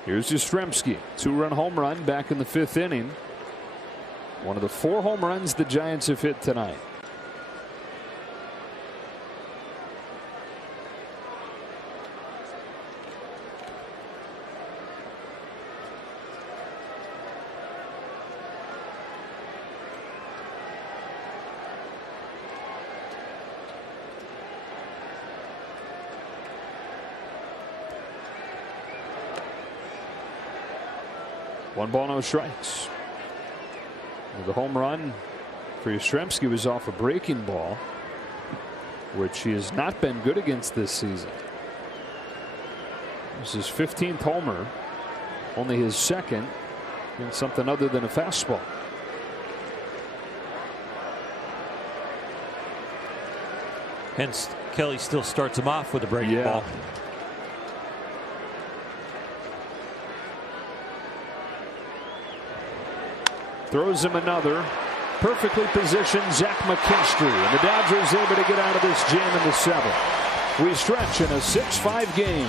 Here's Yastrzemski. 2-run home run back in the 5th inning. One of the 4 home runs the Giants have hit tonight. One ball, no strikes. The home run for Yastrzemski was off a breaking ball, which he has not been good against this season. This is his 15th homer, only his 2nd in something other than a fastball. Hence, Kelly still starts him off with a breaking ball. Throws him another. Perfectly positioned Zach McKinstry. And the Dodgers able to get out of this jam in the 7th. We stretch in a 6-5 game.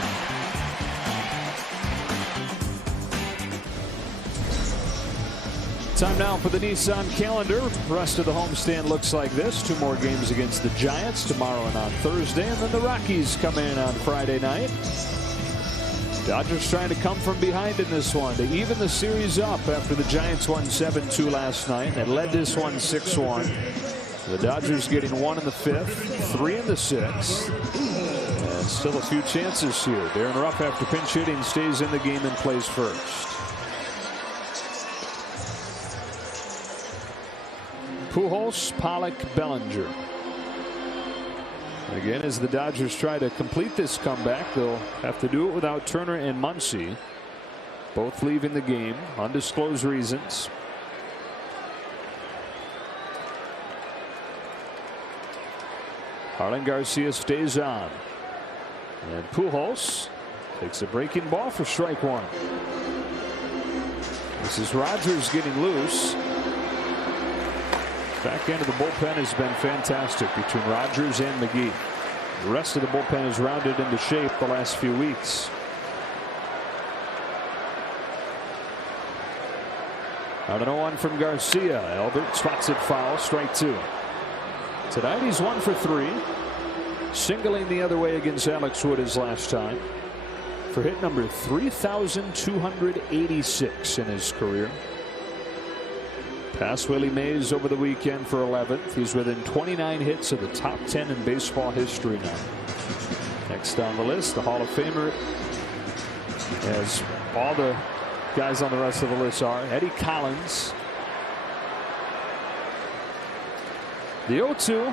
Time now for the Nissan calendar. The rest of the homestand looks like this. 2 more games against the Giants tomorrow and on Thursday. And then the Rockies come in on Friday night. Dodgers trying to come from behind in this one to even the series up after the Giants won 7-2 last night and led this one 6-1. The Dodgers getting 1 in the 5th, 3 in the 6th, and still a few chances here. Darren Ruff, after pinch hitting, stays in the game and plays first. Pujols, Pollock, Bellinger. Again, as the Dodgers try to complete this comeback, they'll have to do it without Turner and Muncy, both leaving the game, undisclosed reasons. Harlan Garcia stays on. And Pujols takes a breaking ball for strike one. This is Rogers getting loose. Back end of the bullpen has been fantastic between Rogers and McGee. The rest of the bullpen is rounded into shape the last few weeks. Out an 0-1 from Garcia. Albert swats it foul, strike two. Tonight he's 1 for 3. Singling the other way against Alex Wood his last time for hit number 3,286 in his career. Passed Willie Mays over the weekend for 11th. He's within 29 hits of the top 10 in baseball history now. Next on the list, the Hall of Famer, as all the guys on the rest of the list are, Eddie Collins. The 0-2,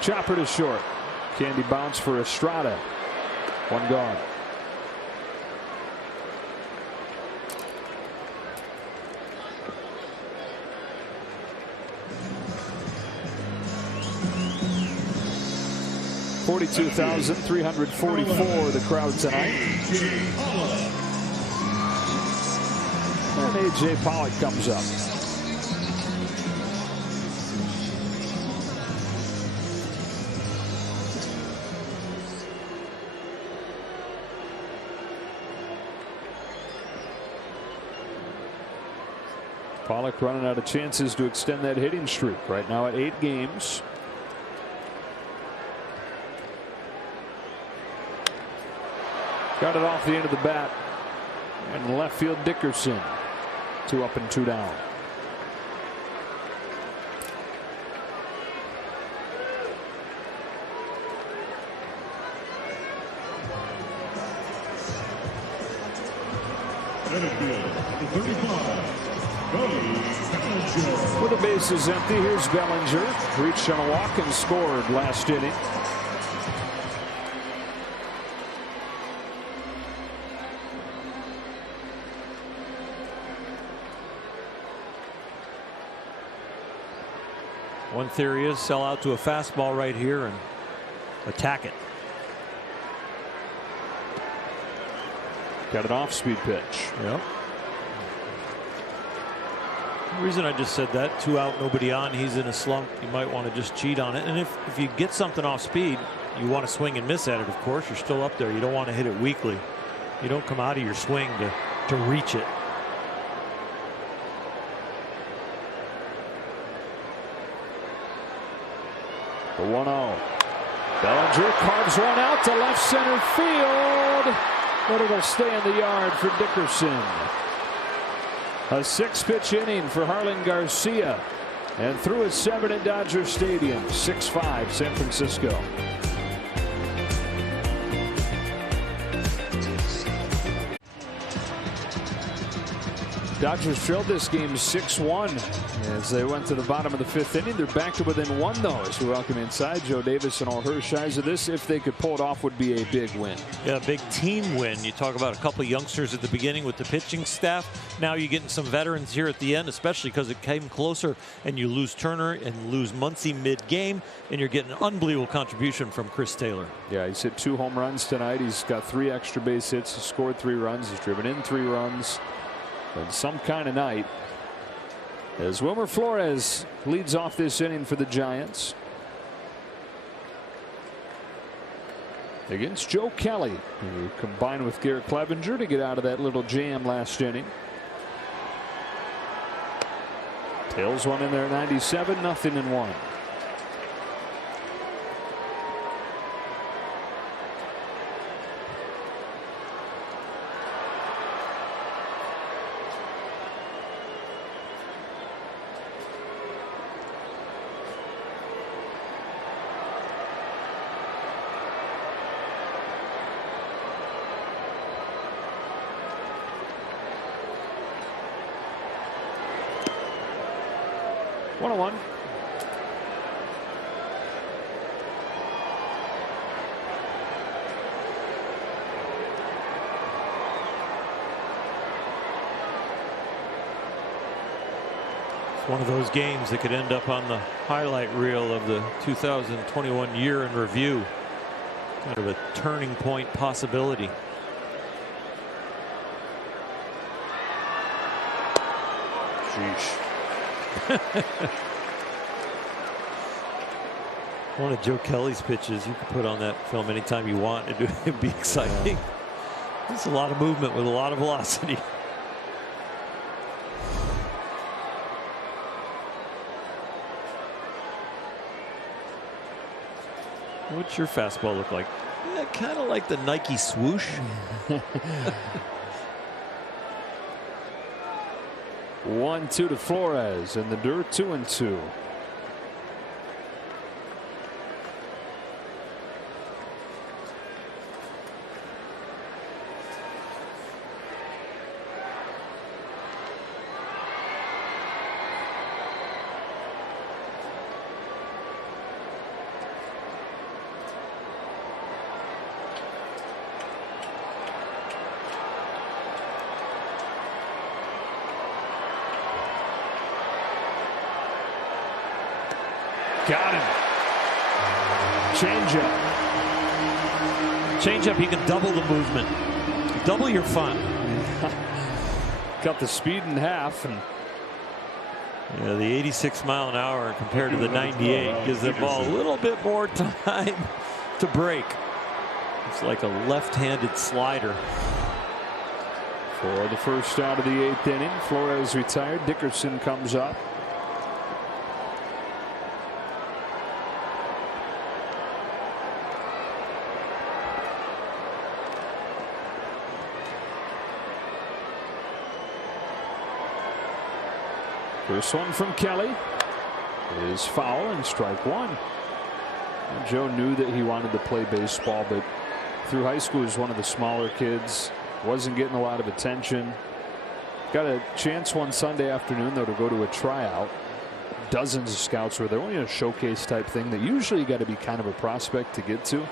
chopper to short. Candy bounce for Estrada. One gone. $42,344 the crowd tonight. And A.J. Pollock comes up. Pollock running out of chances to extend that hitting streak. Right now at 8 games. Got it off the end of the bat. And left field Dickerson. 2 up and 2 down. With the bases empty, here's Bellinger. Reached on a walk and scored last inning. One theory is sell out to a fastball right here and attack it. Got an off-speed pitch. Yep. The reason I just said that, 2 out, nobody on, he's in a slump. You might want to just cheat on it. And if you get something off speed, you want to swing and miss at it, of course. You're still up there. You don't want to hit it weakly. You don't come out of your swing to reach it. The 1-0. Bellinger carves one out to left center field, but it'll stay in the yard for Dickerson. A 6-pitch inning for Harlan Garcia, and through a 7 at Dodger Stadium. 6-5 San Francisco. Dodgers trailed this game 6-1 as they went to the bottom of the 5th inning. They're back to within 1 though as we welcome inside Joe Davis and all Hershiser. This, if they could pull it off, would be a big win. Yeah, big team win. You talk about a couple of youngsters at the beginning with the pitching staff. Now you're getting some veterans here at the end, especially because it came closer and you lose Turner and lose Muncy mid-game, and you're getting an unbelievable contribution from Chris Taylor. Yeah, he's hit 2 home runs tonight. He's got 3 extra base hits. He scored 3 runs. He's driven in 3 runs. And some kind of night as Wilmer Flores leads off this inning for the Giants against Joe Kelly, who combined with Garrett Clevenger to get out of that little jam last inning. Tails one in there, 97, 0-1. One of those games that could end up on the highlight reel of the 2021 year in review. Kind of a turning point possibility. Sheesh. One of Joe Kelly's pitches you could put on that film anytime you want. It'd be exciting. There's a lot of movement with a lot of velocity. What's your fastball look like? Yeah, kind of like the Nike swoosh. 1-2 to Flores in the dirt. 2-2. Got him. Changeup. Changeup, you can double the movement. Double your fun. Cut the speed in half. And yeah, the 86 mile an hour compared to the 98 gives the ball a little bit more time to break. It's like a left-handed slider. For the first out of the 8th inning, Flores retired. Dickerson comes up. First one from Kelly is foul and strike one. And Joe knew that he wanted to play baseball, but through high school he was one of the smaller kids. Wasn't getting a lot of attention. Got a chance one Sunday afternoon though to go to a tryout. Dozens of scouts were there. Only a showcase type thing that usually you got to be kind of a prospect to get to.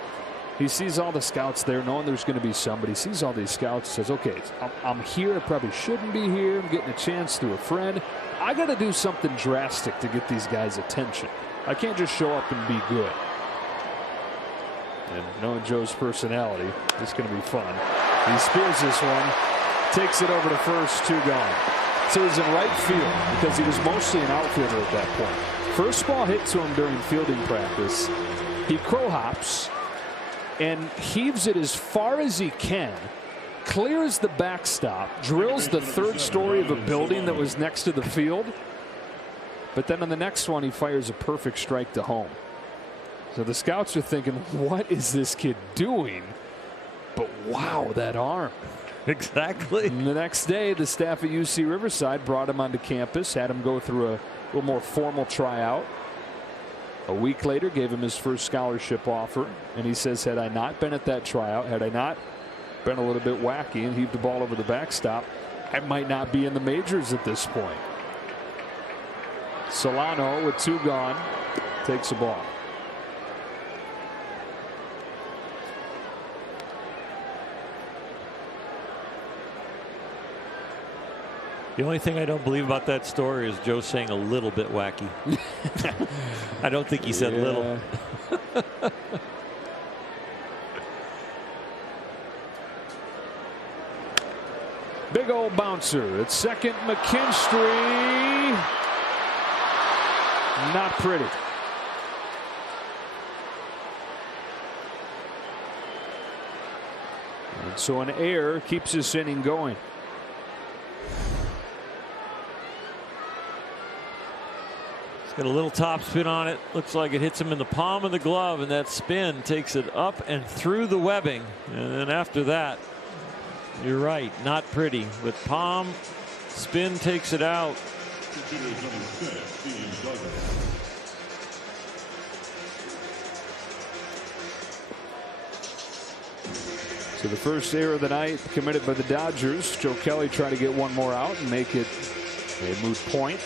He sees all the scouts there, knowing there's going to be somebody. Sees all these scouts, says, okay, I'm here. I probably shouldn't be here. I'm getting a chance through a friend. I got to do something drastic to get these guys' attention. I can't just show up and be good. And knowing Joe's personality, it's going to be fun. He spears this one, takes it over to first, 2 gone. So he's in right field because he was mostly an outfielder at that point. First ball hit to him during fielding practice. He crow hops and heaves it as far as he can, clears the backstop, drills the 3rd story of a building that was next to the field. But then on the next one, he fires a perfect strike to home. So the scouts are thinking, what is this kid doing? But wow, that arm. Exactly. And the next day, the staff at UC Riverside brought him onto campus, had him go through a little more formal tryout. A week later, gave him his first scholarship offer. And he says, had I not been at that tryout, had I not been a little bit wacky and heaved the ball over the backstop, I might not be in the majors at this point. Solano with 2 gone takes the ball. The only thing I don't believe about that story is Joe saying a little bit wacky. I don't think he said little. Big old bouncer at second. McKinstry. Not pretty. And so an error keeps this inning going. Got a little top spin on it. Looks like it hits him in the palm of the glove, and that spin takes it up and through the webbing. And then after that, you're right, not pretty. With palm, spin takes it out. So the first error of the night committed by the Dodgers. Joe Kelly trying to get one more out and make it a moot point.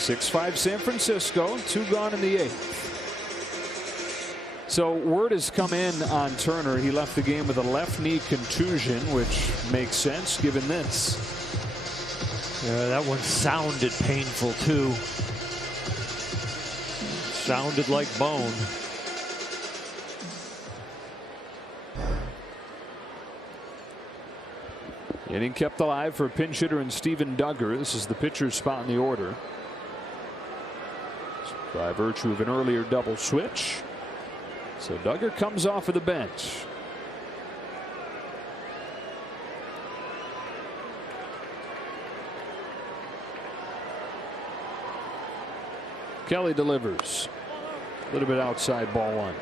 6-5 San Francisco, 2 gone in the 8th. So word has come in on Turner. He left the game with a left knee contusion, which makes sense given this. Yeah, that one sounded painful too. Sounded like bone. Inning kept alive for pinch hitter and Steven Duggar. This is the pitcher's spot in the order. By virtue of an earlier double switch. So Duggar comes off of the bench. Kelly delivers. A little bit outside, ball one.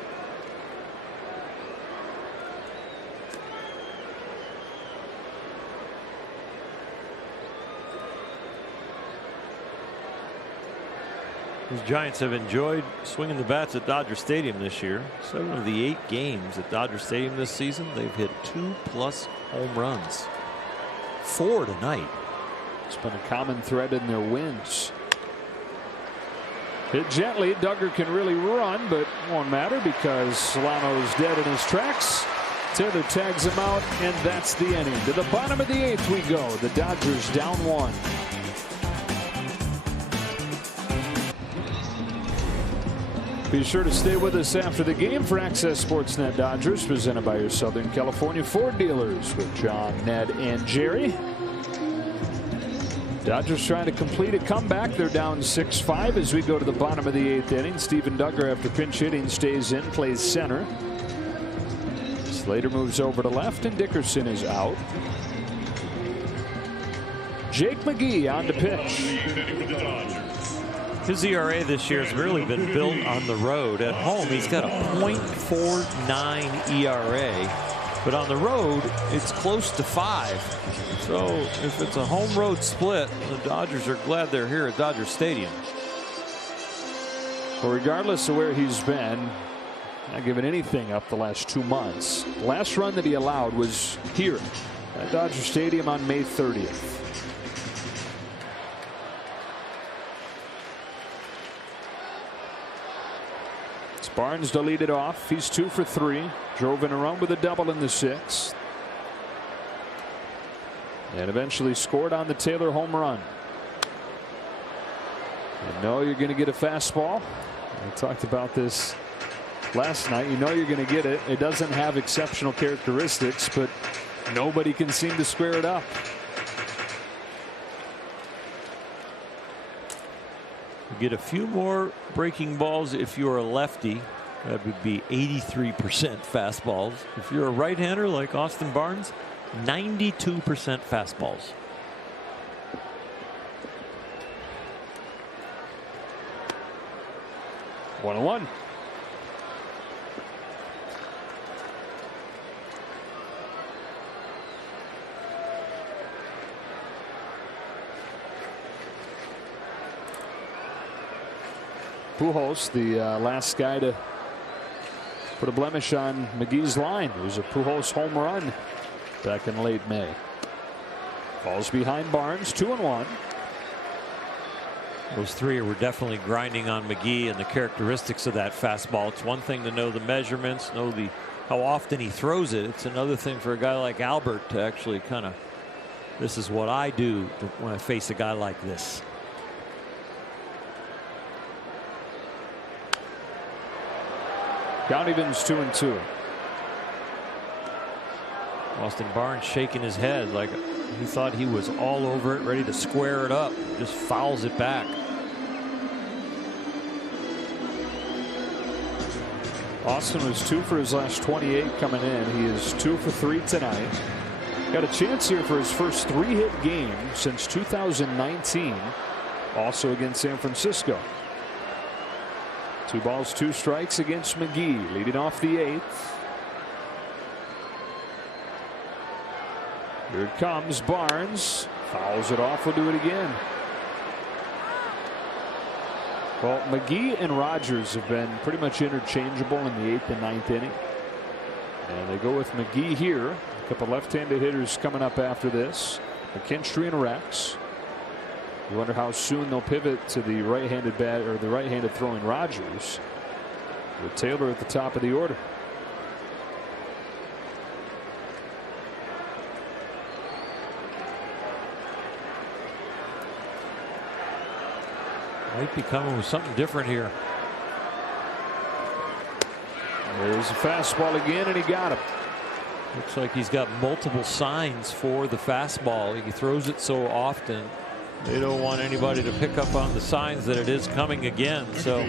The Giants have enjoyed swinging the bats at Dodger Stadium this year. 7 of the 8 games at Dodger Stadium this season, they've hit 2+ home runs. 4 tonight. It's been a common thread in their wins. Hit gently. Duggar can really run, but won't matter because Solano's dead in his tracks. Taylor tags him out, and that's the inning. To the bottom of the 8th we go. The Dodgers down 1. Be sure to stay with us after the game for Access Sportsnet Dodgers, presented by your Southern California Ford dealers with John, Ned, and Jerry. Dodgers trying to complete a comeback. They're down 6-5 as we go to the bottom of the 8th inning. Steven Duggar, after pinch hitting, stays in, plays center. Slater moves over to left, and Dickerson is out. Jake McGee on to pitch. His ERA this year has really been built on the road. At home, he's got a .49 ERA, but on the road, it's close to 5. So if it's a home road split, the Dodgers are glad they're here at Dodger Stadium. Well, regardless of where he's been, not giving anything up the last 2 months. Last run that he allowed was here at Dodger Stadium on May 30th. Barnes to lead it off. He's 2 for 3. Drove in a run with a double in the 6th. And eventually scored on the Taylor home run. You know you're going to get a fastball. We talked about this last night. You know you're going to get it. It doesn't have exceptional characteristics, but nobody can seem to square it up. Get a few more breaking balls if you're a lefty. That would be 83% fastballs. If you're a right-hander like Austin Barnes, 92% fastballs. One and one. Pujols, the last guy to put a blemish on McGee's line. It was a Pujols home run back in late May. Falls behind Barnes, 2-1. Those 3 were definitely grinding on McGee and the characteristics of that fastball. It's one thing to know the measurements, know how often he throws it. It's another thing for a guy like Albert to actually kind of, this is what I do when I face a guy like this. Count evens 2-2. Austin Barnes shaking his head like he thought he was all over it, ready to square it up. Just fouls it back. Austin was 2 for his last 28 coming in. He is 2 for 3 tonight. Got a chance here for his first 3-hit game since 2019. Also against San Francisco. 2 balls, 2 strikes against McGee, leading off the 8th. Here it comes. Barnes fouls it off. We'll do it again. Well, McGee and Rogers have been pretty much interchangeable in the 8th and 9th inning. And they go with McGee here. A couple left-handed hitters coming up after this. McKinstry and Rex. You wonder how soon they'll pivot to the right-handed bat or the right-handed throwing Rogers, with Taylor at the top of the order. Might be coming with something different here. There's a fastball again, and he got him. Looks like he's got multiple signs for the fastball. He throws it so often, they don't want anybody to pick up on the signs that it is coming again. So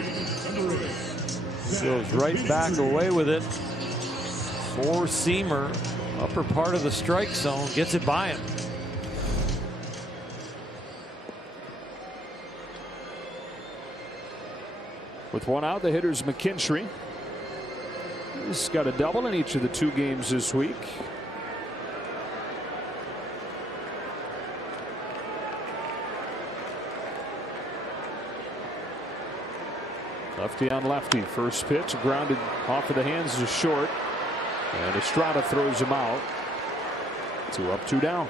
goes right back away with it. Four-seamer, upper part of the strike zone, gets it by him. With one out, the hitter's McKinstry. He's got a double in each of the 2 games this week. Lefty on lefty. First pitch grounded off of the hands to short. And Estrada throws him out. 2 up, 2 down.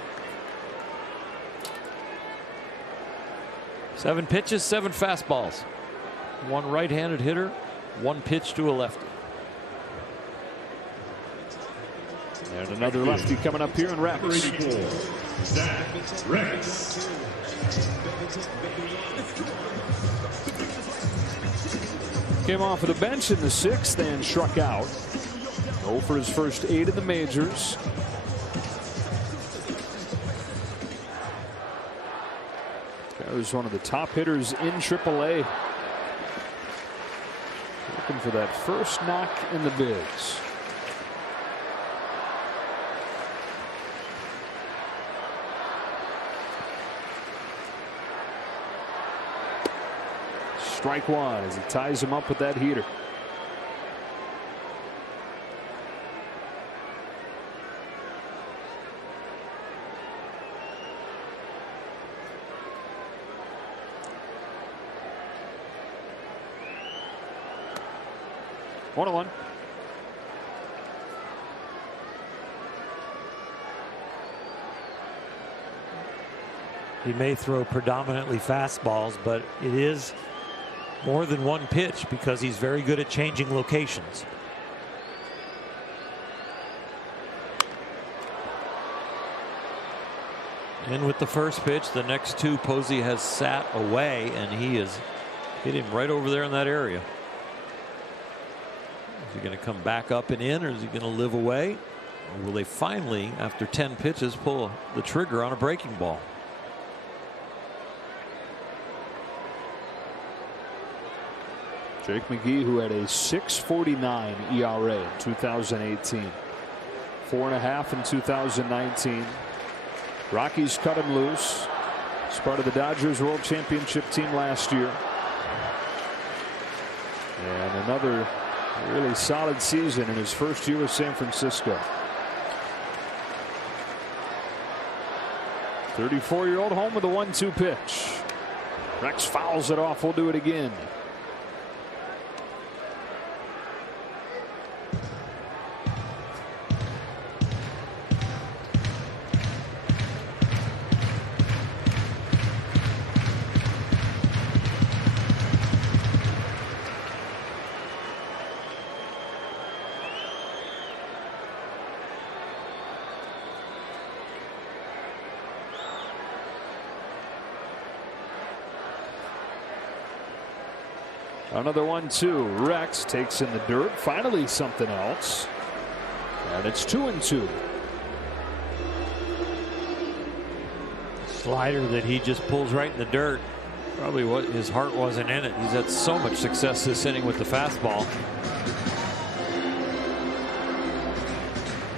7 pitches, 7 fastballs. 1 right-handed hitter, 1 pitch to a lefty. And another lefty coming up here in Rex. Rex. Came off of the bench in the 6th and struck out. 0 for his first 8 in the majors. Guy was one of the top hitters in AAA. Looking for that first knock in the bigs. Strike 1 as he ties him up with that heater. One on one. He may throw predominantly fastballs, but it is more than 1 pitch because he's very good at changing locations. In with the first pitch, the next 2 Posey has sat away, and he has hit him right over there in that area. Is he going to come back up and in, or is he going to live away? Or will they finally, after 10 pitches, pull the trigger on a breaking ball? Jake McGee, who had a 6.49 ERA in 2018, 4.5 in 2019. Rockies cut him loose. He's part of the Dodgers World Championship team last year. And another really solid season in his first year with San Francisco. 34-year-old home with a 1-2 pitch. Rex fouls it off. We'll do it again. Another 1-2. Rex takes in the dirt. Finally something else. And it's 2-2. Slider that he just pulls right in the dirt. Probably what his heart wasn't in it. He's had so much success this inning with the fastball.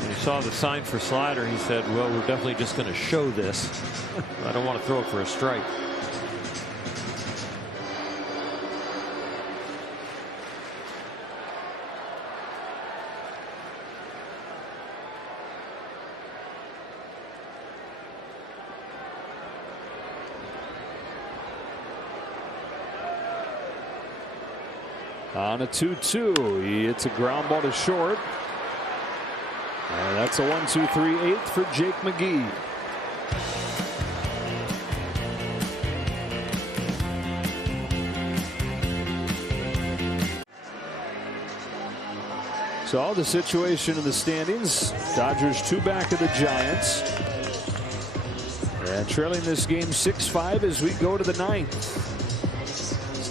When he saw the sign for slider, he said, well, we're definitely just going to show this. I don't want to throw it for a strike. On a 2-2, he hits a ground ball to short. And that's a 1-2-3-8 for Jake McGee. So the situation in the standings, Dodgers 2 back of the Giants. And trailing this game 6-5 as we go to the 9th.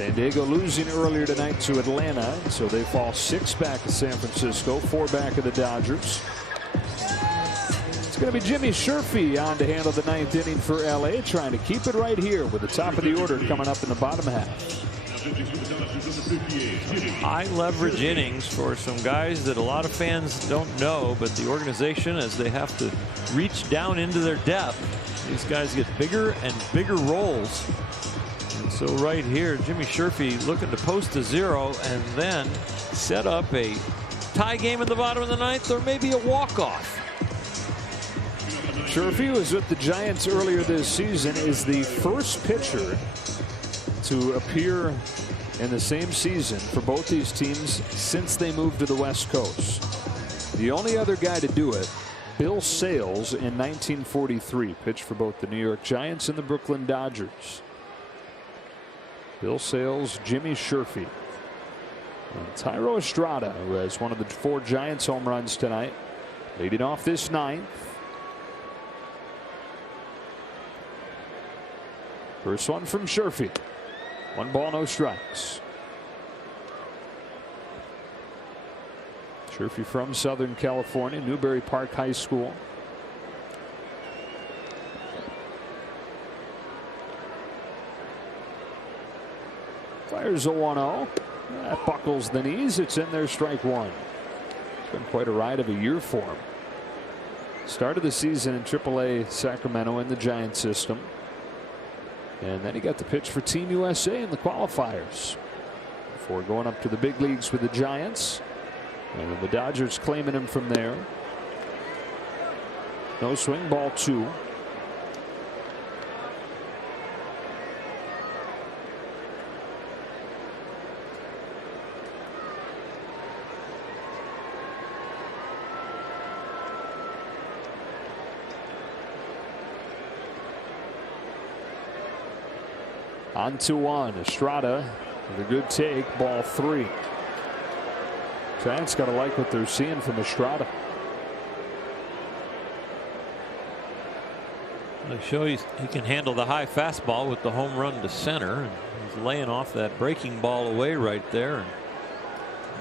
San Diego losing earlier tonight to Atlanta, so they fall 6 back of San Francisco, 4 back of the Dodgers. It's going to be Jimmy Sherfy on to handle the 9th inning for LA, trying to keep it right here with the top of the order coming up in the bottom half. High leverage innings for some guys that a lot of fans don't know, but the organization, as they have to reach down into their depth, these guys get bigger and bigger roles. And so right here, Jimmy Sherfy looking to post a 0 and then set up a tie game in the bottom of the 9th, or maybe a walk-off. Sherfy was with the Giants earlier this season, is the first pitcher to appear in the same season for both these teams since they moved to the West Coast. The only other guy to do it, Bill Sales in 1943, pitched for both the New York Giants and the Brooklyn Dodgers. Bill Sales, Jimmy Sherfy, and Thairo Estrada, who has one of the 4 Giants home runs tonight, leading off this 9th. First one from Sherfy. 1 ball, no strikes. Sherfy from Southern California, Newbury Park High School. Fires a 1-0. That buckles the knees. It's in there, strike 1. It's been quite a ride of a year for him. Started the season in AAA Sacramento in the Giant system. And then he got the pitch for Team USA in the qualifiers before going up to the big leagues with the Giants. And the Dodgers claiming him from there. No swing, ball 2. On to 1. Estrada with a good take, ball 3. Giants got to like what they're seeing from Estrada. They show he can handle the high fastball with the home run to center. And he's laying off that breaking ball away right there and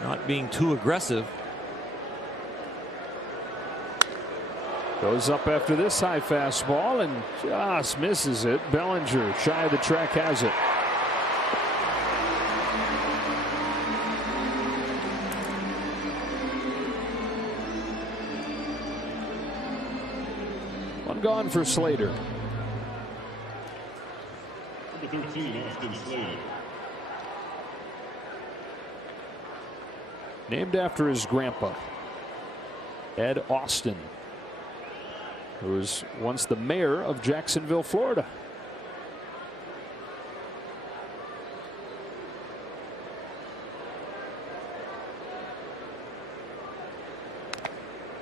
not being too aggressive. Goes up after this high fastball and just misses it. Bellinger shy of the track has it. One gone for Slater. Number 13, Austin Slater. Named after his grandpa, Ed Austin, who was once the mayor of Jacksonville, Florida.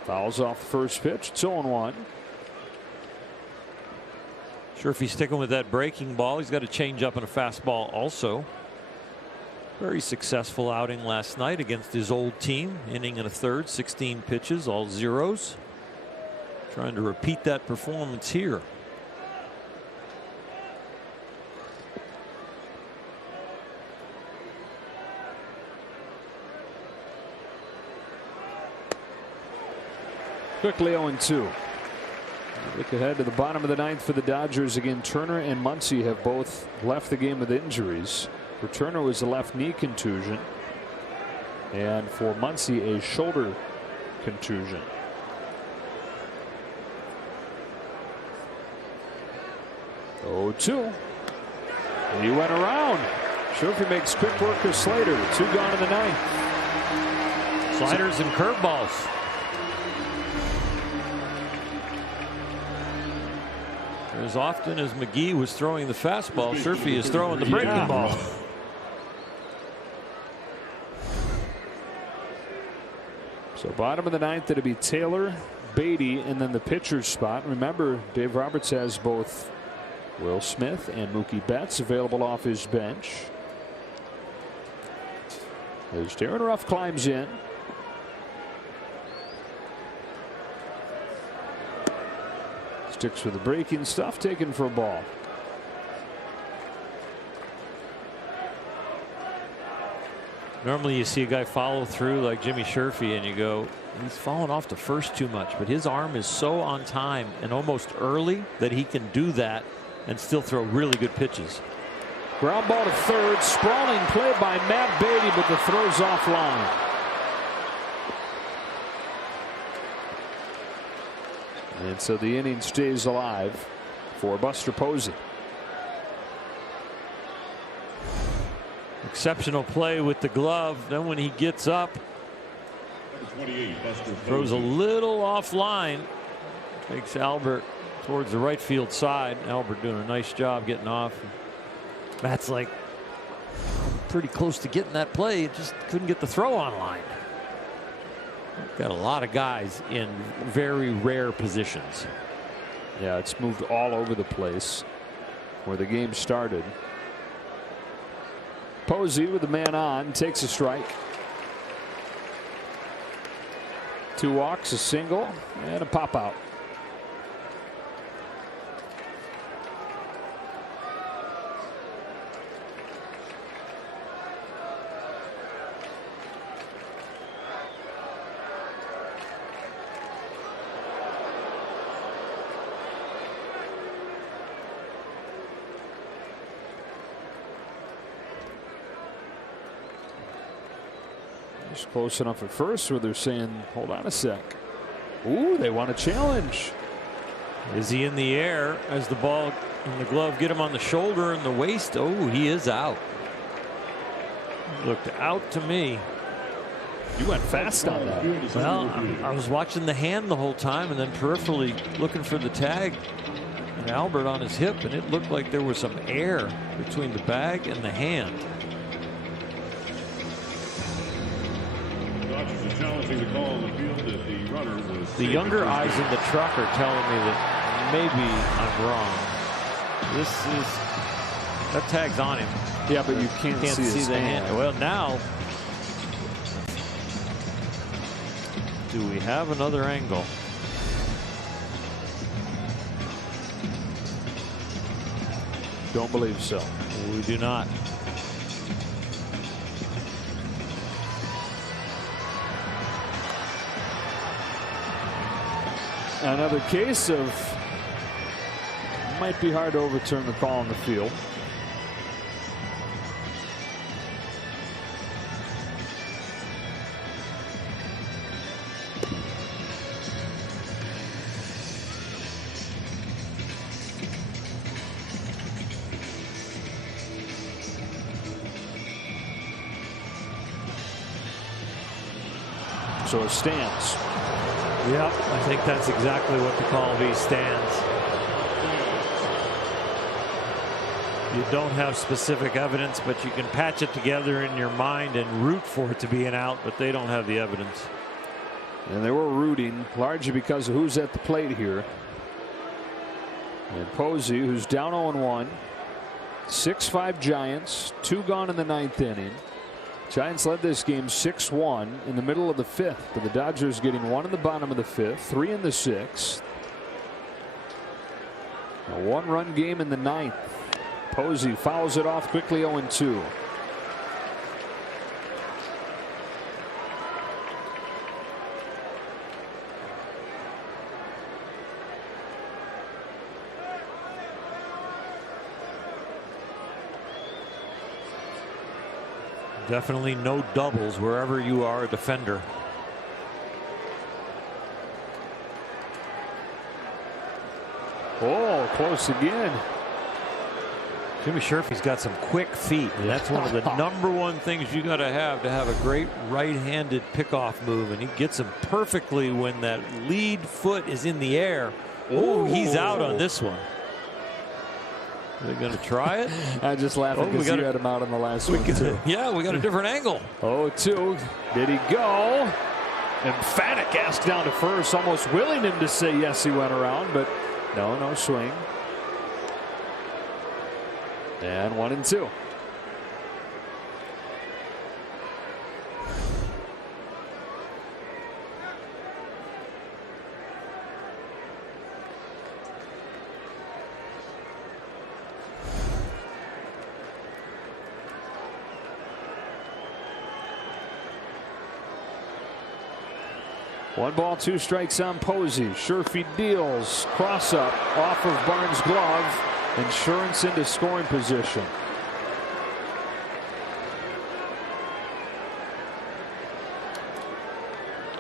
Fouls off the first pitch. It's 0-1. Sherfy sticking with that breaking ball. He's got a changeup and a fastball also. Very successful outing last night against his old team. Inning and a third, 16 pitches, all zeros. Trying to repeat that performance here. Quickly 0-2. Look ahead to the bottom of the 9th for the Dodgers. Again, Turner and Muncy have both left the game with injuries. For Turner, was a left knee contusion, and for Muncy, a shoulder contusion. Oh, 2. And he went around. Sherfy makes quick work of Slater. 2 gone in the 9th. Sliders and curveballs. As often as McGee was throwing the fastball, Sherfy is throwing the breaking ball. So bottom of the 9th, it'll be Taylor, Beatty, and then the pitcher's spot. Remember, Dave Roberts has both Will Smith and Mookie Betts available off his bench. As Darren Ruff climbs in. Sticks with the breaking stuff, taken for a ball. Normally you see a guy follow through like Jimmy Sherfy and you go, he's fallen off the first too much, but his arm is so on time and almost early that he can do that and still throw really good pitches. Ground ball to third. Sprawling play by Matt Beatty, but the throw's offline. And so the inning stays alive for Buster Posey. Exceptional play with the glove. Then when he gets up, throws a little offline. Takes Albert towards the right field side. Albert doing a nice job getting off. Matt's like pretty close to getting that play. Just couldn't get the throw on line. Got a lot of guys in very rare positions. Yeah, it's moved all over the place where the game started. Posey with the man on takes a strike. 2 walks, a single, and a pop out. Close enough at first where they're saying, hold on a sec. Ooh, they want a challenge. Is he in the air as the ball and the glove get him on the shoulder and the waist? Oh, he is out. Looked out to me. You went fast on that. Well, I was watching the hand the whole time and then peripherally looking for the tag and Albert on his hip, and it looked like there was some air between the bag and the hand. The younger eyes in the truck are telling me that maybe I'm wrong. That tag's on him. Yeah, but you can't see his hand. Well, now, do we have another angle? Don't believe so. We do not. Another case of might be hard to overturn the call on the field. So it stands. Yep, I think that's exactly what the call be, stands. You don't have specific evidence, but you can patch it together in your mind and root for it to be an out, but they don't have the evidence. And they were rooting largely because of who's at the plate here. And Posey, who's down 0-1, 6-5 Giants, 2 gone in the 9th inning. Giants led this game 6-1 in the middle of the 5th, but the Dodgers getting 1 in the bottom of the 5th, 3 in the 6th. A 1-run game in the 9th. Posey fouls it off quickly, 0-2. Definitely no doubles wherever you are a defender. Oh, close again. Jimmy Sherfy's got some quick feet. That's one of the #1 things you got to have a great right-handed pickoff move, and he gets him perfectly when that lead foot is in the air. Oh, he's out on this one. Are they going to try it? I just laughing because you had him out on the last one too. Yeah, we got a different angle. 0-2. Did he go? Emphatic ask down to first, almost willing him to say yes, he went around, but no swing. And 1-2. 1 ball, 2 strikes on Posey. Sherfy deals. Cross up off of Barnes' glove. Insurance into scoring position.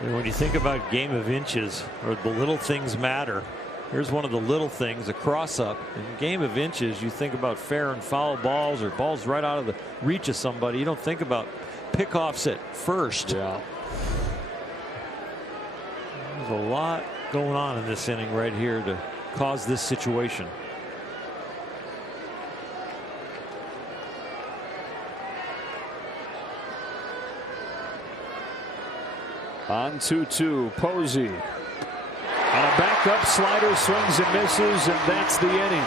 When you think about game of inches, or the little things matter, here's one of the little things, a cross up. In game of inches, you think about fair and foul balls, or balls right out of the reach of somebody. You don't think about pickoffs at first. Yeah. There's a lot going on in this inning right here to cause this situation. On 2-2, Posey. On a backup slider, swings and misses, and that's the inning.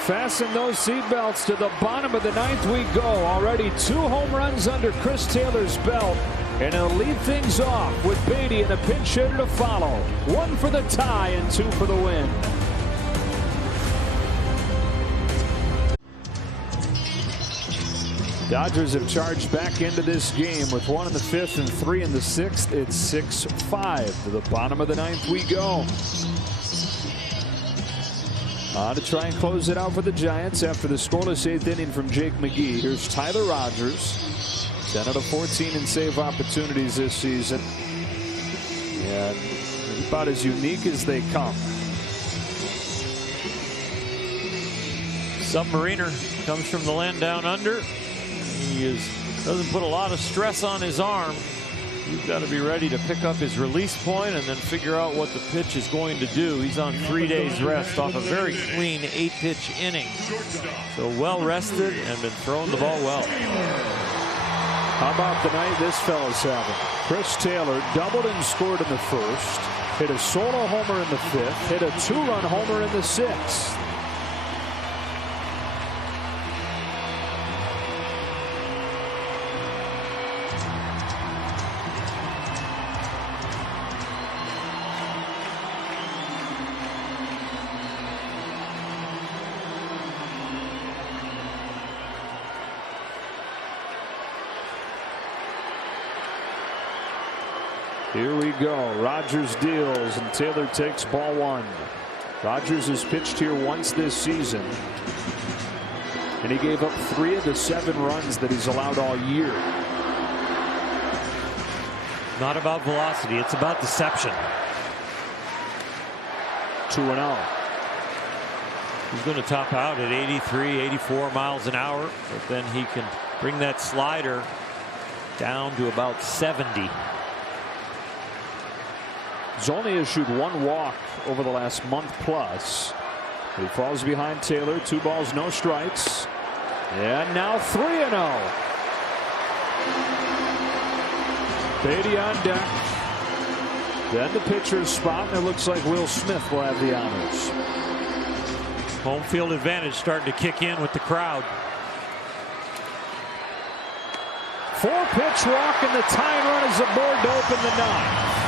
Fasten those seatbelts. To the bottom of the 9th we go. Already 2 home runs under Chris Taylor's belt. And he'll lead things off with Beatty and a pinch hitter to follow. 1 for the tie and 2 for the win. Dodgers have charged back into this game with 1 in the 5th and 3 in the 6th. It's 6-5. To the bottom of the 9th we go. To try and close it out for the Giants after the scoreless 8th inning from Jake McGee. Here's Tyler Rogers. 10 out of 14 in save opportunities this season. And about as unique as they come. Submariner comes from the land down under. He doesn't put a lot of stress on his arm. You've got to be ready to pick up his release point and then figure out what the pitch is going to do. He's on 3 days rest off a very clean 8-pitch inning. So well rested and been throwing the ball well. How about the night this fella's having? Chris Taylor doubled and scored in the 1st. Hit a solo homer in the 5th. Hit a 2-run homer in the 6th. Here we go. Rogers deals and Taylor takes ball 1. Rogers has pitched here once this season, and he gave up 3 of the 7 runs that he's allowed all year. Not about velocity, it's about deception. 2-0. He's going to top out at 83, 84 miles an hour, but then he can bring that slider down to about 70. He's only issued 1 walk over the last month plus. He falls behind Taylor. 2 balls, no strikes. And now 3-0. Beatty on deck. Then the pitcher's spot, and it looks like Will Smith will have the honors. Home field advantage starting to kick in with the crowd. 4-pitch walk, and the tying run is aboard to open the 9th.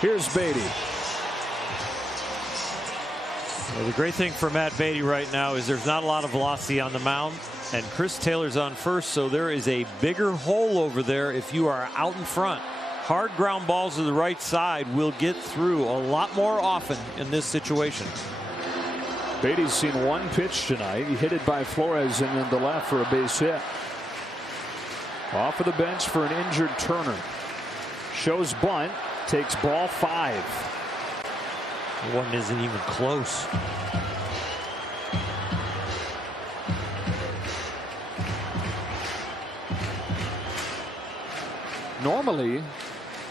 Here's Beatty. Well, the great thing for Matt Beatty right now is there's not a lot of velocity on the mound, and Chris Taylor's on first, so there is a bigger hole over there if you are out in front. Hard ground balls to the right side will get through a lot more often in this situation. Beatty's seen 1 pitch tonight. He hit it by Flores and then the left for a base hit. Off of the bench for an injured Turner. Shows bunt. Takes ball 5. One isn't even close. Normally,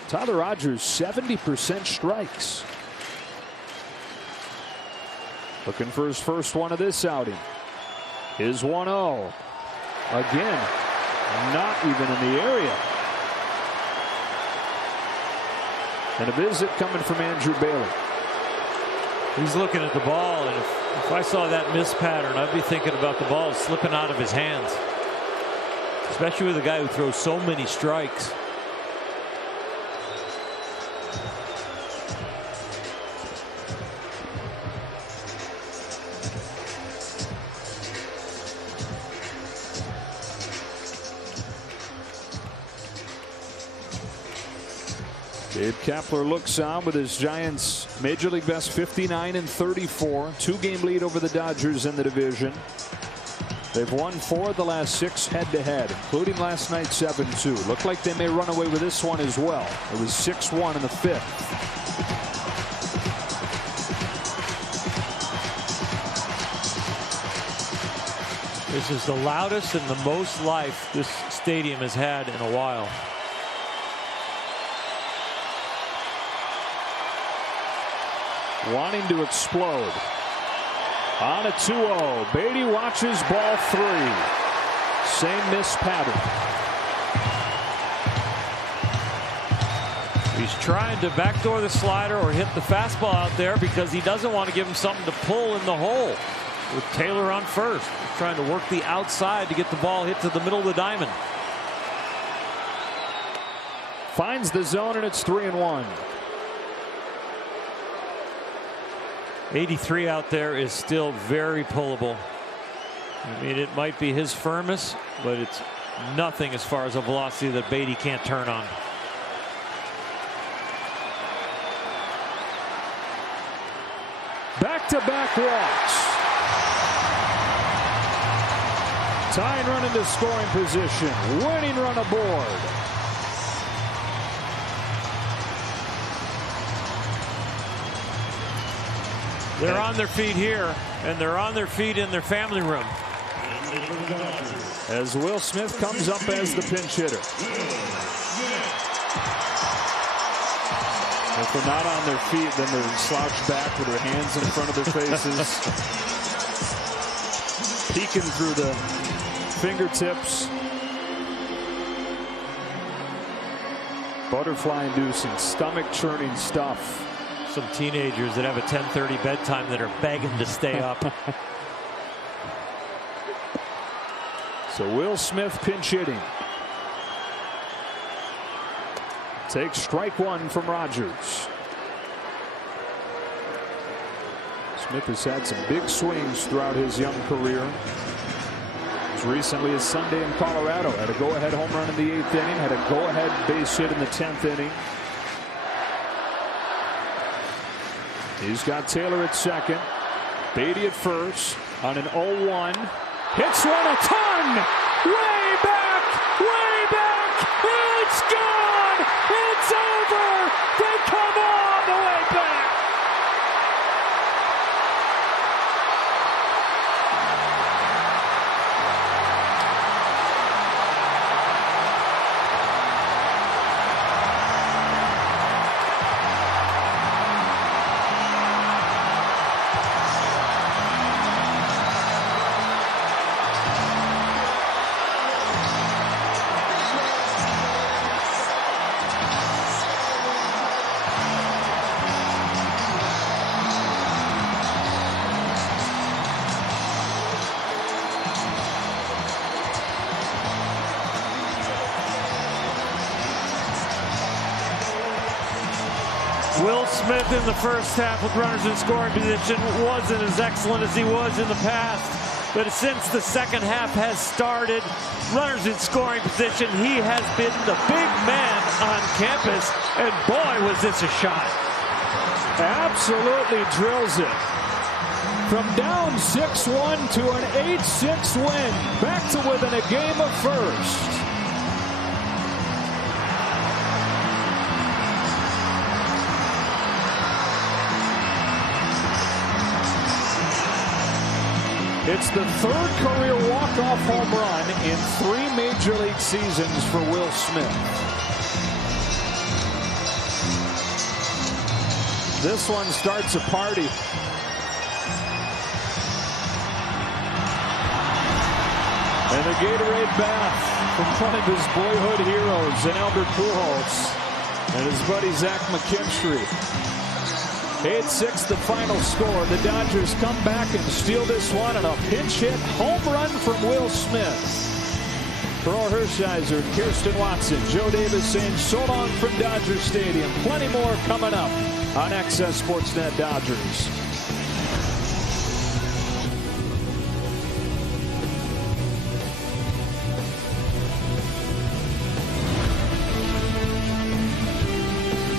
Tyler Rogers 70% strikes. Looking for his first one of this outing. His 1-0. Again, not even in the area. And a visit coming from Andrew Bailey. He's looking at the ball, and if I saw that miss pattern, I'd be thinking about the ball slipping out of his hands. Especially with a guy who throws so many strikes. Dave Kapler looks on with his Giants Major League best 59-34. 2-game lead over the Dodgers in the division. They've won 4 of the last 6 head-to-head, including last night 7-2. Looked like they may run away with this one as well. It was 6-1 in the 5th. This is the loudest and the most life this stadium has had in a while. Wanting to explode. On a 2-0. Beatty watches ball 3. Same miss pattern. He's trying to backdoor the slider or hit the fastball out there because he doesn't want to give him something to pull in the hole. With Taylor on first. He's trying to work the outside to get the ball hit to the middle of the diamond. Finds the zone, and it's 3-1. 83 out there is still very pullable. I mean, it might be his firmest, but it's nothing as far as a velocity that Beatty can't turn on. Back-to-back walks. Tying run into scoring position. Winning run aboard. They're on their feet here, and they're on their feet in their family room. As Will Smith comes up as the pinch hitter. If they're not on their feet, then they're slouched back with their hands in front of their faces. Peeking through the fingertips. Butterfly-inducing, stomach-churning stuff. Some teenagers that have a 10:30 bedtime that are begging to stay up. So Will Smith pinch hitting. Takes strike 1 from Rogers. Smith has had some big swings throughout his young career. As recently as Sunday in Colorado, had a go-ahead home run in the 8th inning, had a go-ahead base hit in the 10th inning. He's got Taylor at second. Beatty at first on an 0-1. Hits one a ton. Way back. Way back. It's gone. It's over. They come all the way back. Will Smith in the first half with runners in scoring position wasn't as excellent as he was in the past. But since the second half has started, runners in scoring position, he has been the big man on campus. And boy, was this a shot. Absolutely drills it. From down 6-1 to an 8-6 win. Back to within a game of first. It's the 3rd career walk-off home run in 3 Major League seasons for Will Smith. This one starts a party. And a Gatorade bath from one of his boyhood heroes in Albert Pujols and his buddy Zach McKinstry. 8-6 the final score. The Dodgers come back and steal this one on a pinch hit home run from Will Smith. For Orr Hershiser, Kirsten Watson, Joe Davis saying so long from Dodger Stadium. Plenty more coming up on Access Sportsnet Dodgers.